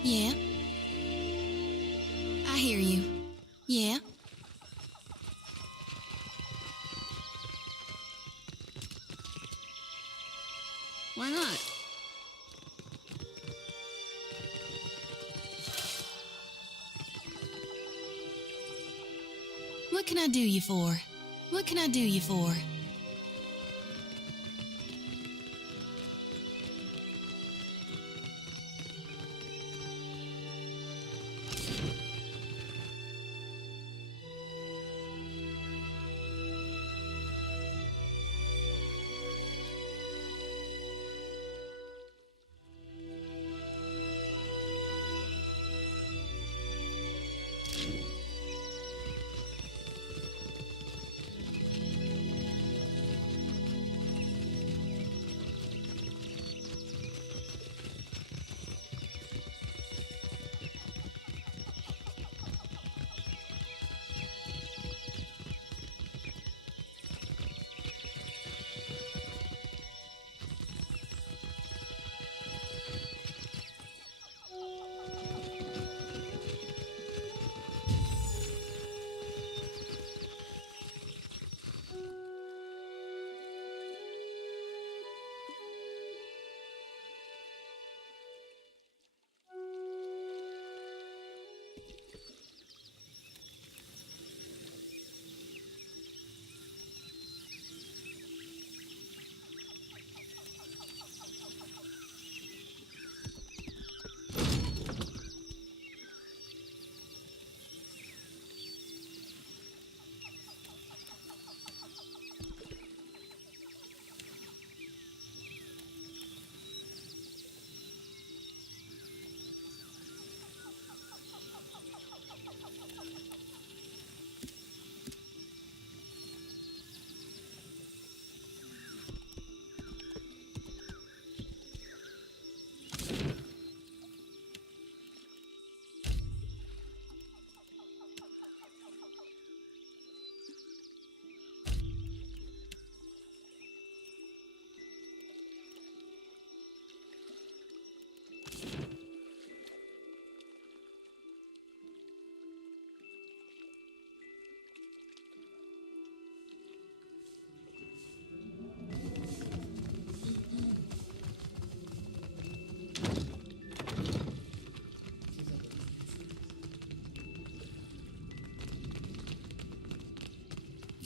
Yeah. I hear you. Yeah. Why not? What can I do you for? What can I do you for?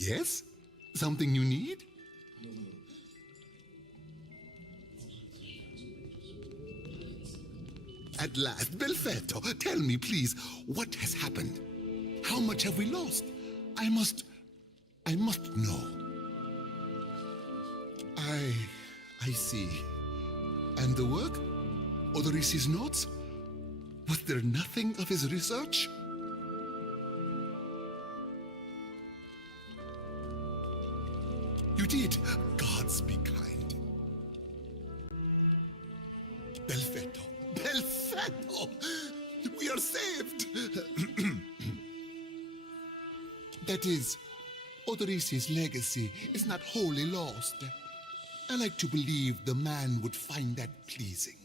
Yes? Something you need? At last, Belfetto, tell me, please, what has happened? How much have we lost? I must know. I see. And the work? Odorisi's notes? Was there nothing of his research? You did. Gods be kind. Belfetto. Belfetto! We are saved! That is, Odorisi's legacy is not wholly lost. I like to believe the man would find that pleasing.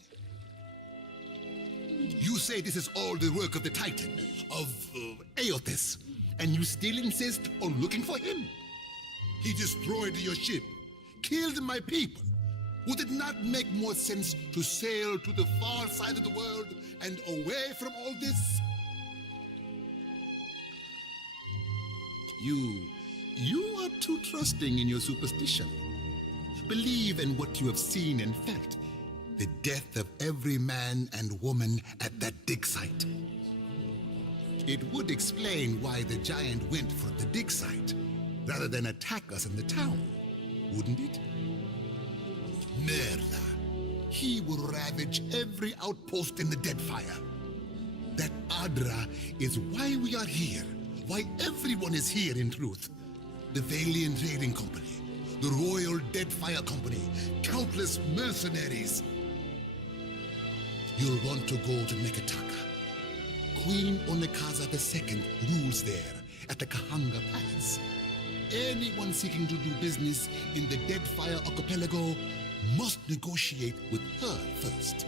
You say this is all the work of the Titan, of Aeotis, and you still insist on looking for him? He destroyed your ship, killed my people. Would it not make more sense to sail to the far side of the world and away from all this? You are too trusting in your superstition. Believe in what you have seen and felt. The death of every man and woman at that dig site. It would explain why the giant went for the dig site, rather than attack us in the town, wouldn't it? Merda. He will ravage every outpost in the Deadfire. That Adra is why we are here, why everyone is here in truth. The Valiant Trading Company, the Royal Deadfire Company, countless mercenaries. You'll want to go to Nekataka. Queen Onekaza II rules there at the Kahanga Palace. Anyone seeking to do business in the Deadfire archipelago must negotiate with her first.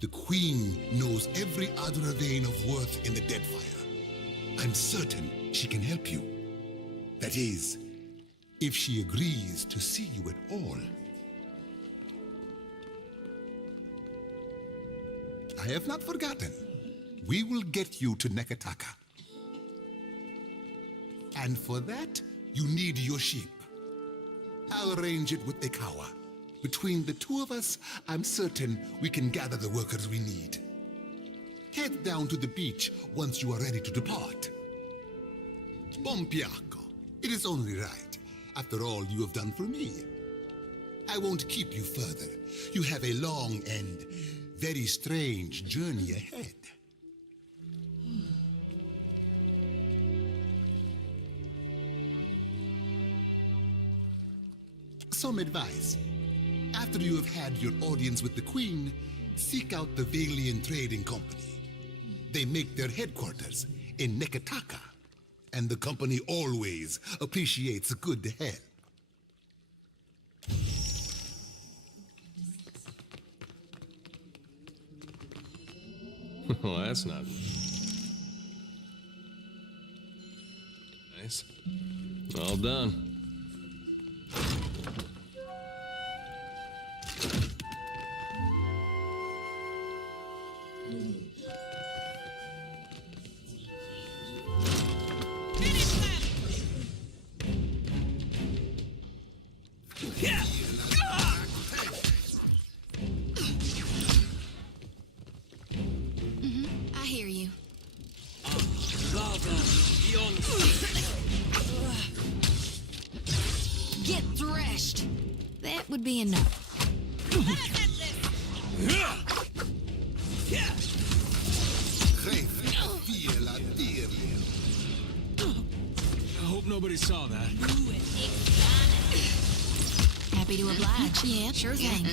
The Queen knows every Adra vein of worth in the Deadfire. I'm certain she can help you. That is, if she agrees to see you at all. I have not forgotten. We will get you to Nekataka. And for that, you need your ship. I'll arrange it with Ikawa. Between the two of us, I'm certain we can gather the workers we need. Head down to the beach once you are ready to depart. Bompiaco, it is only right, after all you have done for me. I won't keep you further. You have a long and very strange journey ahead. Some advice. After you have had your audience with the Queen, seek out the Valiant Trading Company. They make their headquarters in Nekataka, and the company always appreciates good help. Well, that's not nice. All done. I hear you. Get threshed. That would be enough. I hope nobody saw that. Happy to oblige. Yeah, sure thing.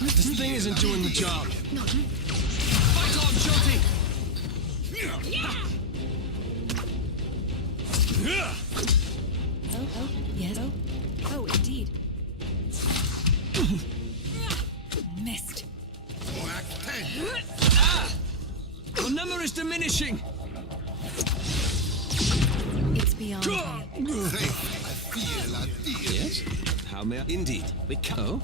This thing isn't doing the job. Fight on, Joti! Oh, yes. Oh, indeed. Missed. Your number is diminishing. It's beyond me. Yes? How may I? Indeed. We can. Oh?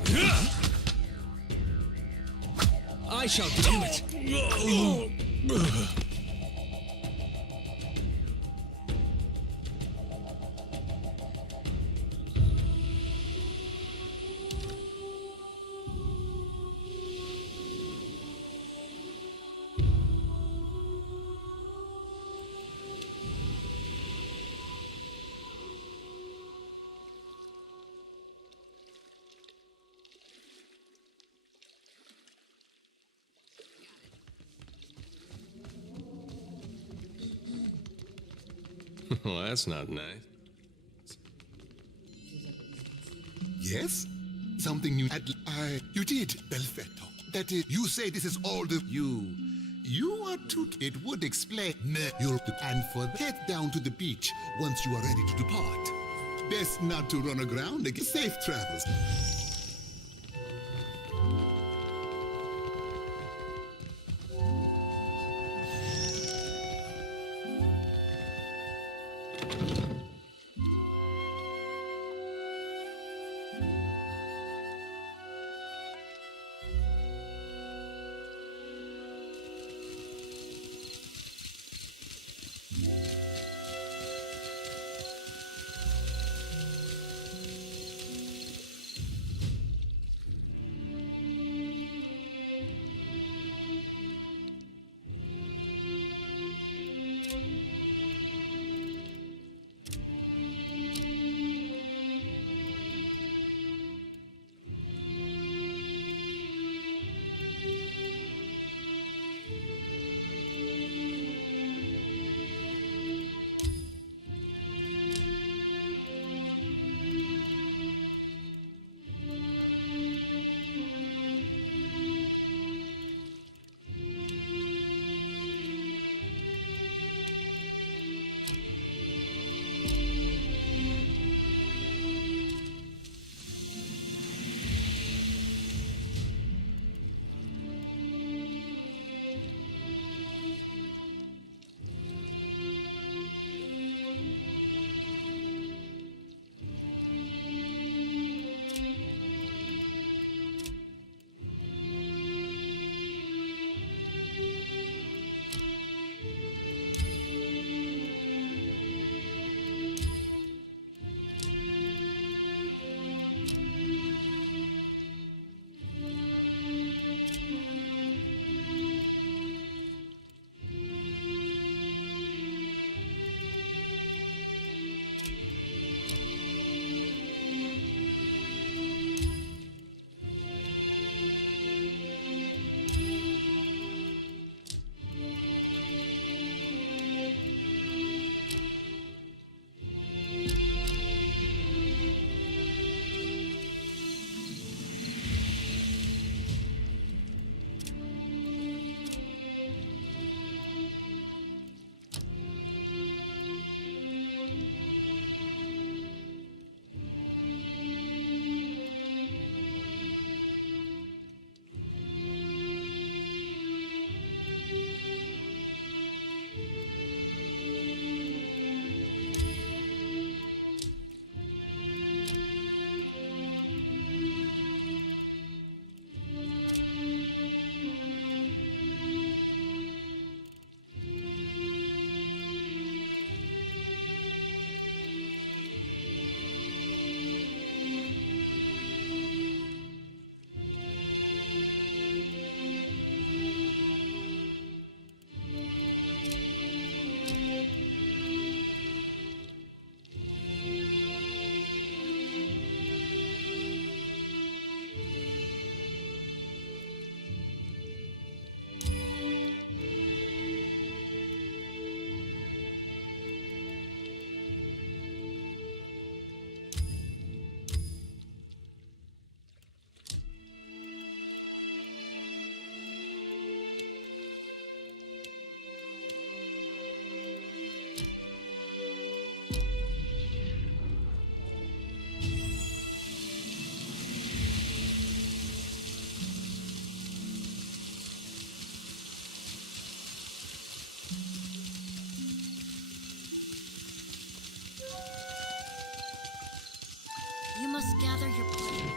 I shall do it. Well, that's not nice. Yes? Something new. You did, Belfetto. That is, you say this is all the... You are too... It would explain... And for head down to the beach once you are ready to depart. Best not to run aground again. Safe travels. You must gather your party.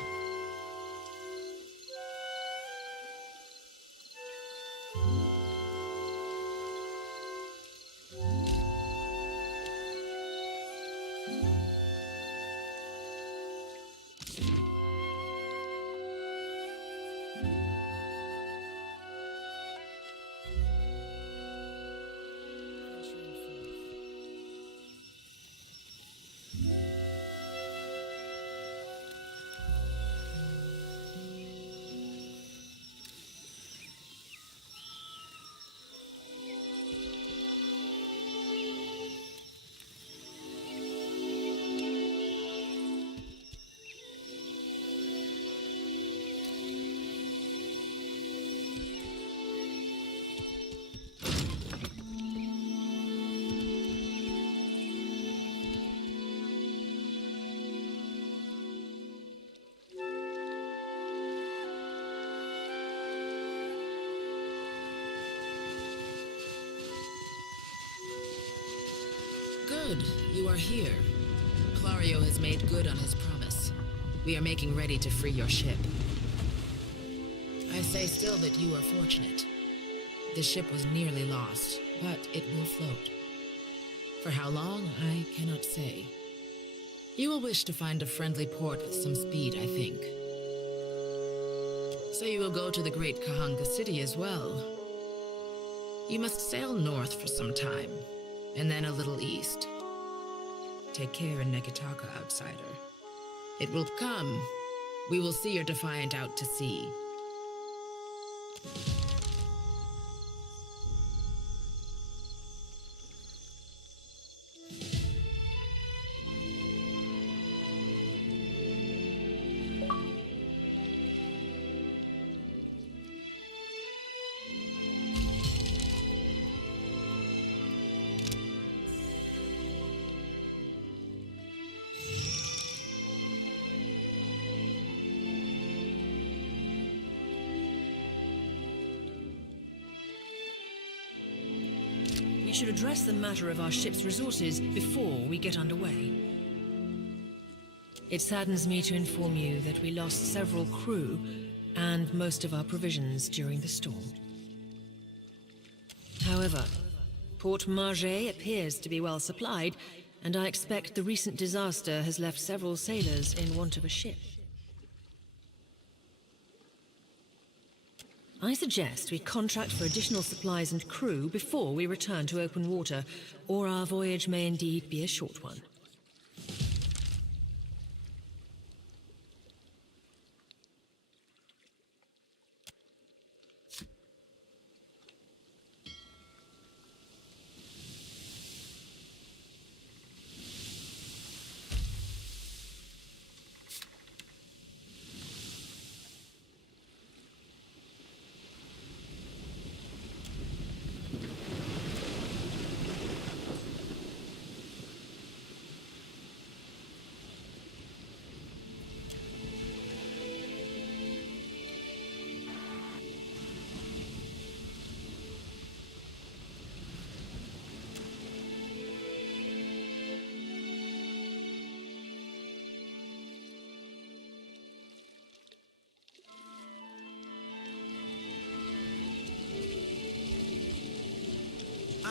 you are here, Clario has made good on his promise. We are making ready to free your ship. I say still that you are fortunate. The ship was nearly lost, but it will float. For how long, I cannot say. You will wish to find a friendly port with some speed, I think. So you will go to the great Kahanga city as well. You must sail north for some time, and then a little east. Take care in Nekitaka, outsider. It will come. We will see your defiant out to sea. We should address the matter of our ship's resources before we get underway. It saddens me to inform you that we lost several crew and most of our provisions during the storm. However, Port Margay appears to be well supplied, and I expect the recent disaster has left several sailors in want of a ship. I suggest we contract for additional supplies and crew before we return to open water, or our voyage may indeed be a short one.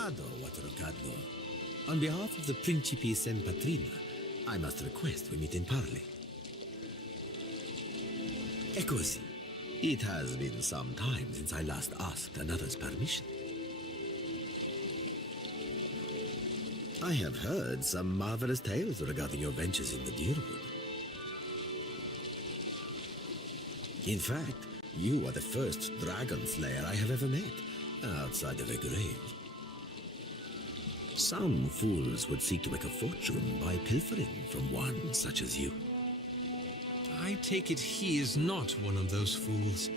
Ado, Waterocado. On behalf of the Principes and Patrina, I must request we meet in parley. Eccosi. It has been some time since I last asked another's permission. I have heard some marvelous tales regarding your ventures in the Deerwood. In fact, you are the first dragon slayer I have ever met, outside of a grave. Some fools would seek to make a fortune by pilfering from one such as you. I take it he is not one of those fools.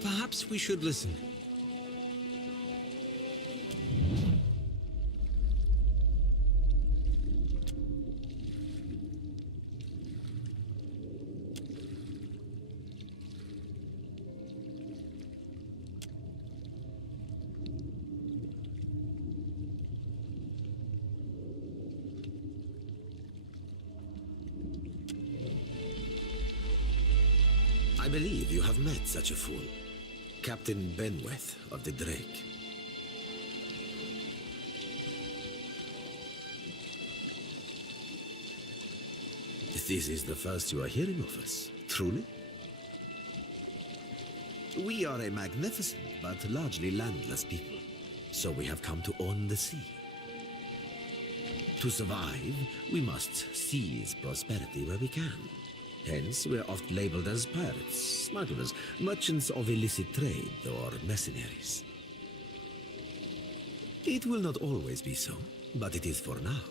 Perhaps we should listen. I believe you have met such a fool, Captain Benweth of the Drake. This is the first you are hearing of us, truly? We are a magnificent but largely landless people, so we have come to own the sea. To survive, we must seize prosperity where we can. Hence, we are oft labeled as pirates, smugglers, merchants of illicit trade, or mercenaries. It will not always be so, but it is for now.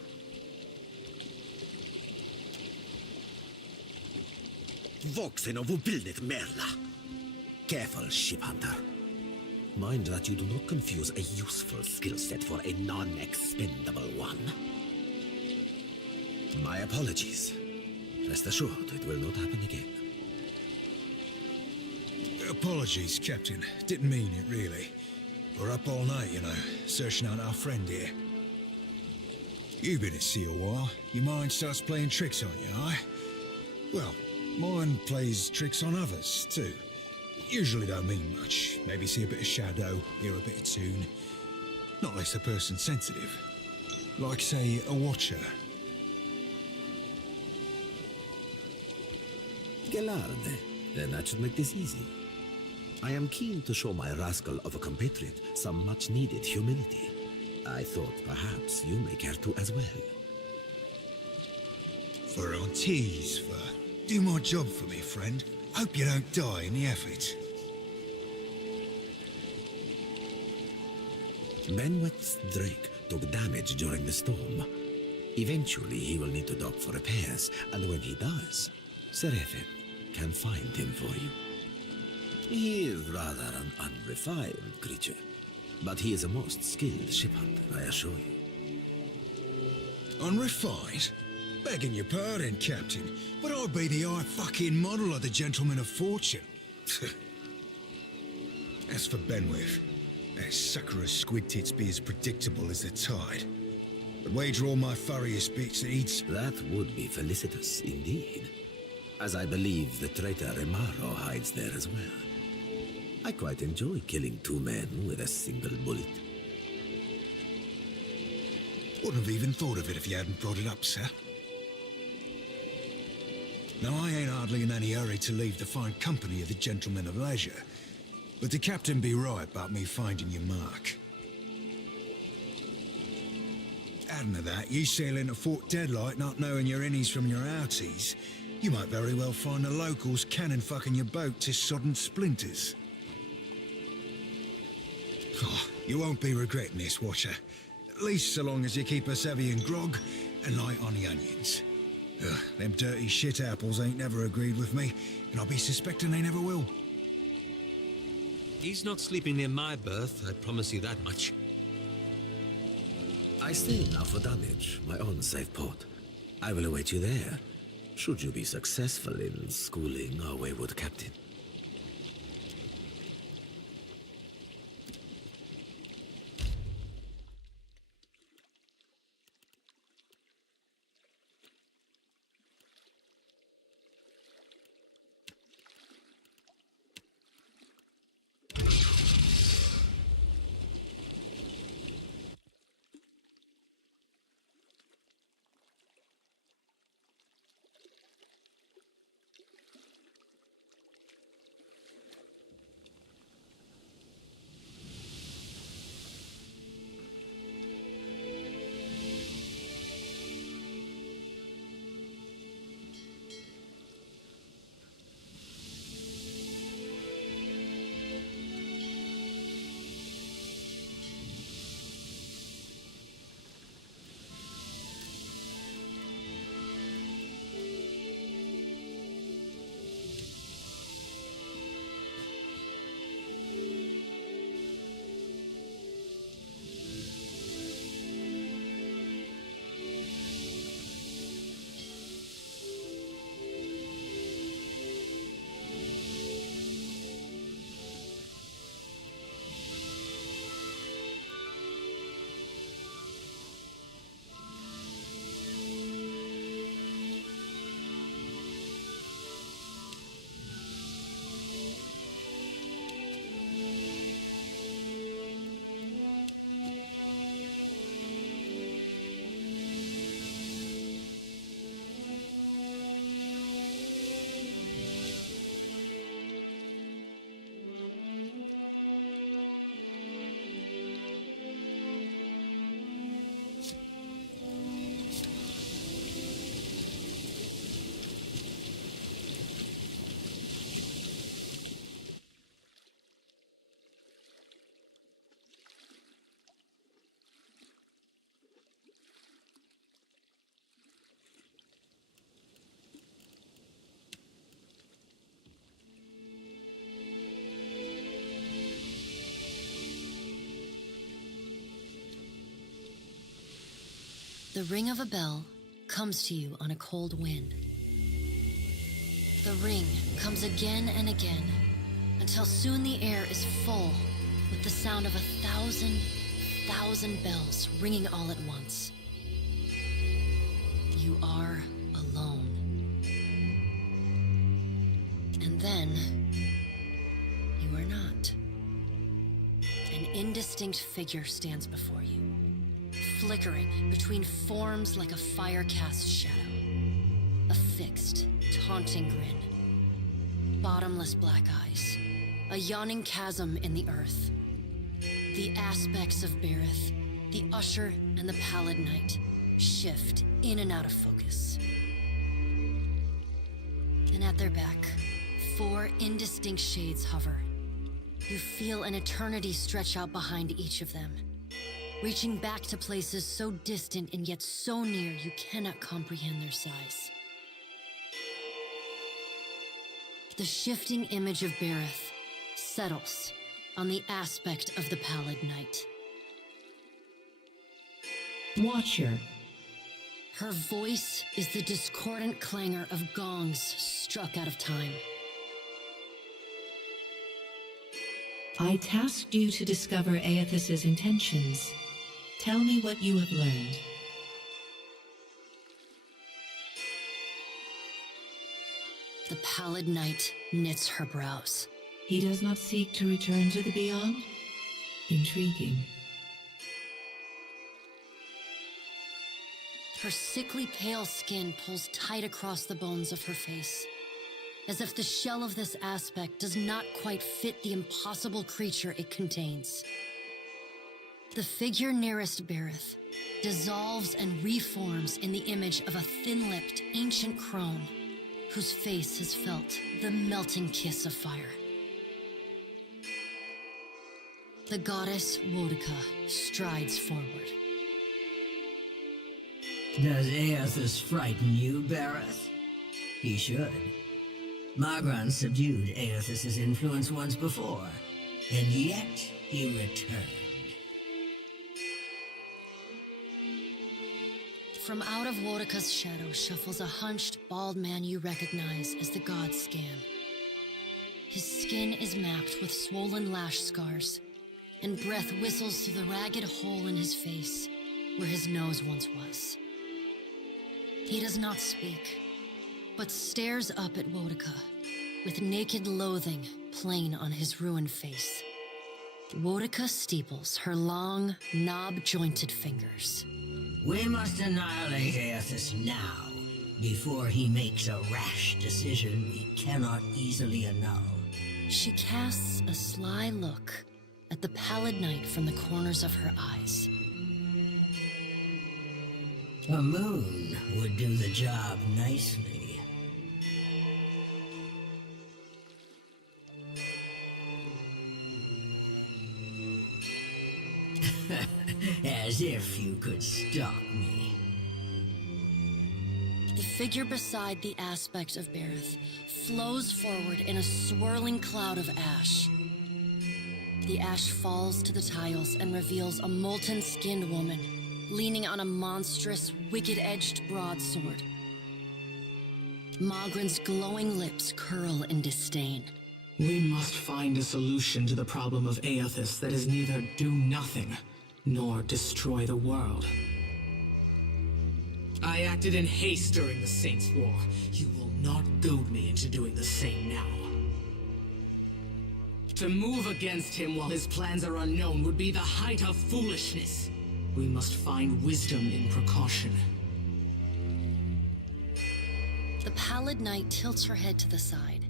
Voxen of Ubilnet Merla. Careful, ship hunter. Mind that you do not confuse a useful skill set for a non-expendable one. My apologies. Rest assured, it will not happen again. Apologies, Captain. Didn't mean it, really. We're up all night, you know, searching out our friend here. You've been at sea a while. Your mind starts playing tricks on you, aye? Well, mine plays tricks on others, too. Usually don't mean much. Maybe see a bit of shadow, hear a bit of tune. Not unless the person's sensitive. Like, say, a watcher. Gelarde. Then that should make this easy. I am keen to show my rascal of a compatriot some much-needed humility. I thought perhaps you may care to as well. For aunties, do my job for me, friend. Hope you don't die in the effort. Benwick's Drake took damage during the storm. Eventually, he will need to dock for repairs, and when he does, Seraphin can find him for you. He is rather an unrefined creature, but he is a most skilled ship hunter, I assure you. Unrefined? Begging your pardon, Captain, but I'd be the high fucking model of the gentleman of fortune. As for Benwith, that sucker of squid tits be as predictable as the tide. I'd wager all my furriest bits that he'd... That would be felicitous indeed, as I believe the traitor Remaro hides there as well. I quite enjoy killing two men with a single bullet. Wouldn't have even thought of it if you hadn't brought it up, sir. Now, I ain't hardly in any hurry to leave the fine company of the gentlemen of leisure, but the captain be right about me finding your mark. Adding to that, you sail into Fort Deadlight not knowing your innies from your outies, you might very well find the locals cannon fucking your boat to sodden splinters. Oh, you won't be regretting this, Watcher. At least so long as you keep us heavy in grog and light on the onions. Them dirty shit apples ain't never agreed with me, and I'll be suspecting they never will. He's not sleeping near my berth, I promise you that much. I sail now for Dunwich, my own safe port. I will await you there, should you be successful in schooling our wayward captain. The ring of a bell comes to you on a cold wind. The ring comes again and again, until soon the air is full with the sound of 1,000 bells ringing all at once. you are alone. And then, you are not. An indistinct figure stands before you, flickering between forms like a fire-cast shadow. A fixed, taunting grin. Bottomless black eyes. A yawning chasm in the earth. The aspects of Berith, the Usher and the Pallid Knight, shift in and out of focus. And at their back, 4 indistinct shades hover. You feel an eternity stretch out behind each of them, reaching back to places so distant and yet so near you cannot comprehend their size. The shifting image of Berith settles on the aspect of the Pallid Knight. Watcher. Her voice is the discordant clangor of gongs struck out of time. I tasked you to discover Aethys's intentions. Tell me what you have learned. The Pallid Knight knits her brows. He does not seek to return to the beyond? Intriguing. Her sickly pale skin pulls tight across the bones of her face, as if the shell of this aspect does not quite fit the impossible creature it contains. The figure nearest Berith dissolves and reforms in the image of a thin-lipped ancient crone whose face has felt the melting kiss of fire. The goddess Wodica strides forward. Does Aethys frighten you, Berith? He should. Margron subdued Aethys's influence once before, and yet he returned. From out of Wodica's shadow shuffles a hunched, bald man you recognize as the god Scan. His skin is mapped with swollen lash scars, and breath whistles through the ragged hole in his face where his nose once was. He does not speak, but stares up at Wodica, with naked loathing plain on his ruined face. Wodica steeples her long, knob-jointed fingers. We must annihilate Aethys now, before he makes a rash decision we cannot easily annul. She casts a sly look at the Pallid Knight from the corners of her eyes. A moon would do the job nicely. As if you could stop me. The figure beside the aspect of Berith flows forward in a swirling cloud of ash. The ash falls to the tiles and reveals a molten-skinned woman leaning on a monstrous, wicked-edged broadsword. Magran's glowing lips curl in disdain. We must find a solution to the problem of Aethys that is neither do nothing, nor destroy the world. I acted in haste during the Saints' War. You will not goad me into doing the same now. To move against him while his plans are unknown would be the height of foolishness. We must find wisdom in precaution. The Pallid Knight tilts her head to the side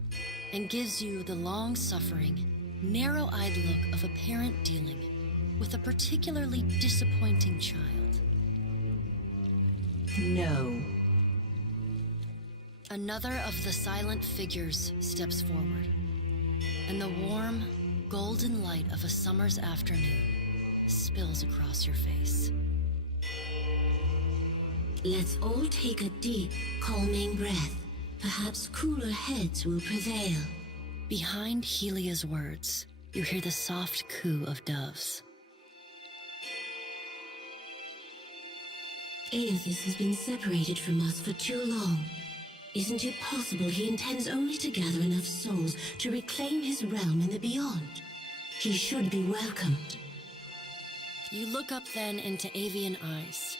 and gives you the long-suffering, narrow-eyed look of a parent dealing with a particularly disappointing child. No. Another of the silent figures steps forward, and the warm, golden light of a summer's afternoon spills across your face. Let's all take a deep, calming breath. Perhaps cooler heads will prevail. Behind Helia's words, you hear the soft coo of doves. Aethys has been separated from us for too long. Isn't it possible he intends only to gather enough souls to reclaim his realm in the beyond? He should be welcomed. You look up then into avian eyes,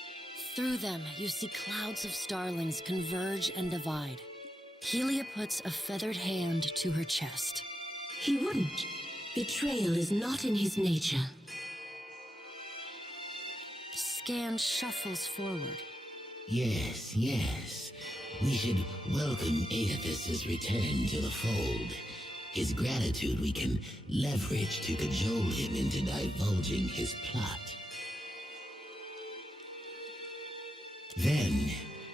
Through them, you see clouds of starlings converge and divide. Helia puts a feathered hand to her chest. He wouldn't. Betrayal is not in his nature. Scan shuffles forward. Yes, yes. We should welcome Aethys's return to the fold. His gratitude we can leverage to cajole him into divulging his plot. Then,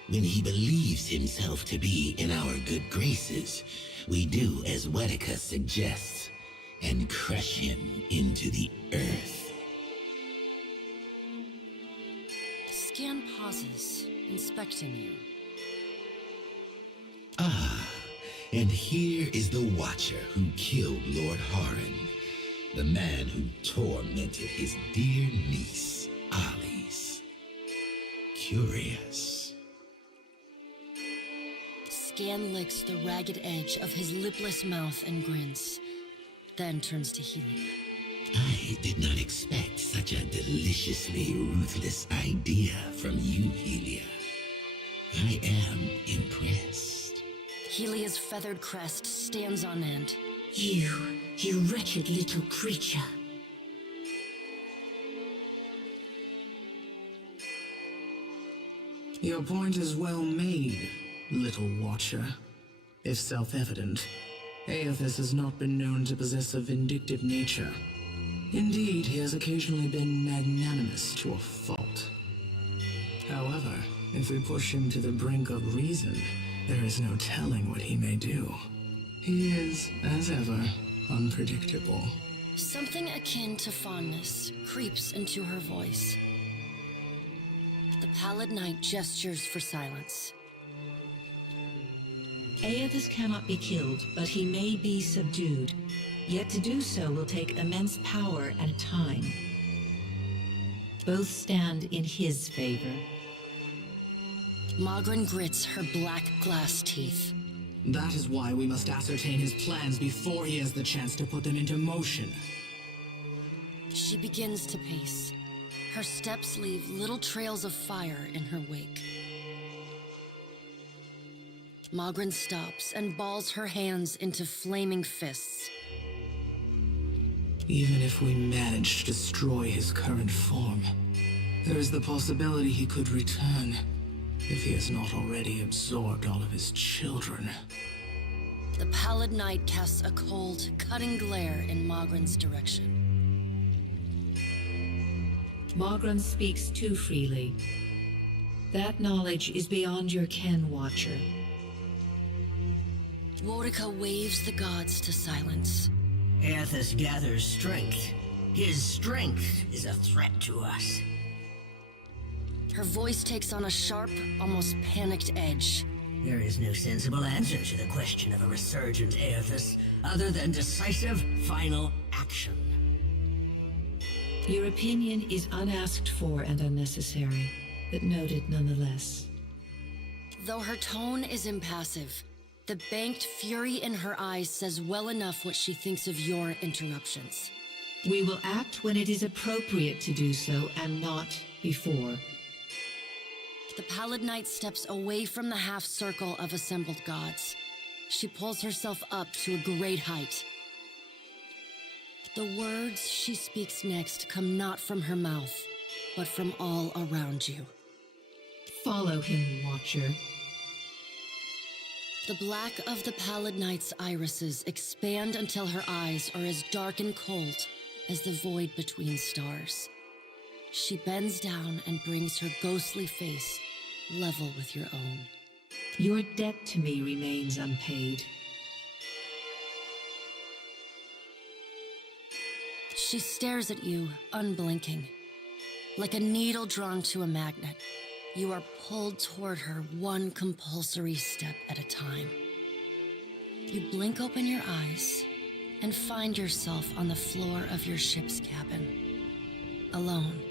when he believes himself to be in our good graces, we do as Wedeka suggests, and crush him into the earth. Scan pauses, inspecting you. Ah, and here is the Watcher who killed Lord Haran, the man who tormented his dear niece, Alice. Curious. Scan licks the ragged edge of his lipless mouth and grins, then turns to Helia. I did not expect such a deliciously ruthless idea from you, Helia. I am impressed. Helia's feathered crest stands on end. You wretched little creature. Your point is well made, little Watcher. If self-evident, Aethys has not been known to possess a vindictive nature. Indeed, he has occasionally been magnanimous to a fault. However, if we push him to the brink of reason, there is no telling what he may do. He is, as ever, unpredictable. Something akin to fondness creeps into her voice. The pallid knight gestures for silence. Aethys cannot be killed, but he may be subdued. Yet to do so will take immense power and time. Both stand in his favor. Magran grits her black glass teeth. That is why we must ascertain his plans before he has the chance to put them into motion. She begins to pace. Her steps leave little trails of fire in her wake. Magran stops and balls her hands into flaming fists. Even if we manage to destroy his current form, there is the possibility he could return, if he has not already absorbed all of his children. The pallid knight casts a cold, cutting glare in Magran's direction. Magran speaks too freely. That knowledge is beyond your ken, Watcher. Wodika waves the gods to silence. Aethys gathers strength. His strength is a threat to us. Her voice takes on a sharp, almost panicked edge. There is no sensible answer to the question of a resurgent Aethys, other than decisive, final action. Your opinion is unasked for and unnecessary, but noted nonetheless. Though her tone is impassive, the banked fury in her eyes says well enough what she thinks of your interruptions. We will act when it is appropriate to do so, and not before. The pallid knight steps away from the half-circle of assembled gods. She pulls herself up to a great height. The words she speaks next come not from her mouth, but from all around you. Follow him, Watcher. The black of the pallid knight's irises expand until her eyes are as dark and cold as the void between stars. She bends down and brings her ghostly face level with your own. Your debt to me remains unpaid. She stares at you, unblinking. Like a needle drawn to a magnet, you are pulled toward her one compulsory step at a time. You blink open your eyes and find yourself on the floor of your ship's cabin, alone.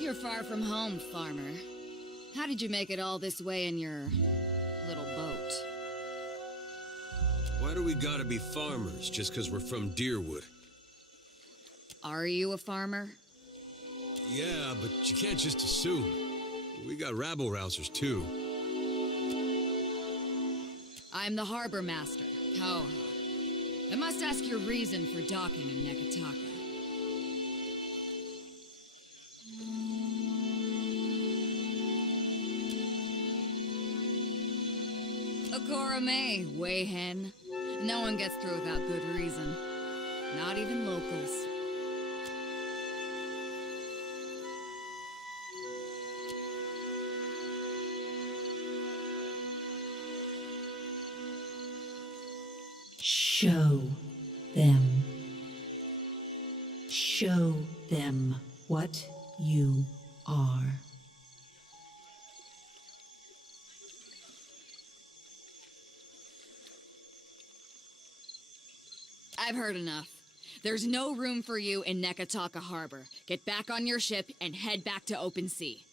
You're far from home, farmer. How did you make it all this way in your little boat? Why do we gotta be farmers just because we're from Deerwood? Are you a farmer? Yeah, but you can't just assume. We got rabble-rousers, too. I'm the harbor master, Ho. I must ask your reason for docking in Neketaka. Akorame, Wayhen. No one gets through without good reason. Not even locals. Show them. Show them what you are. I've heard enough. There's no room for you in Neketaka Harbor. Get back on your ship and head back to open sea.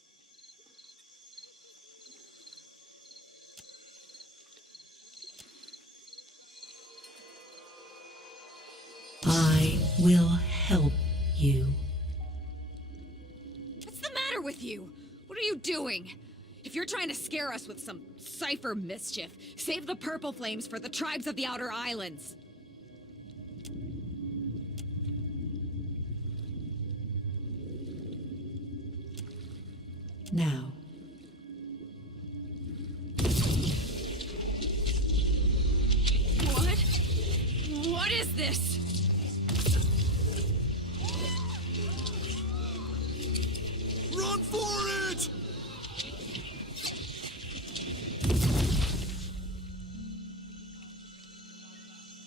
I will help you. What's the matter with you? What are you doing? If you're trying to scare us with some cipher mischief, save the purple flames for the tribes of the Outer Islands. Now. What? What is this? Run for it!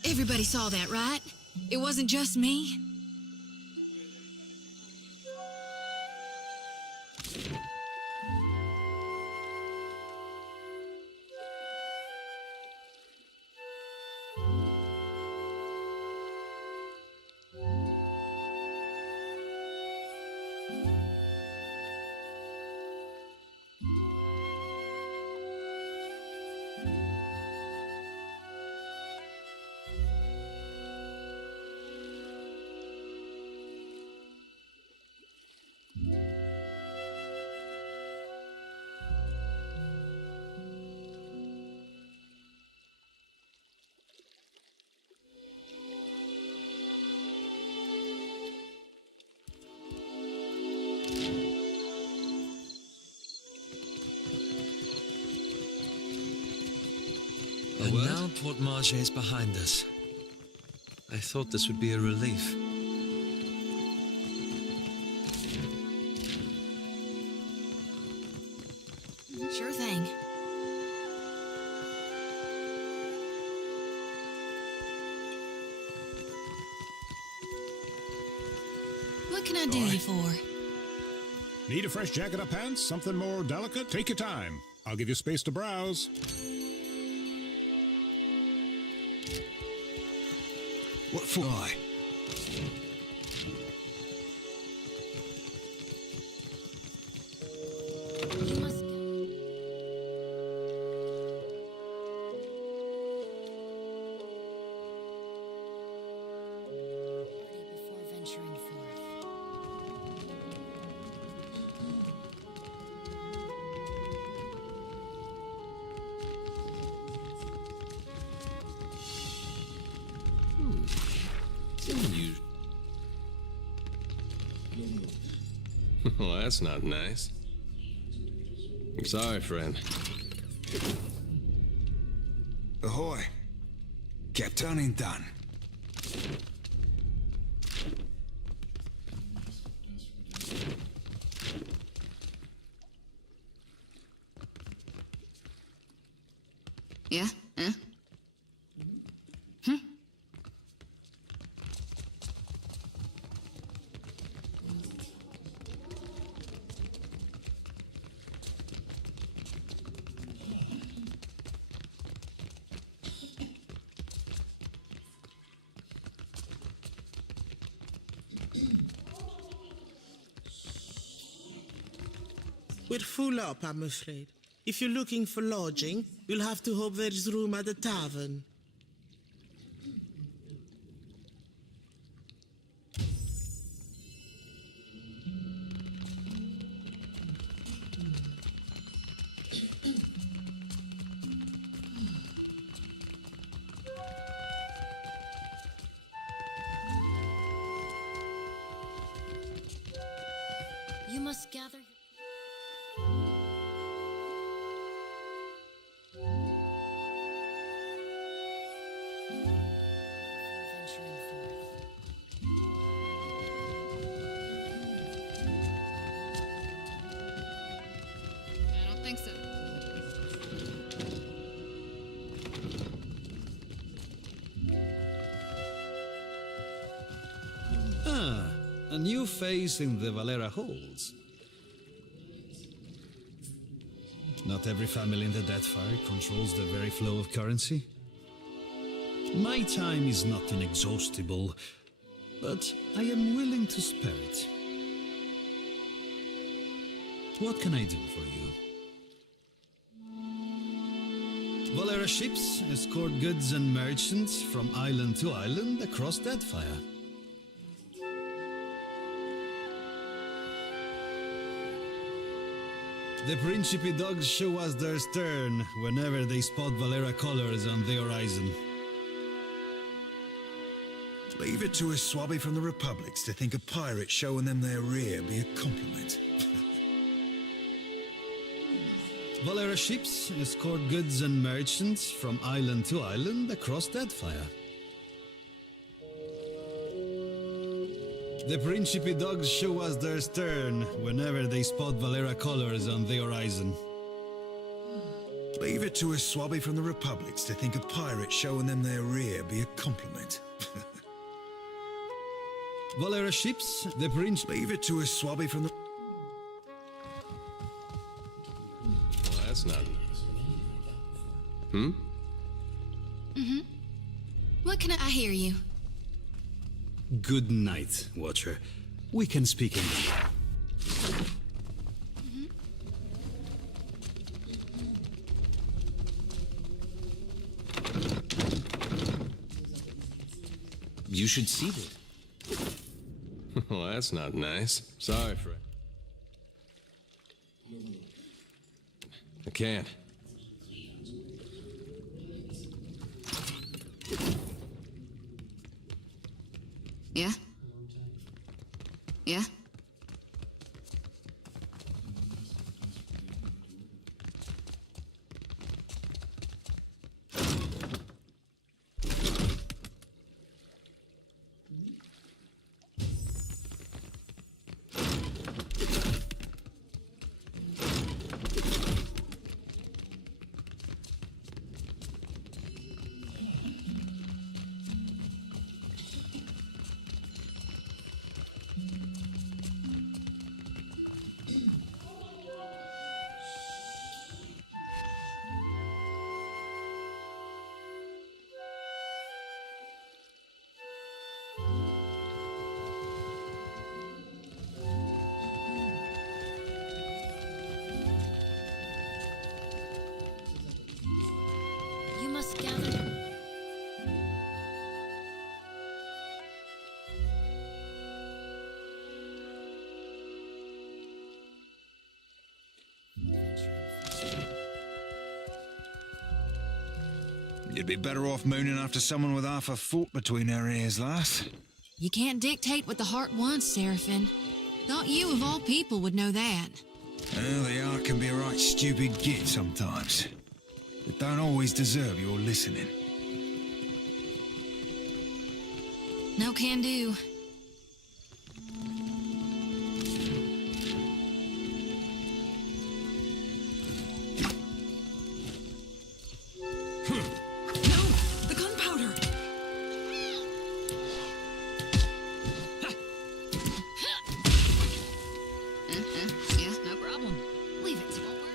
Everybody saw that, right? It wasn't just me. And now Port Marge is behind us. I thought this would be a relief. Sure thing. What can I do you for? Need a fresh jacket or pants? Something more delicate? Take your time. I'll give you space to browse. What fly? Before venturing forth. You... Well, that's not nice. I'm sorry, friend. Ahoy. Captain in done. Yeah? Huh? We're full up, I'm afraid. If you're looking for lodging, you'll have to hope there's room at the tavern. You must gather. I don't think so. Ah, a new face in the Valera halls. Not every family in the Deadfire controls the very flow of currency. My time is not inexhaustible, but I am willing to spare it. What can I do for you? Valera ships escort goods and merchants from island to island across Deadfire. The Principe dogs show us their stern whenever they spot Valera colors on the horizon. Leave it to a swabby from the Republics to think a pirate showing them their rear be a compliment. Valera ships escort goods and merchants from island to island across Deadfire. The Principe dogs show us their stern whenever they spot Valera colors on the horizon. Leave it to a swabby from the Republics to think a pirate showing them their rear be a compliment. Valera ships, the Principe... Leave it to a swabby from the... Well, that's not... Mm-hmm. What can I hear you? Good night, Watcher. We can speak in... You should see it. Well, that's not nice. Sorry, Fred. I can't. Yeah? Yeah? You must gather. You'd be better off mooning after someone with half a foot between her ears, lass. You can't dictate what the heart wants, Seraphim. Thought you, of all people, would know that. Well, the heart can be a right stupid git sometimes. It don't always deserve your listening. No can do. Yeah, no problem. Leave it, it won't work.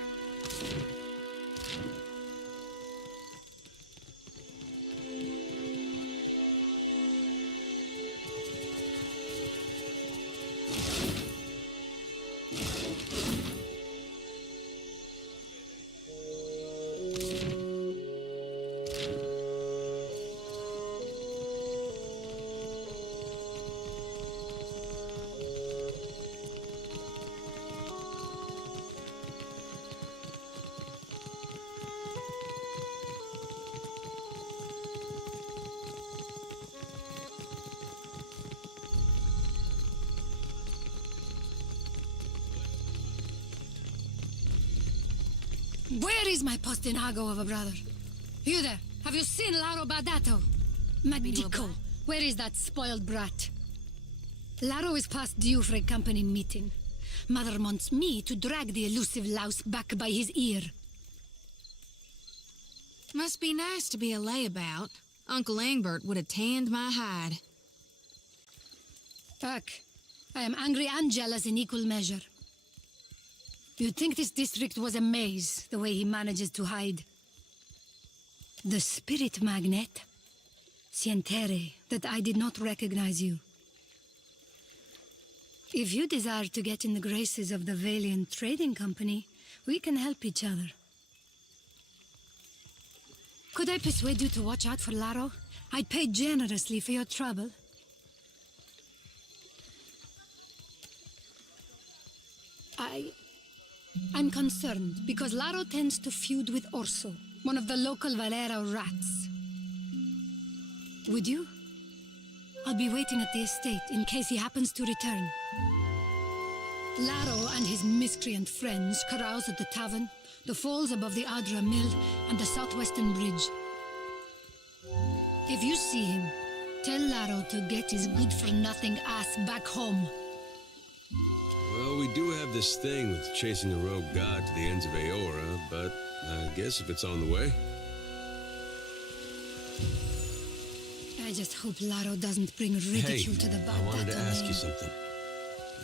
Where is my postinago of a brother? You there? Have you seen Laro Badato? Magdico, where is that spoiled brat? Laro is past due for a company meeting. Mother wants me to drag the elusive louse back by his ear. Must be nice to be a layabout. Uncle Engbert would have tanned my hide. Fuck. I am angry and jealous in equal measure. You'd think this district was a maze, the way he manages to hide. The spirit magnet. Sientere, that I did not recognize you. If you desire to get in the graces of the Valiant Trading Company, we can help each other. Could I persuade you to watch out for Laro? I'd pay generously for your trouble. I'm concerned because Laro tends to feud with Orso, one of the local Valero rats. Would you? I'll be waiting at the estate in case he happens to return. Laro and his miscreant friends carouse at the tavern, the falls above the Adra Mill, and the southwestern bridge. If you see him, tell Laro to get his good-for-nothing ass back home. Well, we do have this thing with chasing a rogue god to the ends of Aora, but I guess if it's on the way... I just hope Laro doesn't bring ridicule to the I wanted to ask name. you something.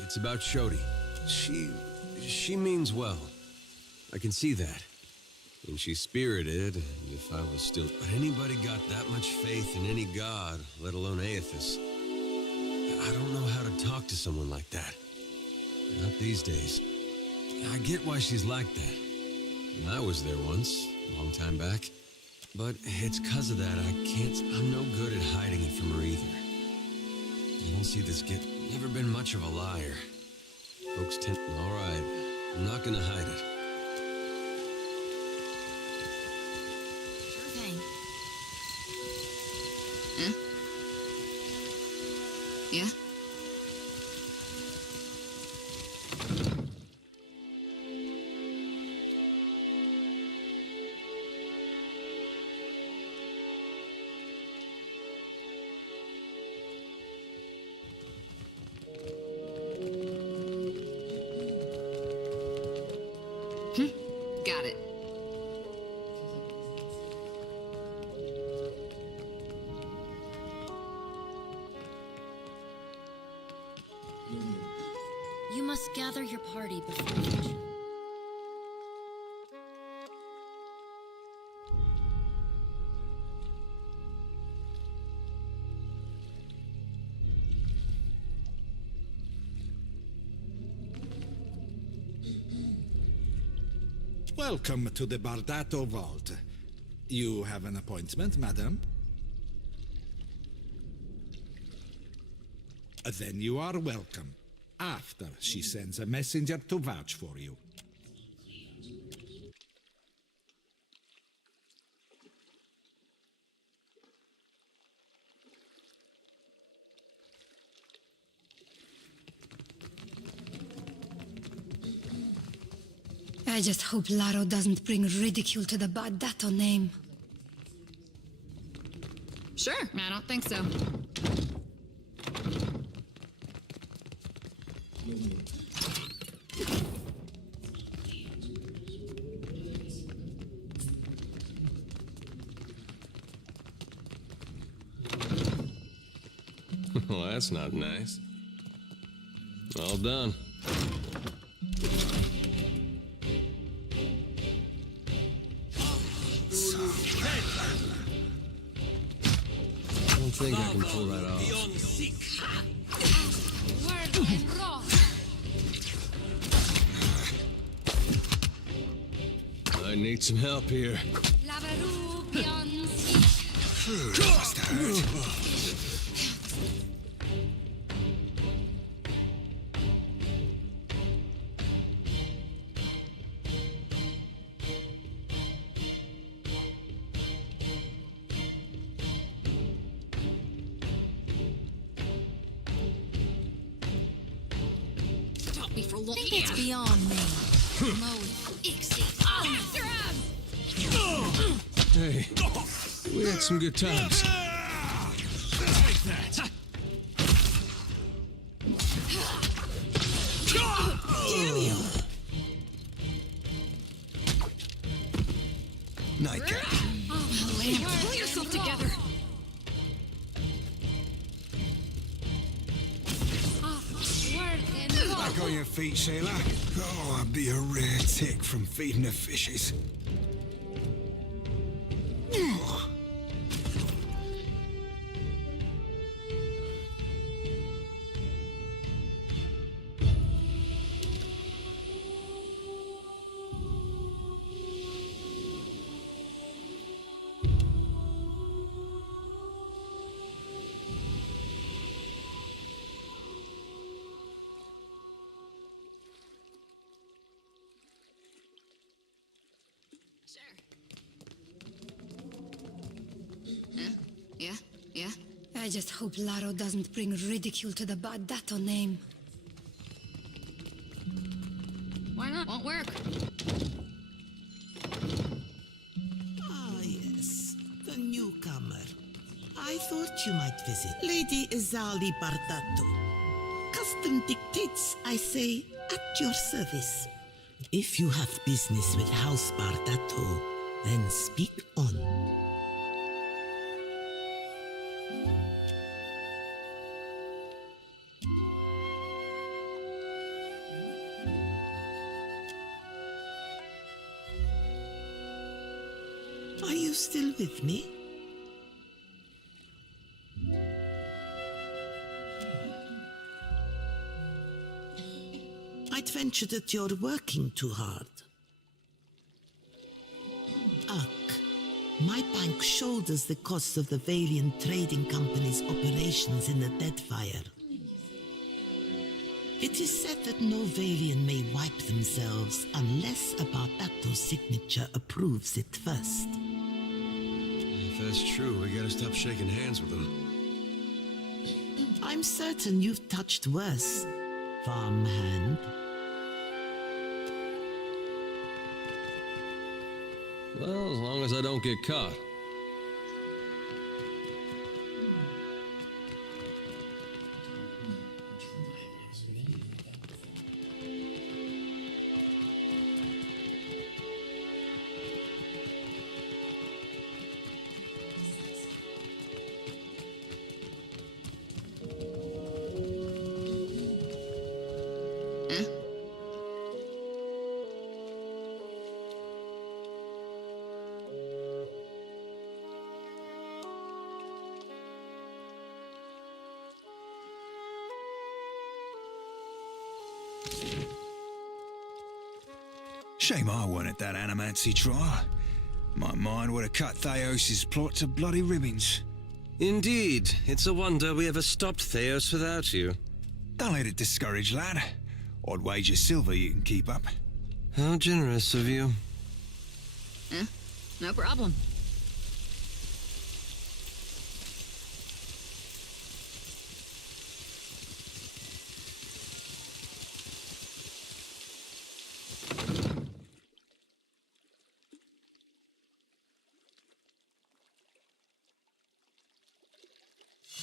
It's about Shodi. She means well. I can see that. And she's spirited, and if I was still... But anybody got that much faith in any god, let alone Aethys? I don't know how to talk to someone like that. Not these days. I get why she's like that. And I was there once, a long time back. But it's 'cause of that I'm no good at hiding it from her either. I don't see this kid. Never been much of a liar. Folks tend... All right, I'm not gonna hide it. Sure thing. Huh? Yeah? Got it. You must gather your party before you... Welcome to the Bardato Vault. You have an appointment, madam? Then you are welcome. After she sends a messenger to vouch for you. I just hope Laro doesn't bring ridicule to the Bardato name. Sure, I don't think so. Well, that's not nice. All done. I don't think I can pull that off. I need some help here. Stop me for looking. Think it's beyond me. Moe, Ixie, me. We had some good times. Take that! Damn you! Nightcap. Oh, Lamb, pull yourself together! Back on your feet, sailor. Oh, I'd be a rare tick from feeding the fishes. Yeah? I just hope Laro doesn't bring ridicule to the Bardato name. Why not? Won't work. Ah, yes. The newcomer. I thought you might visit. Lady Izali Bardato. Custom dictates, I say, at your service. If you have business with House Bardato, then speak on. Are you still with me? I'd venture that you're working too hard. Ugh. My bank shoulders the cost of the Valiant Trading Company's operations in the Deadfire. It is said that no Valian may wipe themselves unless a Bardato's signature approves it first. If that's true, we gotta stop shaking hands with them. I'm certain you've touched worse, farmhand. Well, as long as I don't get caught. Shame I weren't at that animancy trial. My mind would have cut Theos' plot to bloody ribbons. Indeed. It's a wonder we ever stopped Theos without you. Don't let it discourage, lad. I'd wager silver you can keep up. How generous of you. No problem.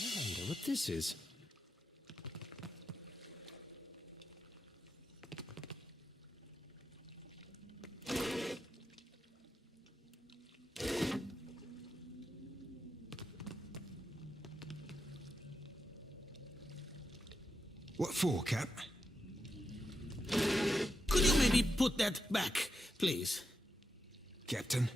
I wonder what this is. What for, Cap? Could you maybe put that back, please? Captain?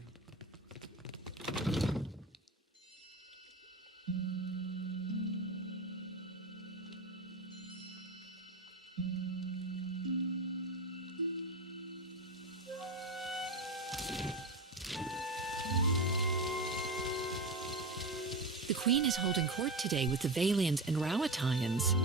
The Queen is holding court today with the Valiant and Rowattians.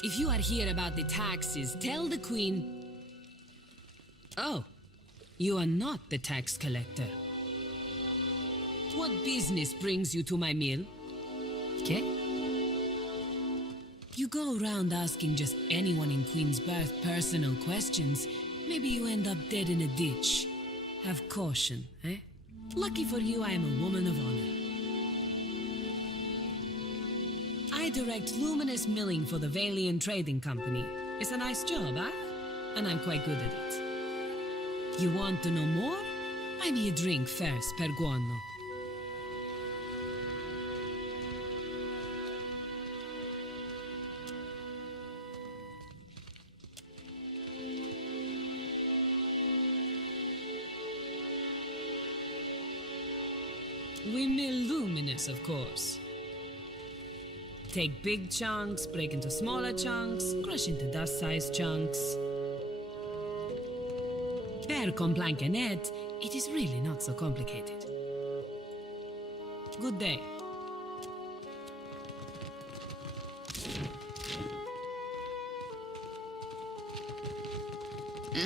If you are here about the taxes, tell the Queen... Oh, you are not the tax collector. What business brings you to my mill? Okay? You go around asking just anyone in Queensbirth personal questions, maybe you end up dead in a ditch. Have caution, eh? Lucky for you, I am a woman of honor. I direct luminous milling for the Valiant Trading Company. It's a nice job, huh? And I'm quite good at it. You want to know more? Buy me a drink first, per guano. We mill luminous, of course. Take big chunks, break into smaller chunks, crush into dust-sized chunks. Per complankenet, it is really not so complicated. Good day.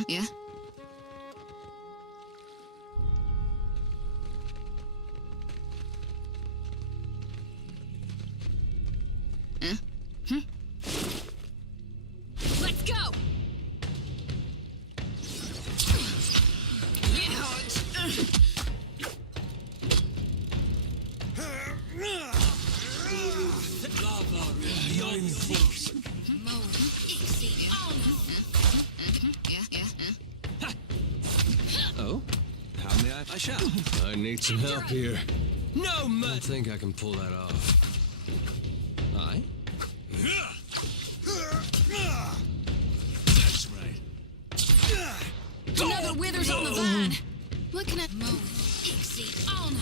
Yeah? Let's go! Oh? How may I shall? I need some help here. No, man! I don't think I can pull that off. Aye? That's right. Another withers on the vine! Looking at Mo. Ixie on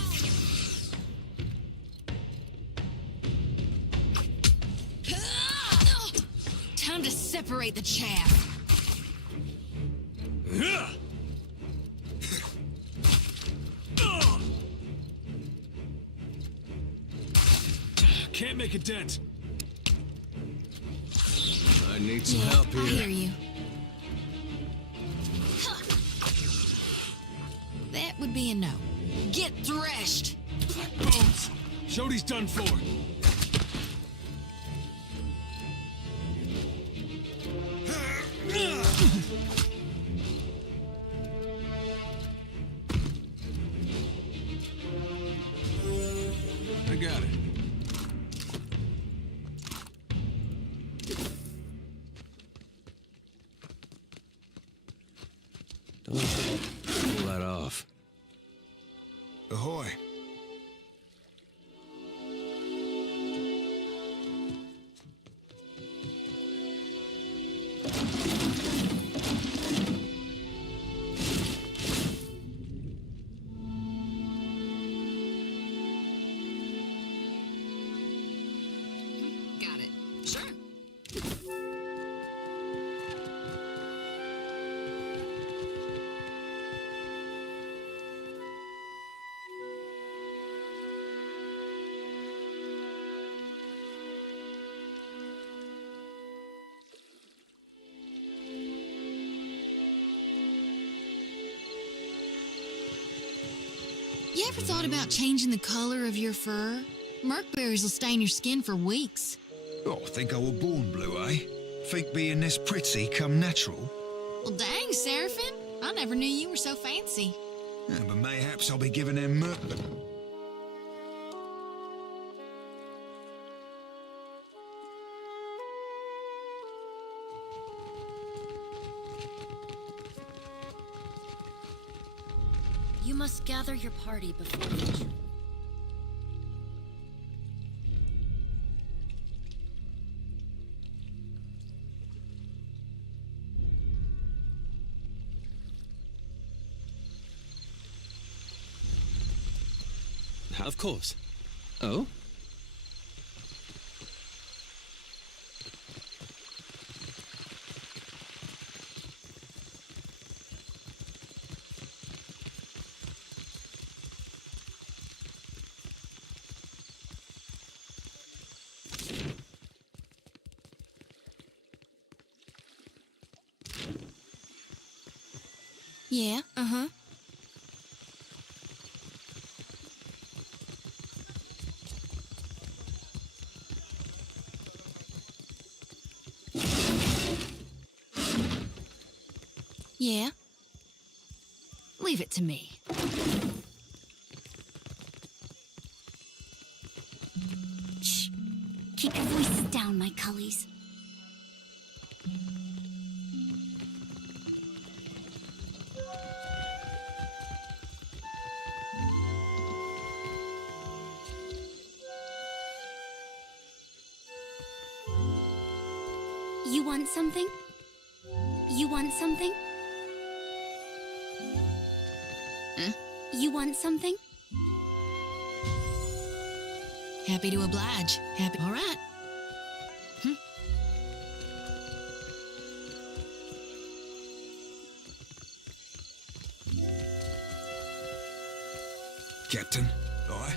Time to separate the chaff. Can't make a dent. I need some help here. I hear you. That would be a no. Get threshed! Bones! Shody's done for. I got it. Don't pull that off. Ahoy. Got it. Sure. You ever thought about changing the color of your fur? Merkberries will stain your skin for weeks. Oh, think I were born blue, eh? Think being this pretty come natural? Well, dang, Seraphim. I never knew you were so fancy. Yeah, but mayhaps I'll be giving them You must gather your party before venture. Of course. Oh? Yeah, uh-huh. Yeah. Leave it to me. Shh. Keep your voices down, my cullies. You want something? You want something? Huh? You want something? Happy to oblige. Happy. All right. Captain, aye?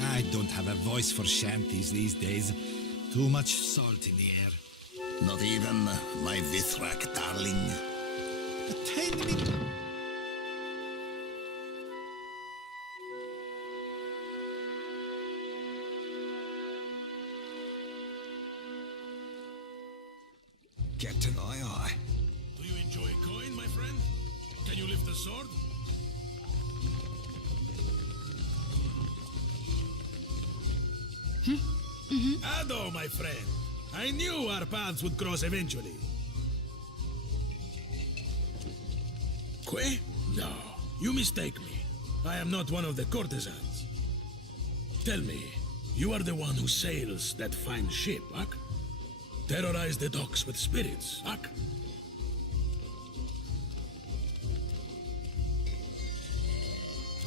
I don't have a voice for shanties these days. Too much salt in the air. Not even my Vithrak darling. A tiny bit. Captain, aye, aye. Do you enjoy coin, my friend? Can you lift a sword? Ado, my friend. I knew our paths would cross eventually. Que? No, you mistake me. I am not one of the courtesans. Tell me, you are the one who sails that fine ship, Ak? Terrorize the docks with spirits, Ak?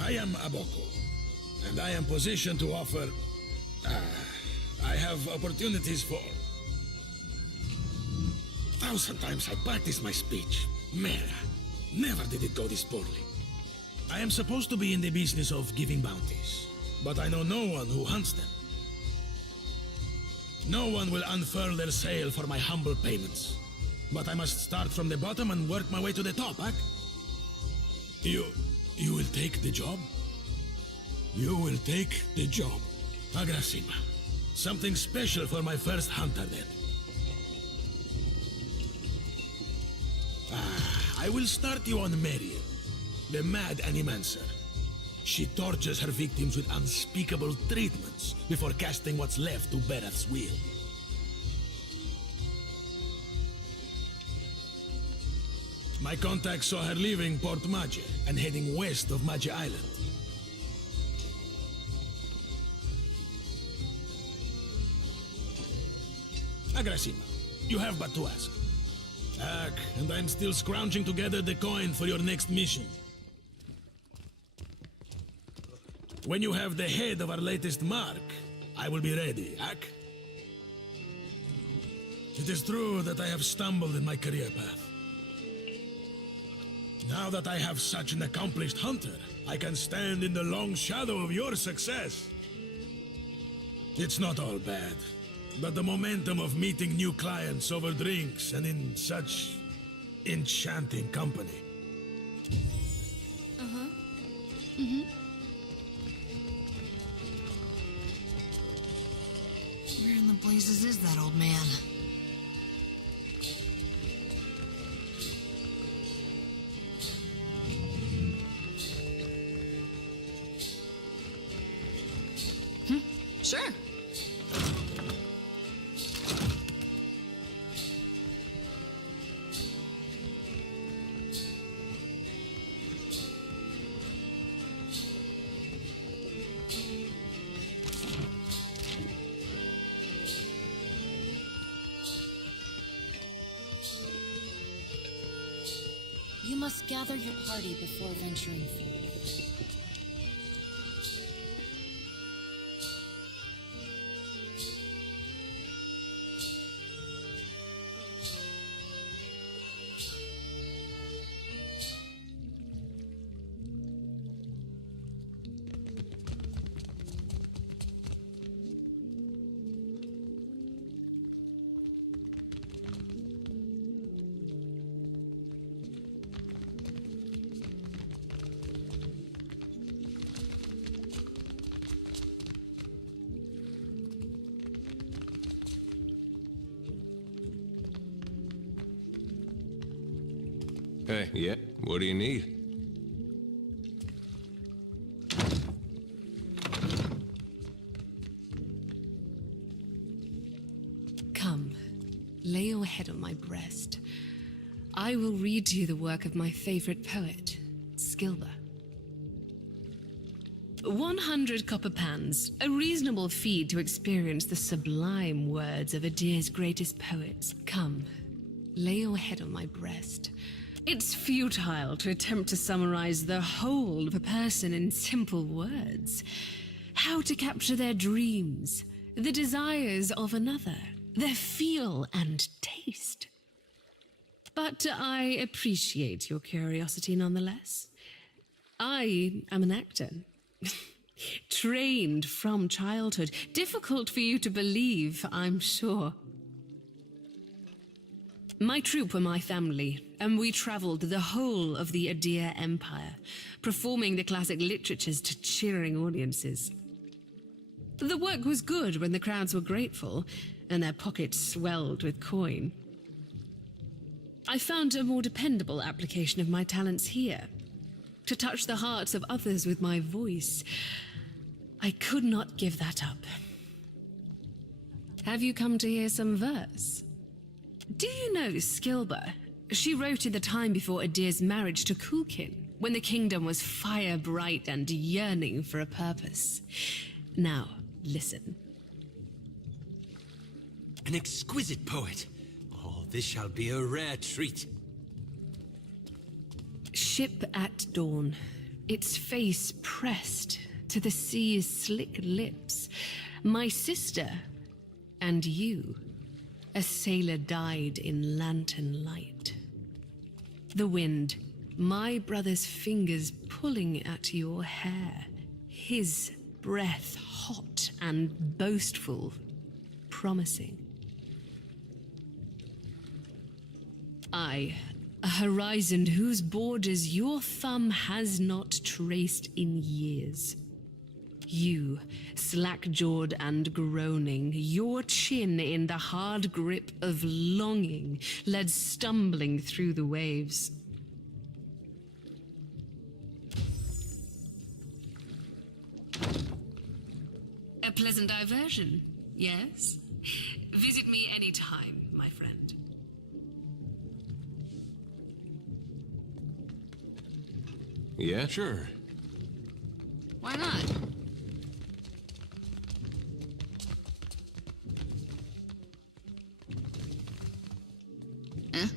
I am Aboko, and I am positioned to offer... I have opportunities for... 1,000 times I practiced my speech. Mera, never did it go this poorly. I am supposed to be in the business of giving bounties, but I know no one who hunts them. No one will unfurl their sail for my humble payments. But I must start from the bottom and work my way to the top, Ak? You will take the job? You will take the job. Agrasima. Something special for my first hunter, then. I will start you on Marian, the mad animancer. She tortures her victims with unspeakable treatments before casting what's left to Berath's will. My contact saw her leaving Port Maje and heading west of Maje Island. Agrasima, you have but to ask. Ak, and I'm still scrounging together the coin for your next mission. When you have the head of our latest mark, I will be ready, Ak. It is true that I have stumbled in my career path. Now that I have such an accomplished hunter, I can stand in the long shadow of your success. It's not all bad, but the momentum of meeting new clients over drinks and in such enchanting company. Uh-huh. Mm-hmm. Where in the blazes is that old man? Sure. You must gather your party before venturing forth. Hey, yeah, what do you need? Come, lay your head on my breast. I will read to you the work of my favorite poet, Skilber. 100 copper pans, a reasonable fee to experience the sublime words of Adir's greatest poets. Come, lay your head on my breast. It's futile to attempt to summarize the whole of a person in simple words. How to capture their dreams, the desires of another, their feel and taste. But I appreciate your curiosity nonetheless. I am an actor. Trained from childhood. Difficult for you to believe, I'm sure. My troupe were my family, and we traveled the whole of the Adir Empire, performing the classic literatures to cheering audiences. The work was good when the crowds were grateful, and their pockets swelled with coin. I found a more dependable application of my talents here, to touch the hearts of others with my voice. I could not give that up. Have you come to hear some verse? Do you know Skilber? She wrote in the time before Adir's marriage to Kulkin, when the kingdom was fire bright and yearning for a purpose. Now, listen. An exquisite poet. Oh, this shall be a rare treat. Ship at dawn, its face pressed to the sea's slick lips. My sister and you, a sailor died in lantern light. The wind, my brother's fingers pulling at your hair, his breath hot and boastful, promising. I, a horizon whose borders your thumb has not traced in years. You, slack-jawed and groaning, your chin in the hard grip of longing, led stumbling through the waves. A pleasant diversion, yes? Visit me any time, my friend. Yeah, sure. Why not? Huh?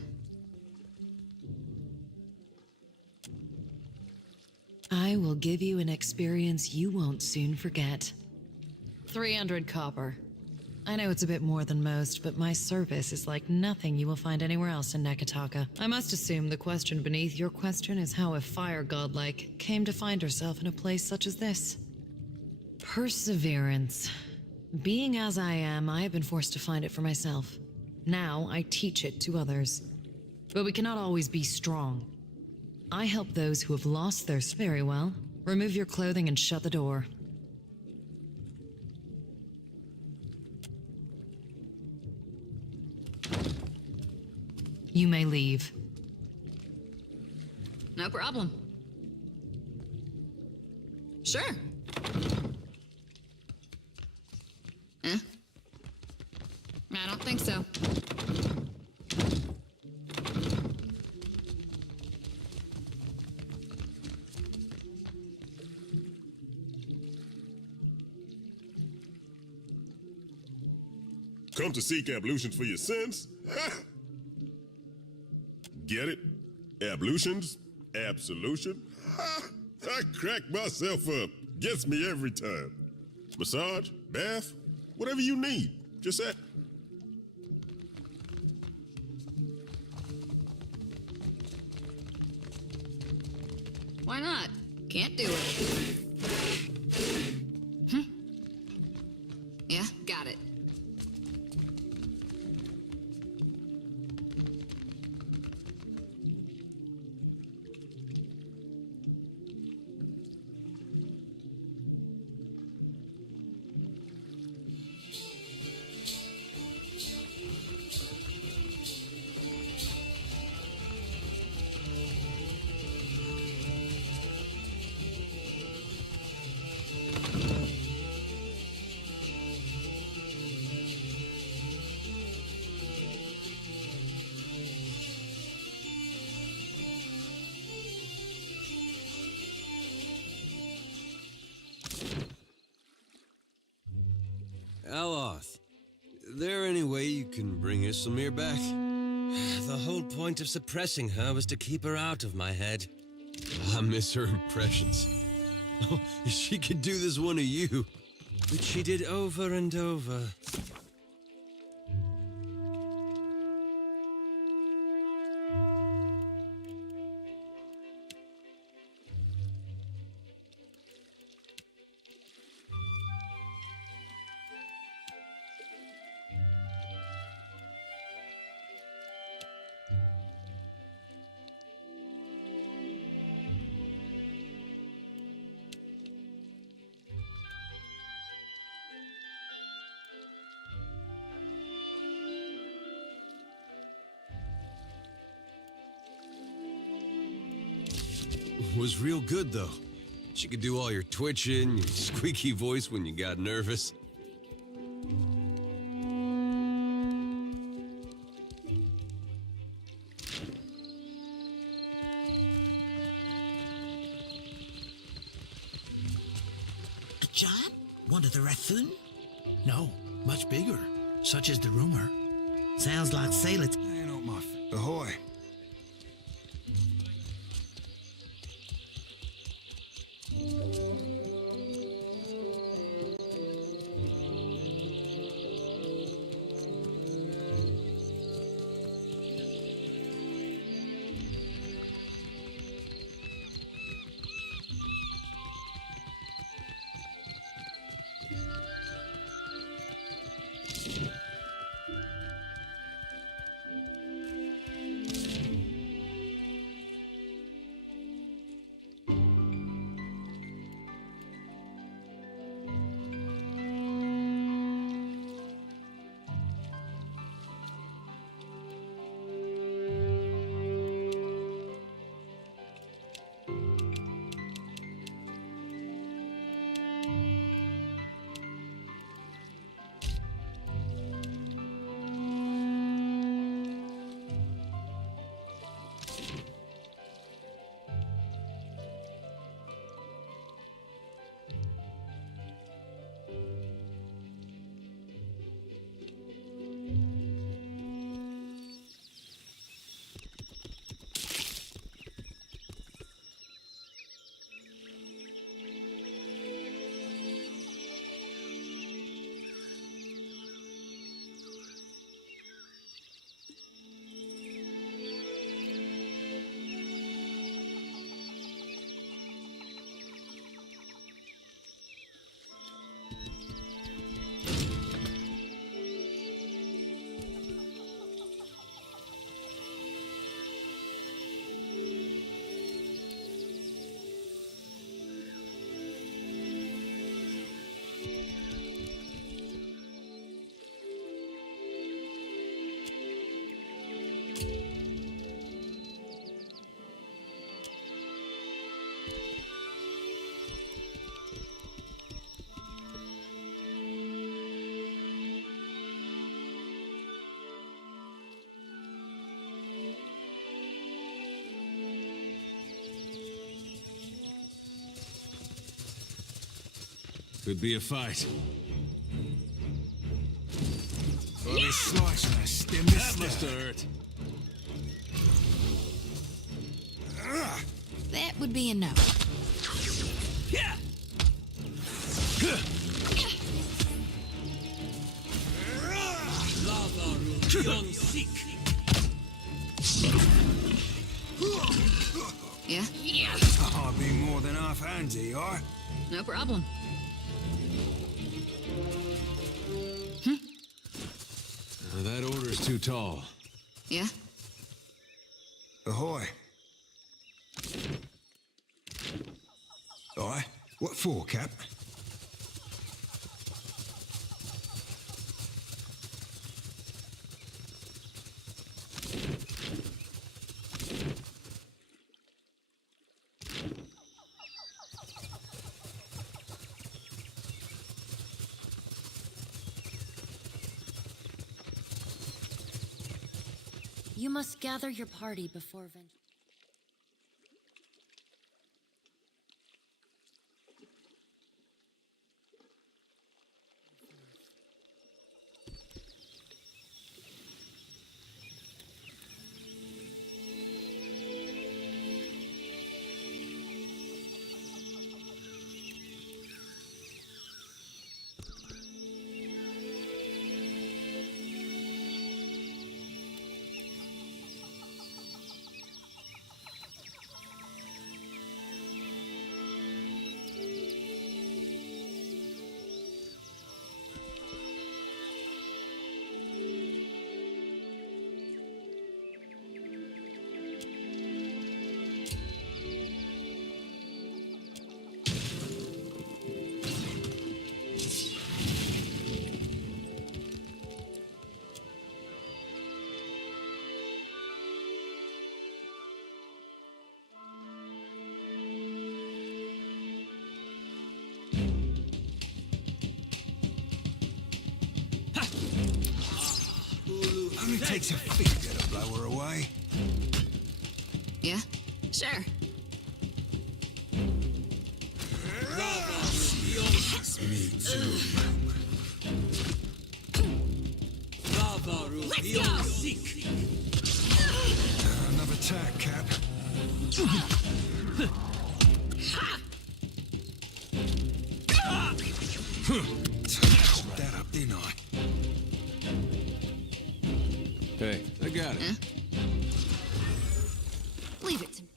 I will give you an experience you won't soon forget. 300 copper. I know it's a bit more than most, but my service is like nothing you will find anywhere else in Nekataka. I must assume the question beneath your question is how a fire godlike came to find herself in a place such as this. Perseverance. Being as I am, I have been forced to find it for myself. Now I teach it to others. But we cannot always be strong. I help those who have lost theirs. Very well. Remove your clothing and shut the door. You may leave. No problem. Sure. Eh? I don't think so. Come to seek ablutions for your sins? Get it? Ablutions? Absolution? I crack myself up. Gets me every time. Massage? Bath? Whatever you need. Just ask. Why not? Can't do it. Yeah, got it. can bring Jesssiempre back. The whole point of suppressing her was to keep her out of my head. I miss her impressions. Oh, if she could do this one of you. Which she did over and over. Was real good, though. She could do all your twitching, your squeaky voice when you got nervous. A job? One of the raccoon? No, much bigger. Such is the rumor. Sounds like sailors. Ain't on my ahoy. Could be a fight. Well, this slice and I stem this That must have hurt. That would be a no. Yeah. Yeah? I'll be more than half handy, are? No problem. That order's too tall. Yeah? Ahoy. Aye. What for, Cap? You must gather your party before venture. Only takes a finger to blow her away. Yeah? Sure. Me too. Let's go! Another tack, Cap. Touched that up, didn't I? Hey, I got it. Huh? Leave it to me.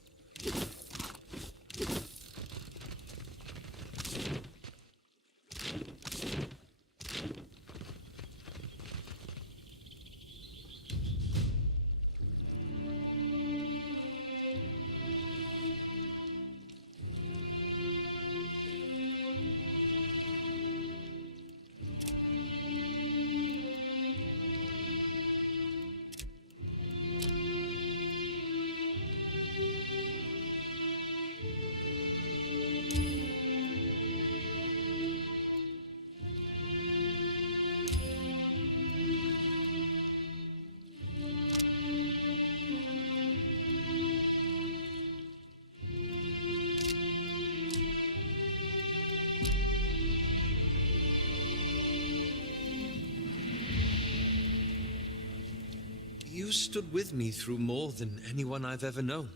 You stood with me through more than anyone I've ever known.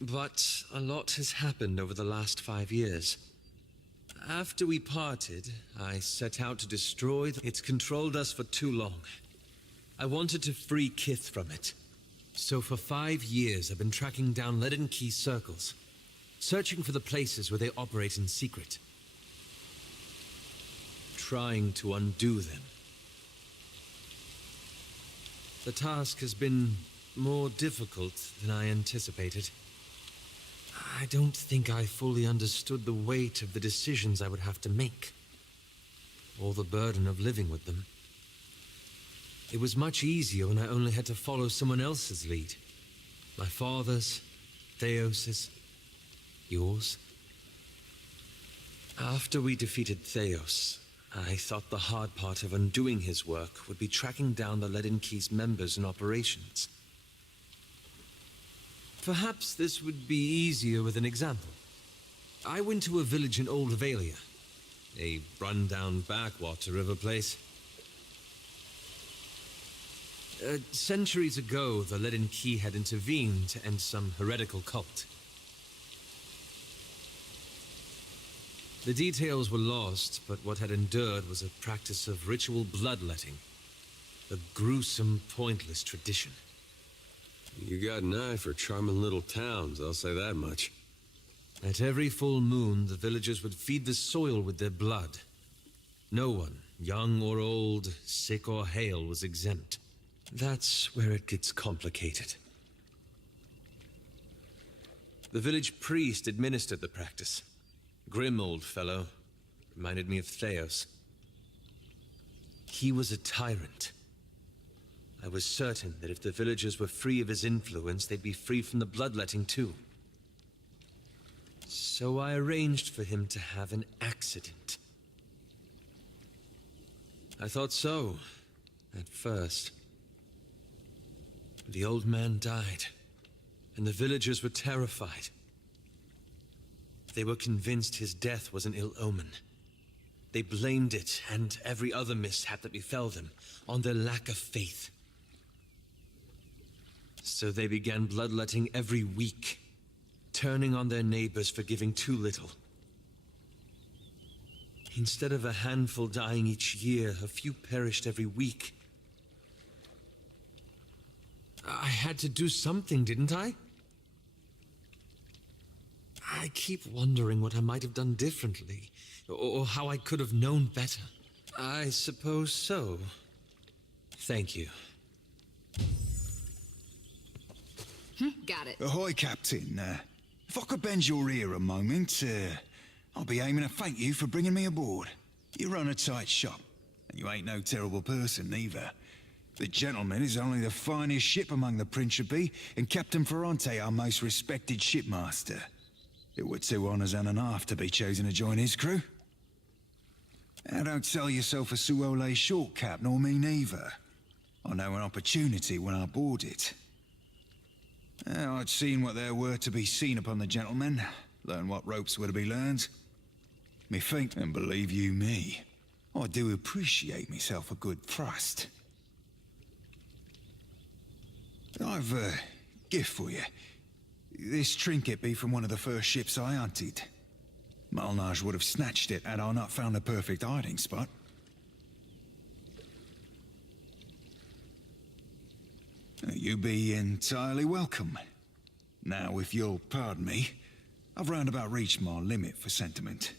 But a lot has happened over the last 5 years. After we parted, I set out to destroy it's controlled us for too long. I wanted to free Kith from it. So for 5 years, I've been tracking down Leaden Key circles, searching for the places where they operate in secret, trying to undo them. The task has been more difficult than I anticipated. I don't think I fully understood the weight of the decisions I would have to make, or the burden of living with them. It was much easier when I only had to follow someone else's lead. My father's, Theos's, yours. After we defeated Theos, I thought the hard part of undoing his work would be tracking down the Leaden Key's members and operations. Perhaps this would be easier with an example. I went to a village in Old Valia, a run-down backwater of a place. Centuries ago, the Leaden Key had intervened to end some heretical cult. The details were lost, but what had endured was a practice of ritual bloodletting. A gruesome, pointless tradition. You got an eye for charming little towns, I'll say that much. At every full moon, the villagers would feed the soil with their blood. No one, young or old, sick or hale, was exempt. That's where it gets complicated. The village priest administered the practice. Grim old fellow. Reminded me of Theos. He was a tyrant. I was certain that if the villagers were free of his influence, they'd be free from the bloodletting too. So I arranged for him to have an accident. I thought so, at first. The old man died, and the villagers were terrified. They were convinced his death was an ill omen. They blamed it, and every other mishap that befell them, on their lack of faith. So they began bloodletting every week, turning on their neighbors for giving too little. Instead of a handful dying each year, a few perished every week. I had to do something, didn't I? I keep wondering what I might have done differently, or how I could have known better. I suppose so. Thank you. Got it. Ahoy, Captain. If I could bend your ear a moment, I'll be aiming to thank you for bringing me aboard. You run a tight shop, and you ain't no terrible person, neither. The gentleman is only the finest ship among the Principi, and Captain Ferrante our most respected shipmaster. It were 2 honors and a half to be chosen to join his crew. Now don't sell yourself a Suole short, Cap, nor me neither. I know an opportunity when I bought it. I'd seen what there were to be seen upon the gentlemen, learn what ropes were to be learned. Me think, and believe you me, I do appreciate myself a good thrust. I've a gift for you. This trinket be from one of the first ships I hunted. Malnage would have snatched it had I not found a perfect hiding spot. You be entirely welcome. Now, if you'll pardon me, I've roundabout reached my limit for sentiment.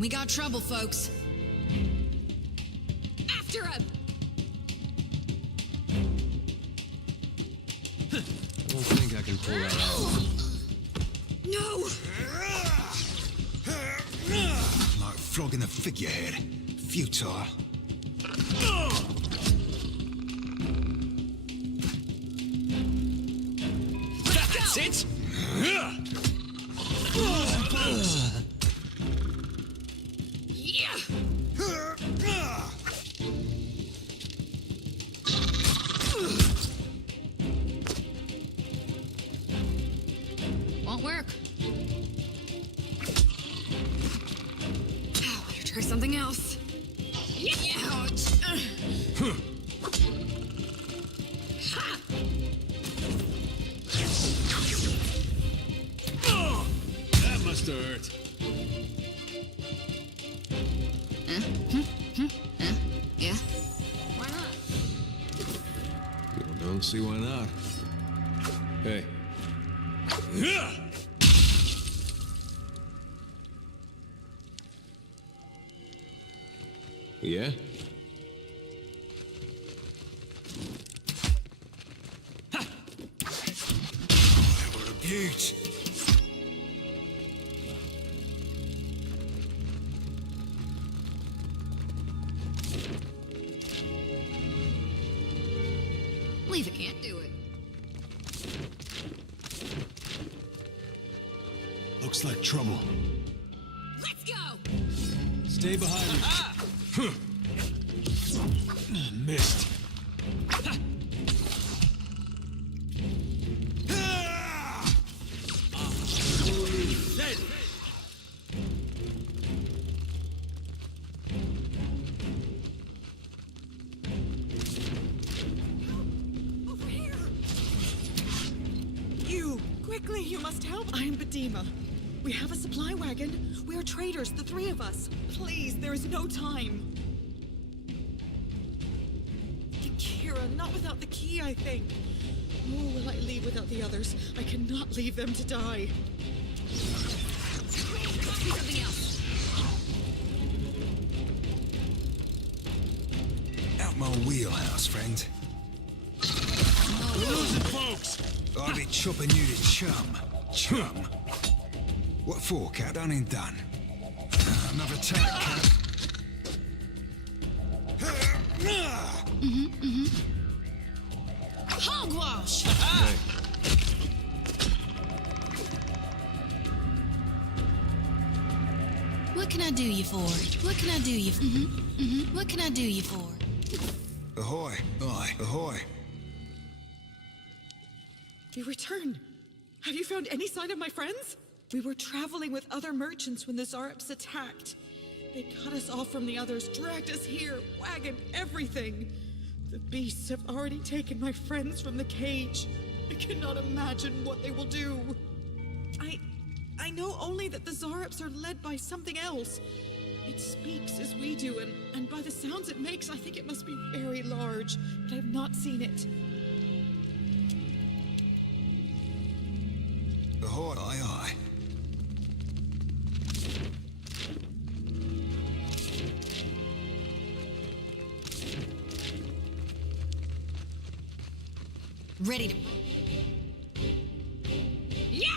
We got trouble, folks. After him! I don't think I can pull that out. No! Like flogging a figurehead. Futile. That's it! Won't work. Better try something else. Ouch! Ha! That must have hurt. Yeah? Why not? Don't see why not. Hey. Yeah? What a beaut! Believe it can't do it. Looks like trouble. Let's go! Stay behind me. Missed. Over here! You! Quickly, you must help. I am Bedima. We have a supply wagon. We are traders, the three of us. Please, there is no time. Kira, not without the key, I think. Nor will I leave without the others. I cannot leave them to die. Something else. Out my wheelhouse, friend. We're losing folks. I'll be chopping you to chum. Chum. What for, cat? Done and done. Another tack, cat. Hogwash! What can I do you for? What can I do you for? What can I do you for? Ahoy. Aye, ahoy. You returned. Have you found any sign of my friends? We were traveling with other merchants when the Zarps attacked. They cut us off from the others, dragged us here, wagon, everything. The beasts have already taken my friends from the cage. I cannot imagine what they will do. I know only that the Zarps are led by something else. It speaks as we do, and by the sounds it makes, I think it must be very large, but I have not seen it. Ahoy, aye, aye. Ready to... Yeah!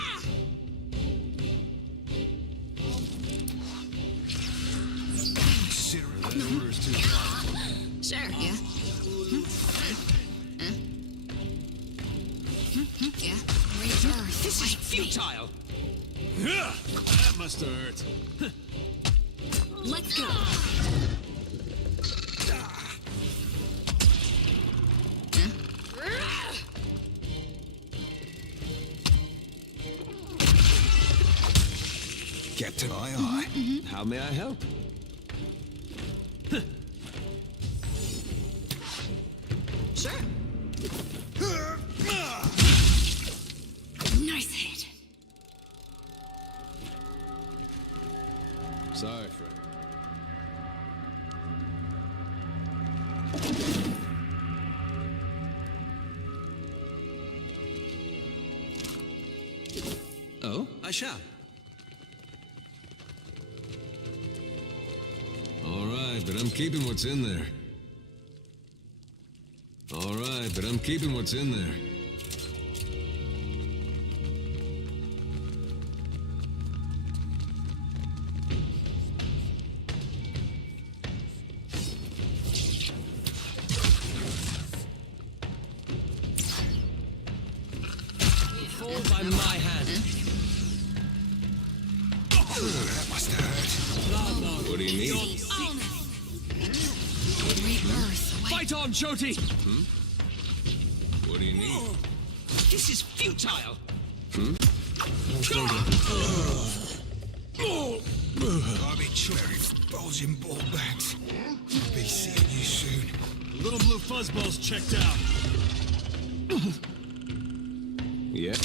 That order is too far. Sure, yeah. Yeah. Rebirth. This is futile! That must have hurt. Let's go. Captain, aye, aye. How may I help? Sure. Nice hit. Sorry, friend. Oh, I shall. All right, but I'm keeping what's in there. All right, but I'm keeping what's in there. Fall by my hand. That must have hurt. What do you need? Rebirth. Fight on, Joti! What do you need? This is futile! Arbitrary bulging ball backs. Be seeing you soon. The little blue fuzzball's checked out. Yeah.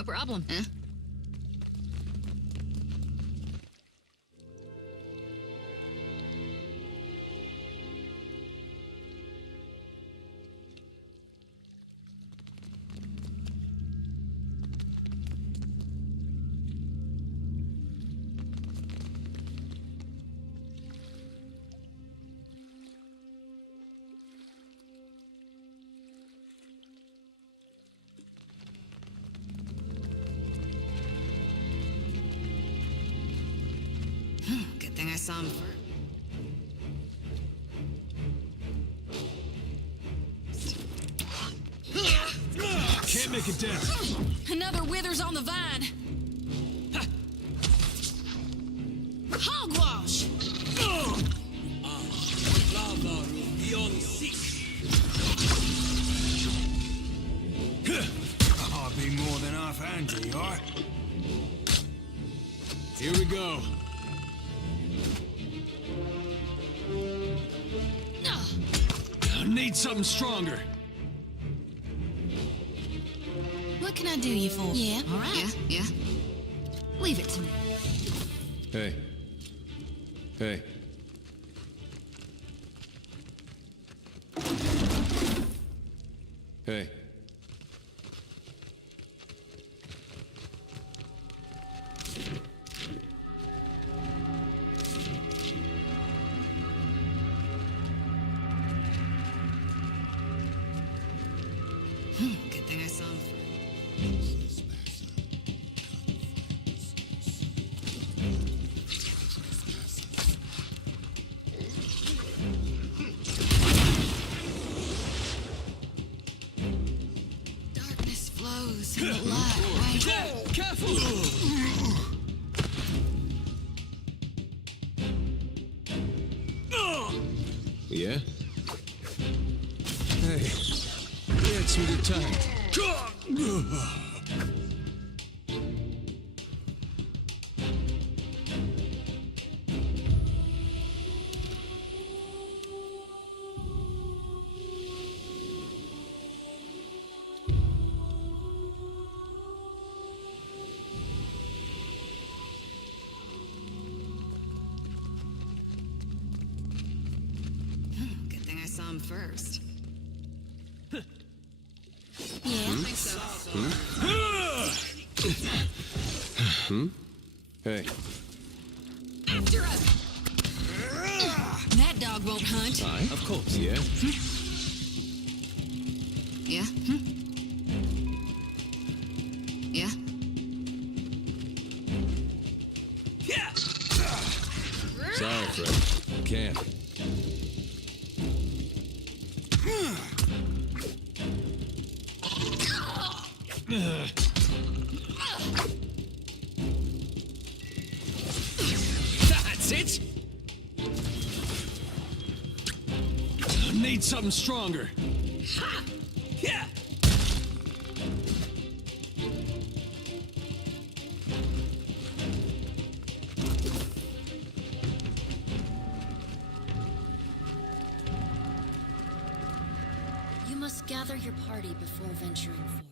no problem. Huh? Good thing I saw him first. Can't make a dent. Another withers on the vine. Hogwash! I'll be more than half-handed, you are. Here we go. I need something stronger. What can I do you for? Yeah, all right. Yeah. Leave it to me. Hey. Hey. Hey. Good thing I saw him first. Darkness flows in the light, right? Careful! Yeah? Hey, we had some good time. Good thing I saw him first. Yeah. I think so. Hey. After us! That dog won't hunt. Aye? Of course. Yeah? Yeah? Yeah? Sorry, Fred. Can't. That's it! I need something stronger. Ha! Yeah! You must gather your party before venturing forth.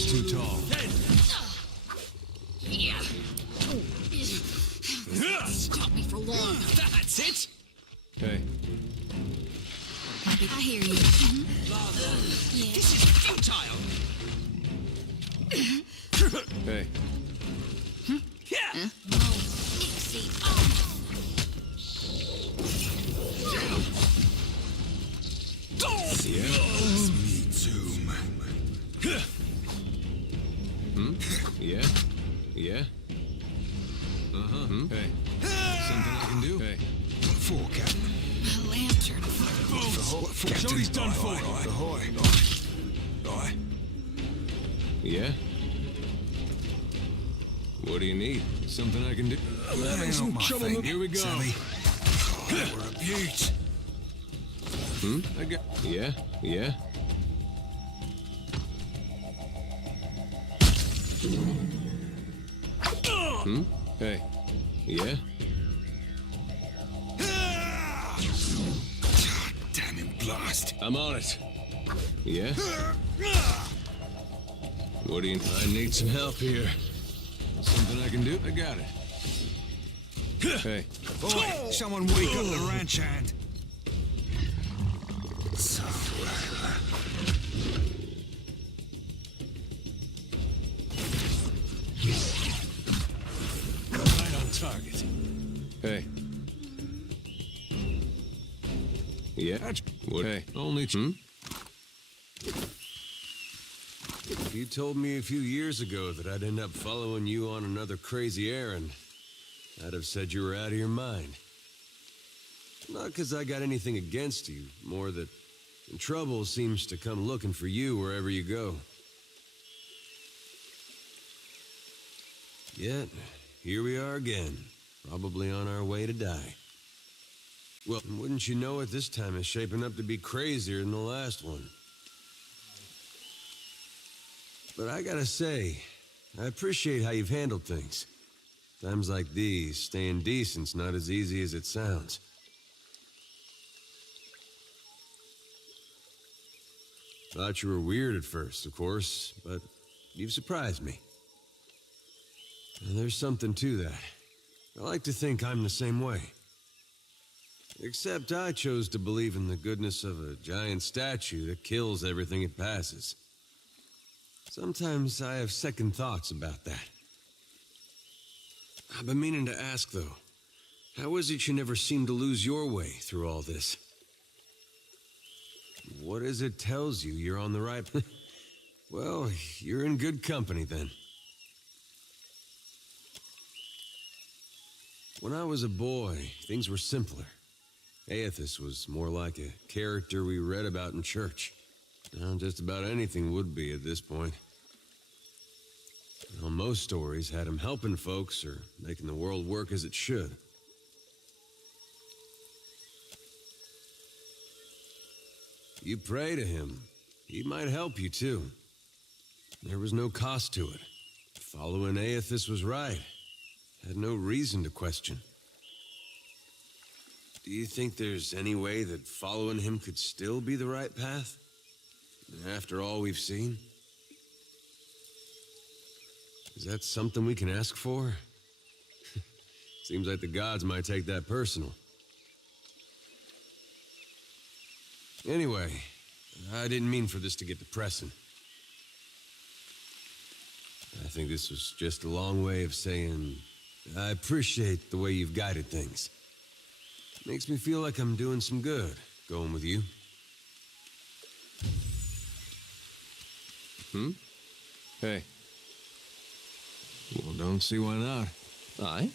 ladder's too tall. Stop me for long. That's it! Hey, I hear you. Yeah. This is futile! hey. Me too, man. Yeah? Yeah? Uh-huh. Hey. Something I can do? Hey. What for, Captain? A lantern. What for, Captain? Jody's done for. Ahoy. Aye. Yeah? What do you need? Something I can do? I'm having some trouble. Here we go. Sammy. Oh, we're a beaut. I got... Yeah? Yeah? Hey. Yeah? Damn him, blast. I'm on it. Yeah? What do you... I need some help here. Something I can do? I got it. Hey. Boy, someone wake up the ranch hand. So, Right on target. Hey. Yeah? What? Hey. Only... If you told me a few years ago that I'd end up following you on another crazy errand, I'd have said you were out of your mind. Not because I got anything against you, more that trouble seems to come looking for you wherever you go. Yet, here we are again, probably on our way to die. Well, wouldn't you know it, this time is shaping up to be crazier than the last one. But I gotta say, I appreciate how you've handled things. Times like these, staying decent's not as easy as it sounds. Thought you were weird at first, of course, but you've surprised me. And there's something to that. I like to think I'm the same way. Except I chose to believe in the goodness of a giant statue that kills everything it passes. Sometimes I have second thoughts about that. I've been meaning to ask, though, how is it you never seem to lose your way through all this? What is it tells you you're on the right... Well, you're in good company, then. When I was a boy, things were simpler. Aethys was more like a character we read about in church. Now, just about anything would be at this point. Well, most stories had him helping folks or making the world work as it should. You pray to him, he might help you too. There was no cost to it. Following Aethys was right. Had no reason to question. Do you think there's any way that following him could still be the right path? After all we've seen? Is that something we can ask for? Seems like the gods might take that personal. Anyway, I didn't mean for this to get depressing. I think this was just a long way of saying I appreciate the way you've guided things. Makes me feel like I'm doing some good going with you. Hey. Well, don't see why not. Aye?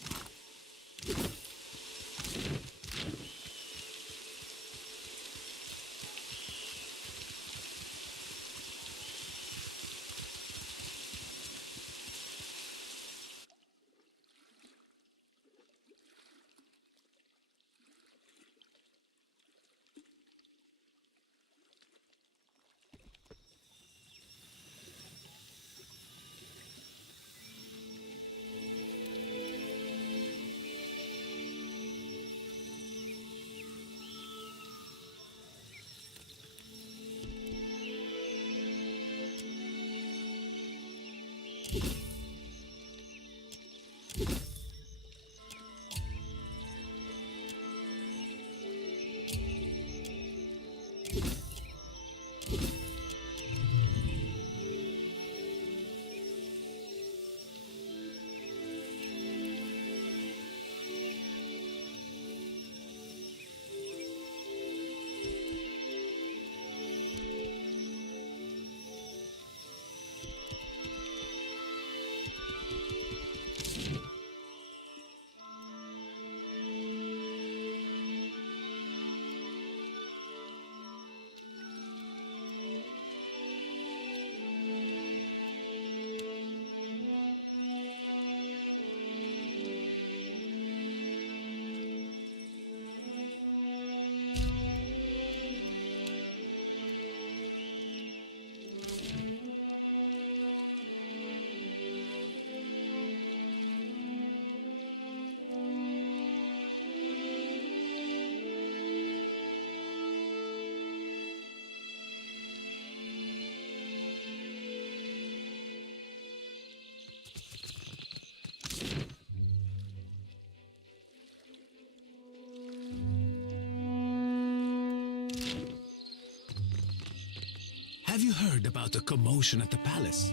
Have you heard about the commotion at the palace?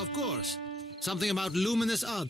Of course. Something about luminous odd.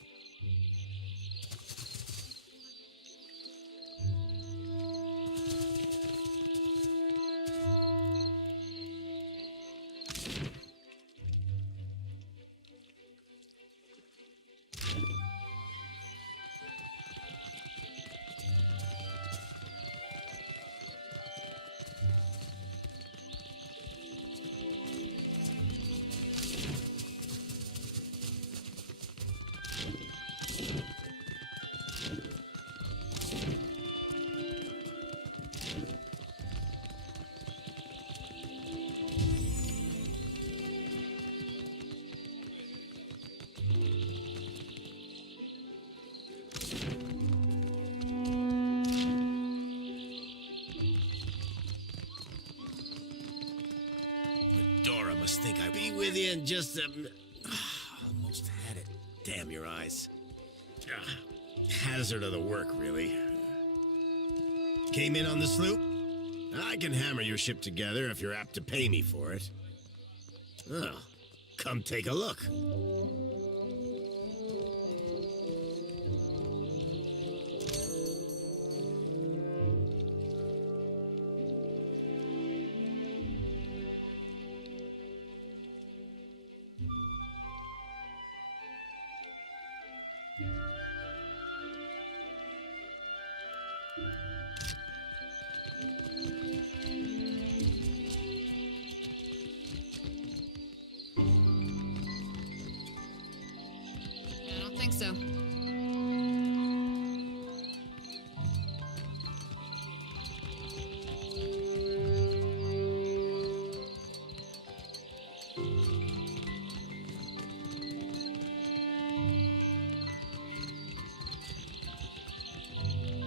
Dora must think I'll be with you in just a... Almost had it. Damn your eyes. Hazard of the work, really. Came in on the sloop? I can hammer your ship together if you're apt to pay me for it. Oh, come take a look. I don't think so.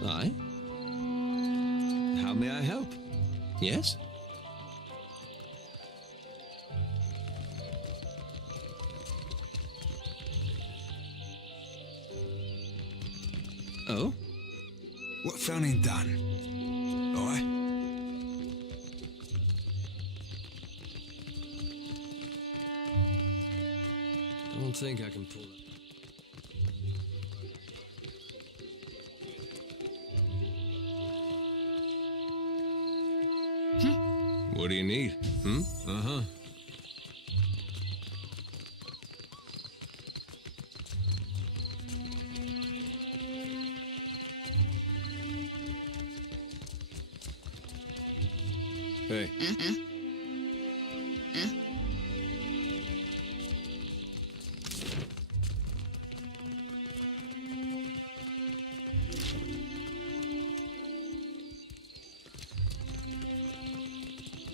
Aye? How may I help? Yes? Oh? What found him done? Aye? I don't think I can pull it. What do you need? Uh-huh. Hey.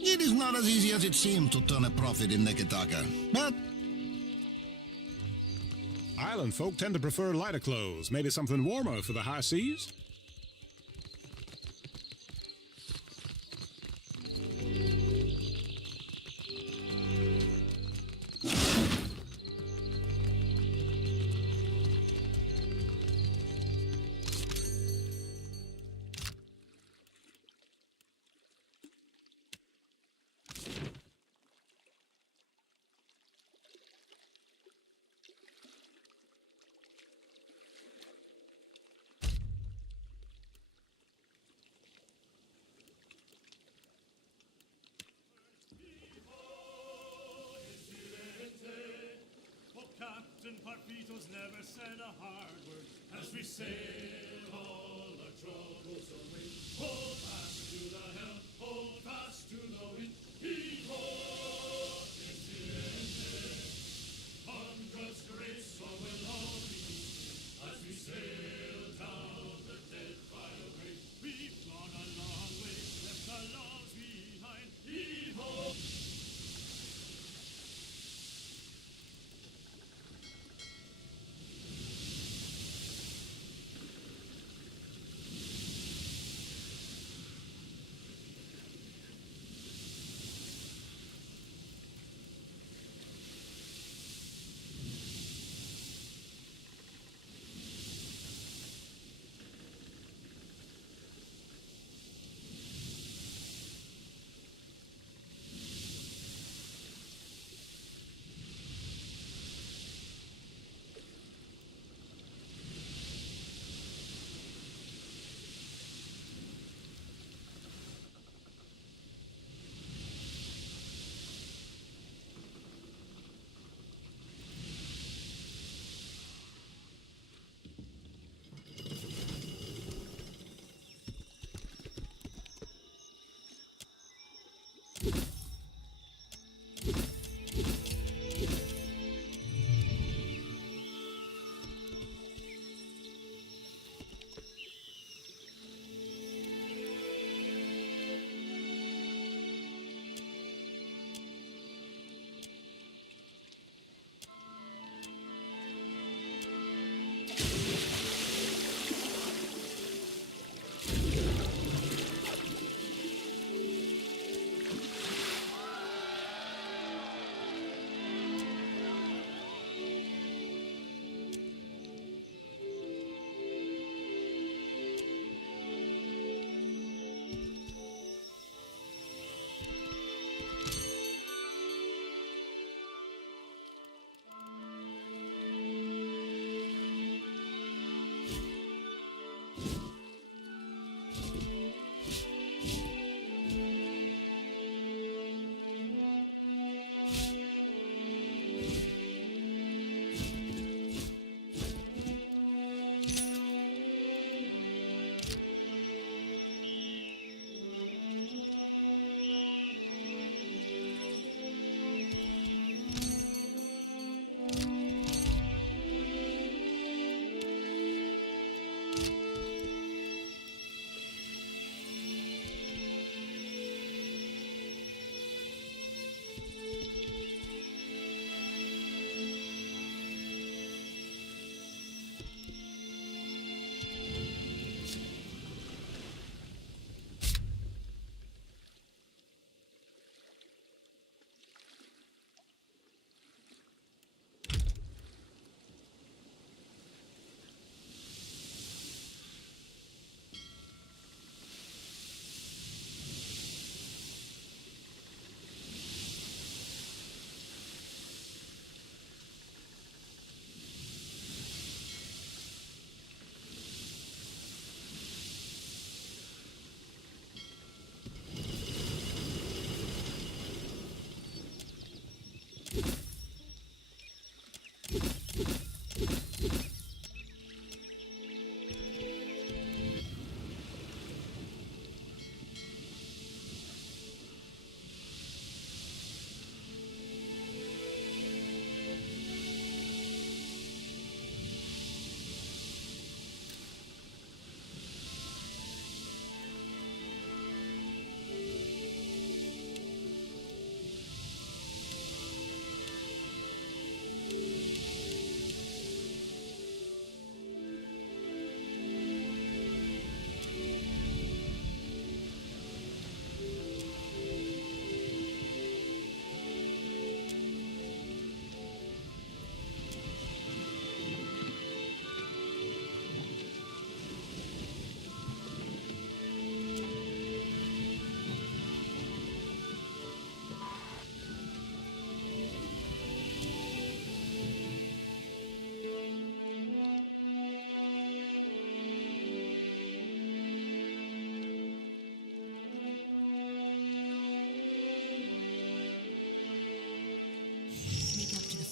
It is not as easy as it seemed to turn a profit in Neketaka, but... Island folk tend to prefer lighter clothes, maybe something warmer for the high seas. Captain Parfitos never said a hard word as we sail all our troubles away. Hold fast to the helm, hold fast to the wind. Heave-ho, on God's grace, all will all be as we sail down the Deadfire way. We've gone a long way, left our loves behind. Heave-ho.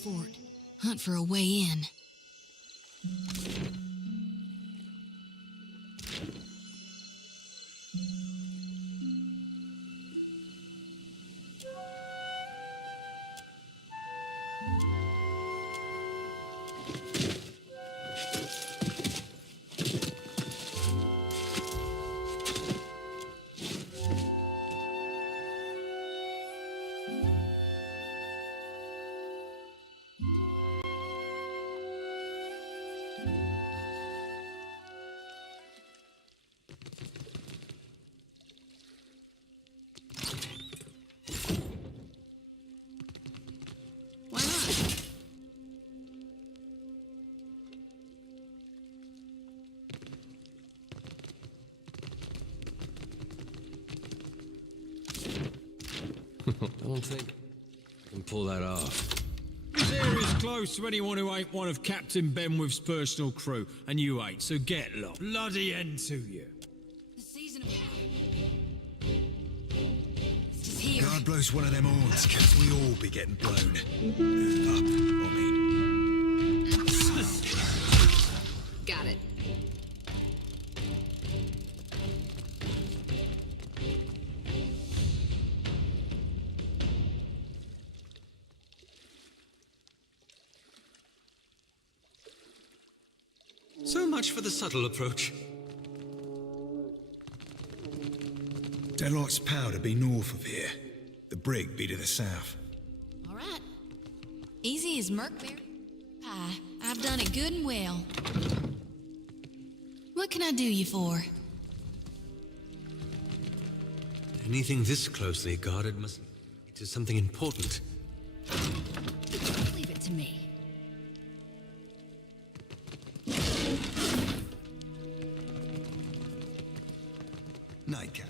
fort. Hunt for a way in. Don't think I can pull that off. This area's close to anyone who ain't one of Captain Benwith's personal crew, and you ain't, so get lost. Bloody end to you. The season of is here. God blows one of them horns, cause we all be getting blown. Up, I mean. Got it. So much for the subtle approach. Deadlight's powder be north of here. The brig be to the south. All right. Easy as Merkberry pie. I've done it good and well. What can I do you for? Anything this closely guarded must lead to something important. Leave it to me. Nightcap.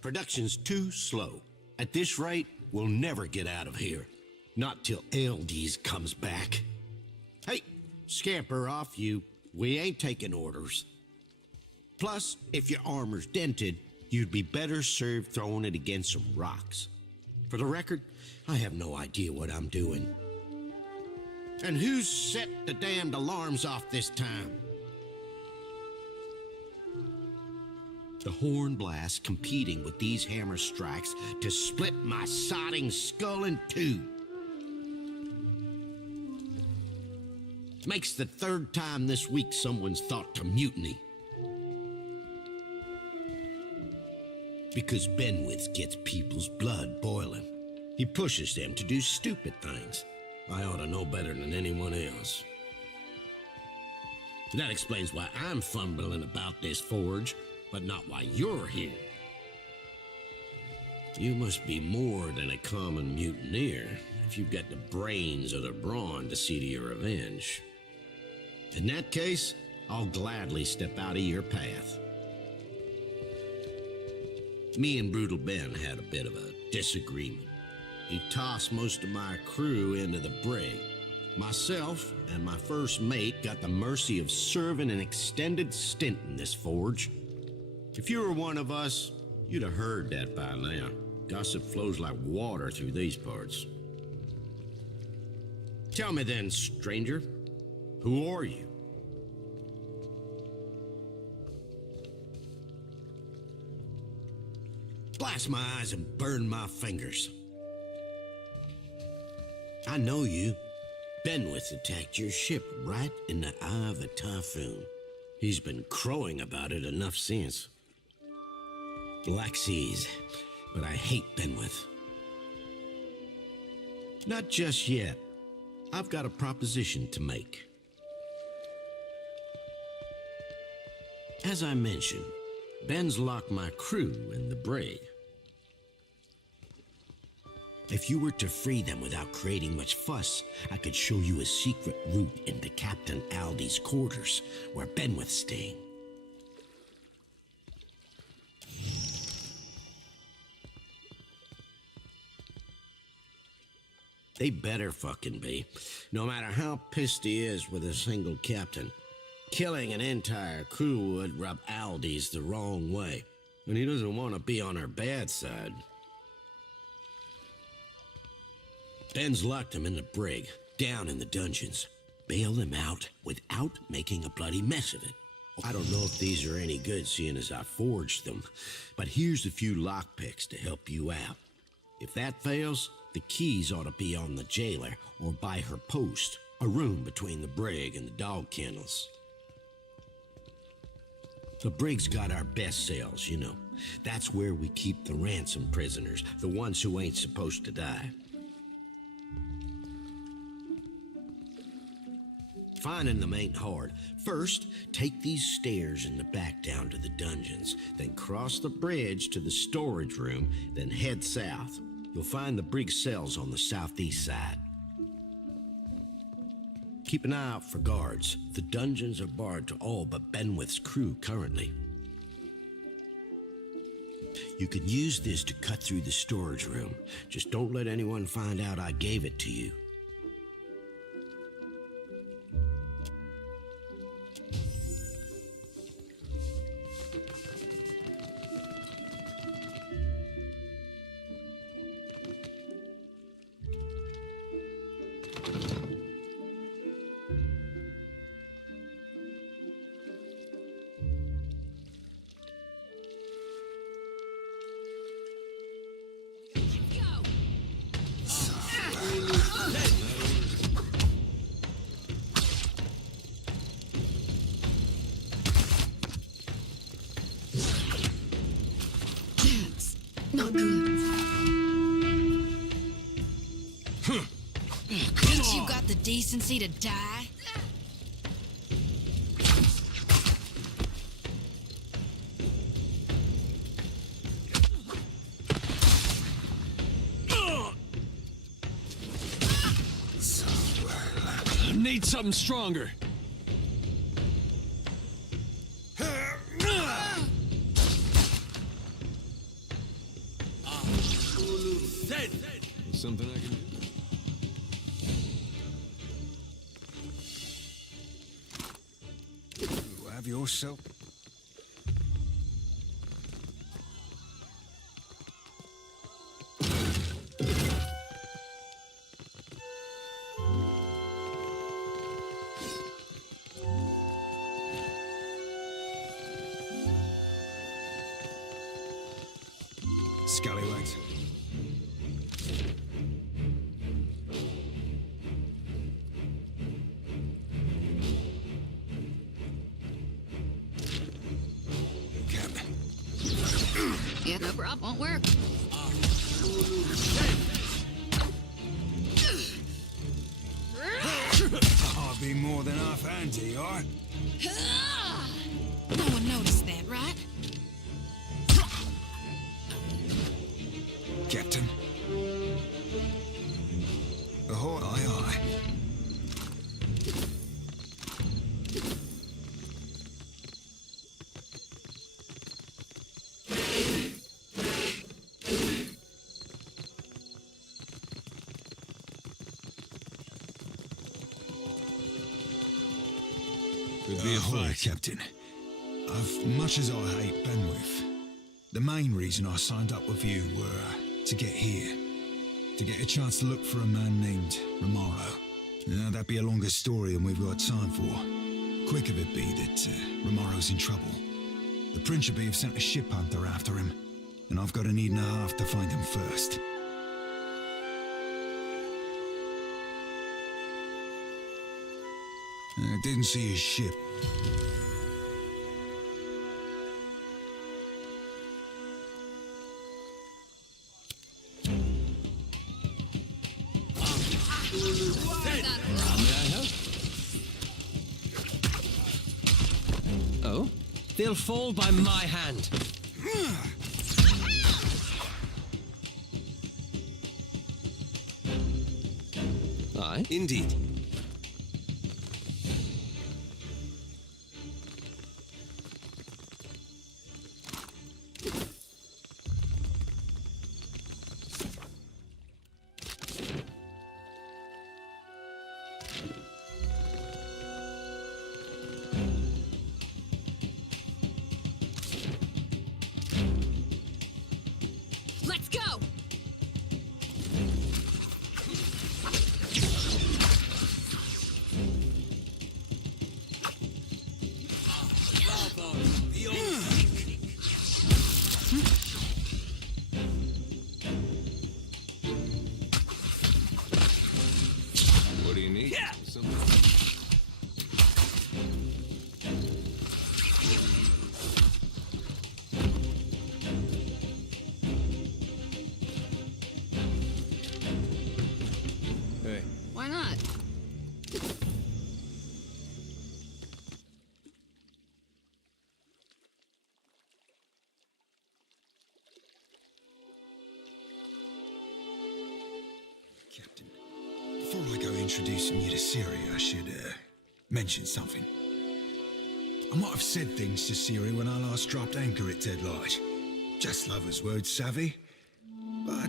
Production's too slow. At this rate, we'll never get out of here. Not till LD's comes back. Hey, scamper off you. We ain't taking orders. Plus, if your armor's dented, you'd be better served throwing it against some rocks. For the record, I have no idea what I'm doing. And who's set the damned alarms off this time? The horn blast competing with these hammer strikes to split my sodding skull in two. Makes the third time this week someone's thought to mutiny. Because Benwith gets people's blood boiling. He pushes them to do stupid things. I ought to know better than anyone else. That explains why I'm fumbling about this forge, but not why you're here. You must be more than a common mutineer if you've got the brains or the brawn to see to your revenge. In that case, I'll gladly step out of your path. Me and Brutal Ben had a bit of a disagreement. He tossed most of my crew into the brig. Myself and my first mate got the mercy of serving an extended stint in this forge. If you were one of us, you'd have heard that by now. Gossip flows like water through these parts. Tell me then, stranger, who are you? Blast my eyes and burn my fingers. I know you. Benwith attacked your ship right in the eye of a typhoon. He's been crowing about it enough since. Black seas, but I hate Benwith. Not just yet. I've got a proposition to make. As I mentioned, Ben's locked my crew in the brig. If you were to free them without creating much fuss, I could show you a secret route into Captain Aldi's quarters, where Ben was staying. They better fucking be, no matter how pissed he is with a single captain. Killing an entire crew would rub Aldi's the wrong way, and he doesn't want to be on our bad side. Ben's locked him in the brig, down in the dungeons. Bail him out without making a bloody mess of it. I don't know if these are any good, seeing as I forged them, but here's a few lockpicks to help you out. If that fails, the keys ought to be on the jailer or by her post, a room between the brig and the dog kennels. The brig's got our best cells, you know. That's where we keep the ransom prisoners, the ones who ain't supposed to die. Finding them ain't hard. First, take these stairs in the back down to the dungeons, then cross the bridge to the storage room, then head south. You'll find the brig cells on the southeast side. Keep an eye out for guards. The dungeons are barred to all but Benwith's crew currently. You can use this to cut through the storage room. Just don't let anyone find out I gave it to you. Not good. Ain't you got the decency to die? Need something stronger. Something I can do. You have yourself. Scallywags. Yeah, no problem. Won't work. I'll be more than half handy, alright? No one noticed that, right? Captain. Ahoy, aye, aye. Could be a fight, Captain. Much as I hate Benwith, the main reason I signed up with you were to get here. To get a chance to look for a man named Romaro. Now, that'd be a longer story than we've got time for. Quick of it be that Romaro's in trouble. The Principe have sent a ship hunter after him, and I've got an evening and a half to find him first. I didn't see his ship. Oh? they'll fall by my hand. Aye, indeed. Let's go! What do you need? Something. Hey. Why not? Captain, before I go introducing you to Siri, I should mention something. I might have said things to Siri when I last dropped anchor at Deadlight. Just lovers' words, savvy. But I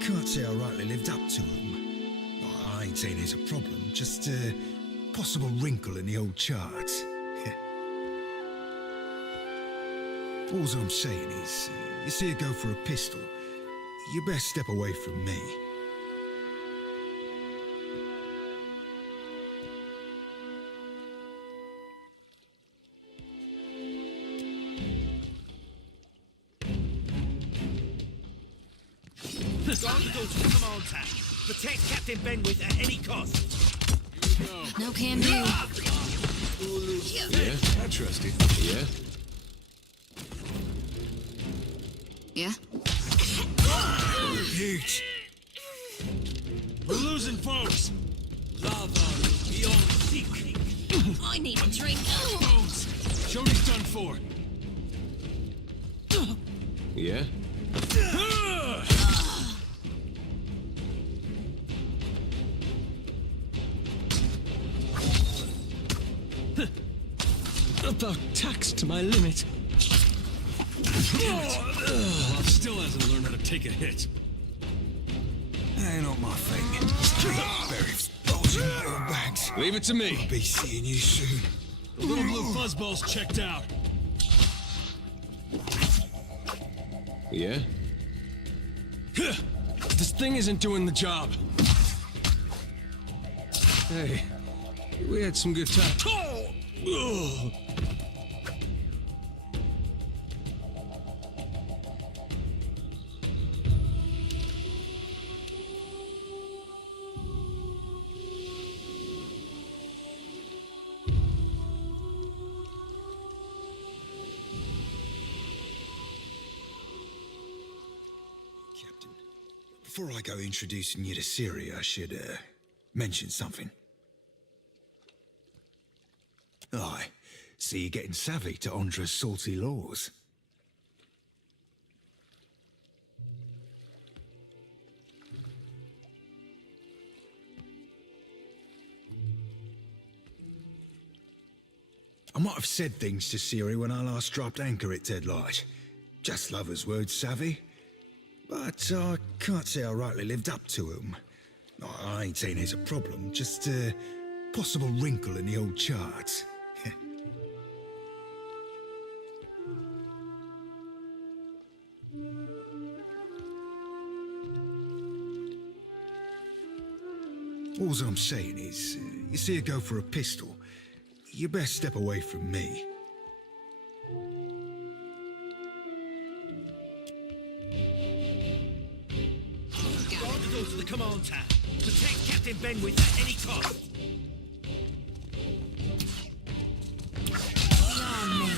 can't say I rightly lived up to them. I ain't saying there's a problem, just a possible wrinkle in the old charts. All I'm saying is, you see her go for a pistol, you best step away from me. Guard go to the command tab. Protect Captain Benwith at any cost. No can do. Yeah, I trust you. Yeah? Yeah? Huge. We're losing folks. Lava beyond seeking. I need a drink. Folks, Shoney's done for. Yeah? About taxed to my limit. Bob still hasn't learned how to take a hit. Ain't not my thing. Very exposing your bags. Leave it to me. I'll be seeing you soon. The little blue fuzzball's checked out. Yeah? This thing isn't doing the job. Hey, we had some good time. Oh! Before I go introducing you to Siri, I should mention something. Aye, see you getting savvy to Andra's salty laws. I might have said things to Siri when I last dropped anchor at Deadlight. Just lovers' words, savvy. But I can't say I rightly lived up to them. I ain't saying there's a problem, just a possible wrinkle in the old charts. All I'm saying is, you see her go for a pistol, you best step away from me. Guard go to the command tab. Protect Captain Benwith at any cost.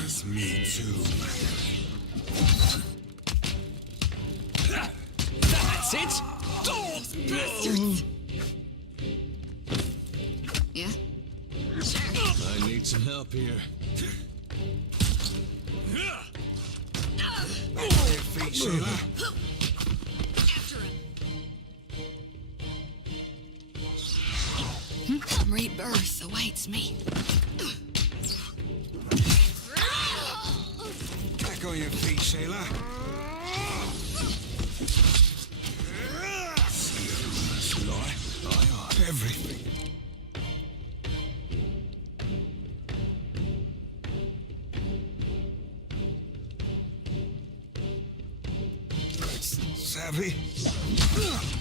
It's me too. That's it! Bastards! Yeah? I need some help here. Back on your feet, Sheila. Rebirth awaits me. Back on your feet, Sheila. Everything. Savvy.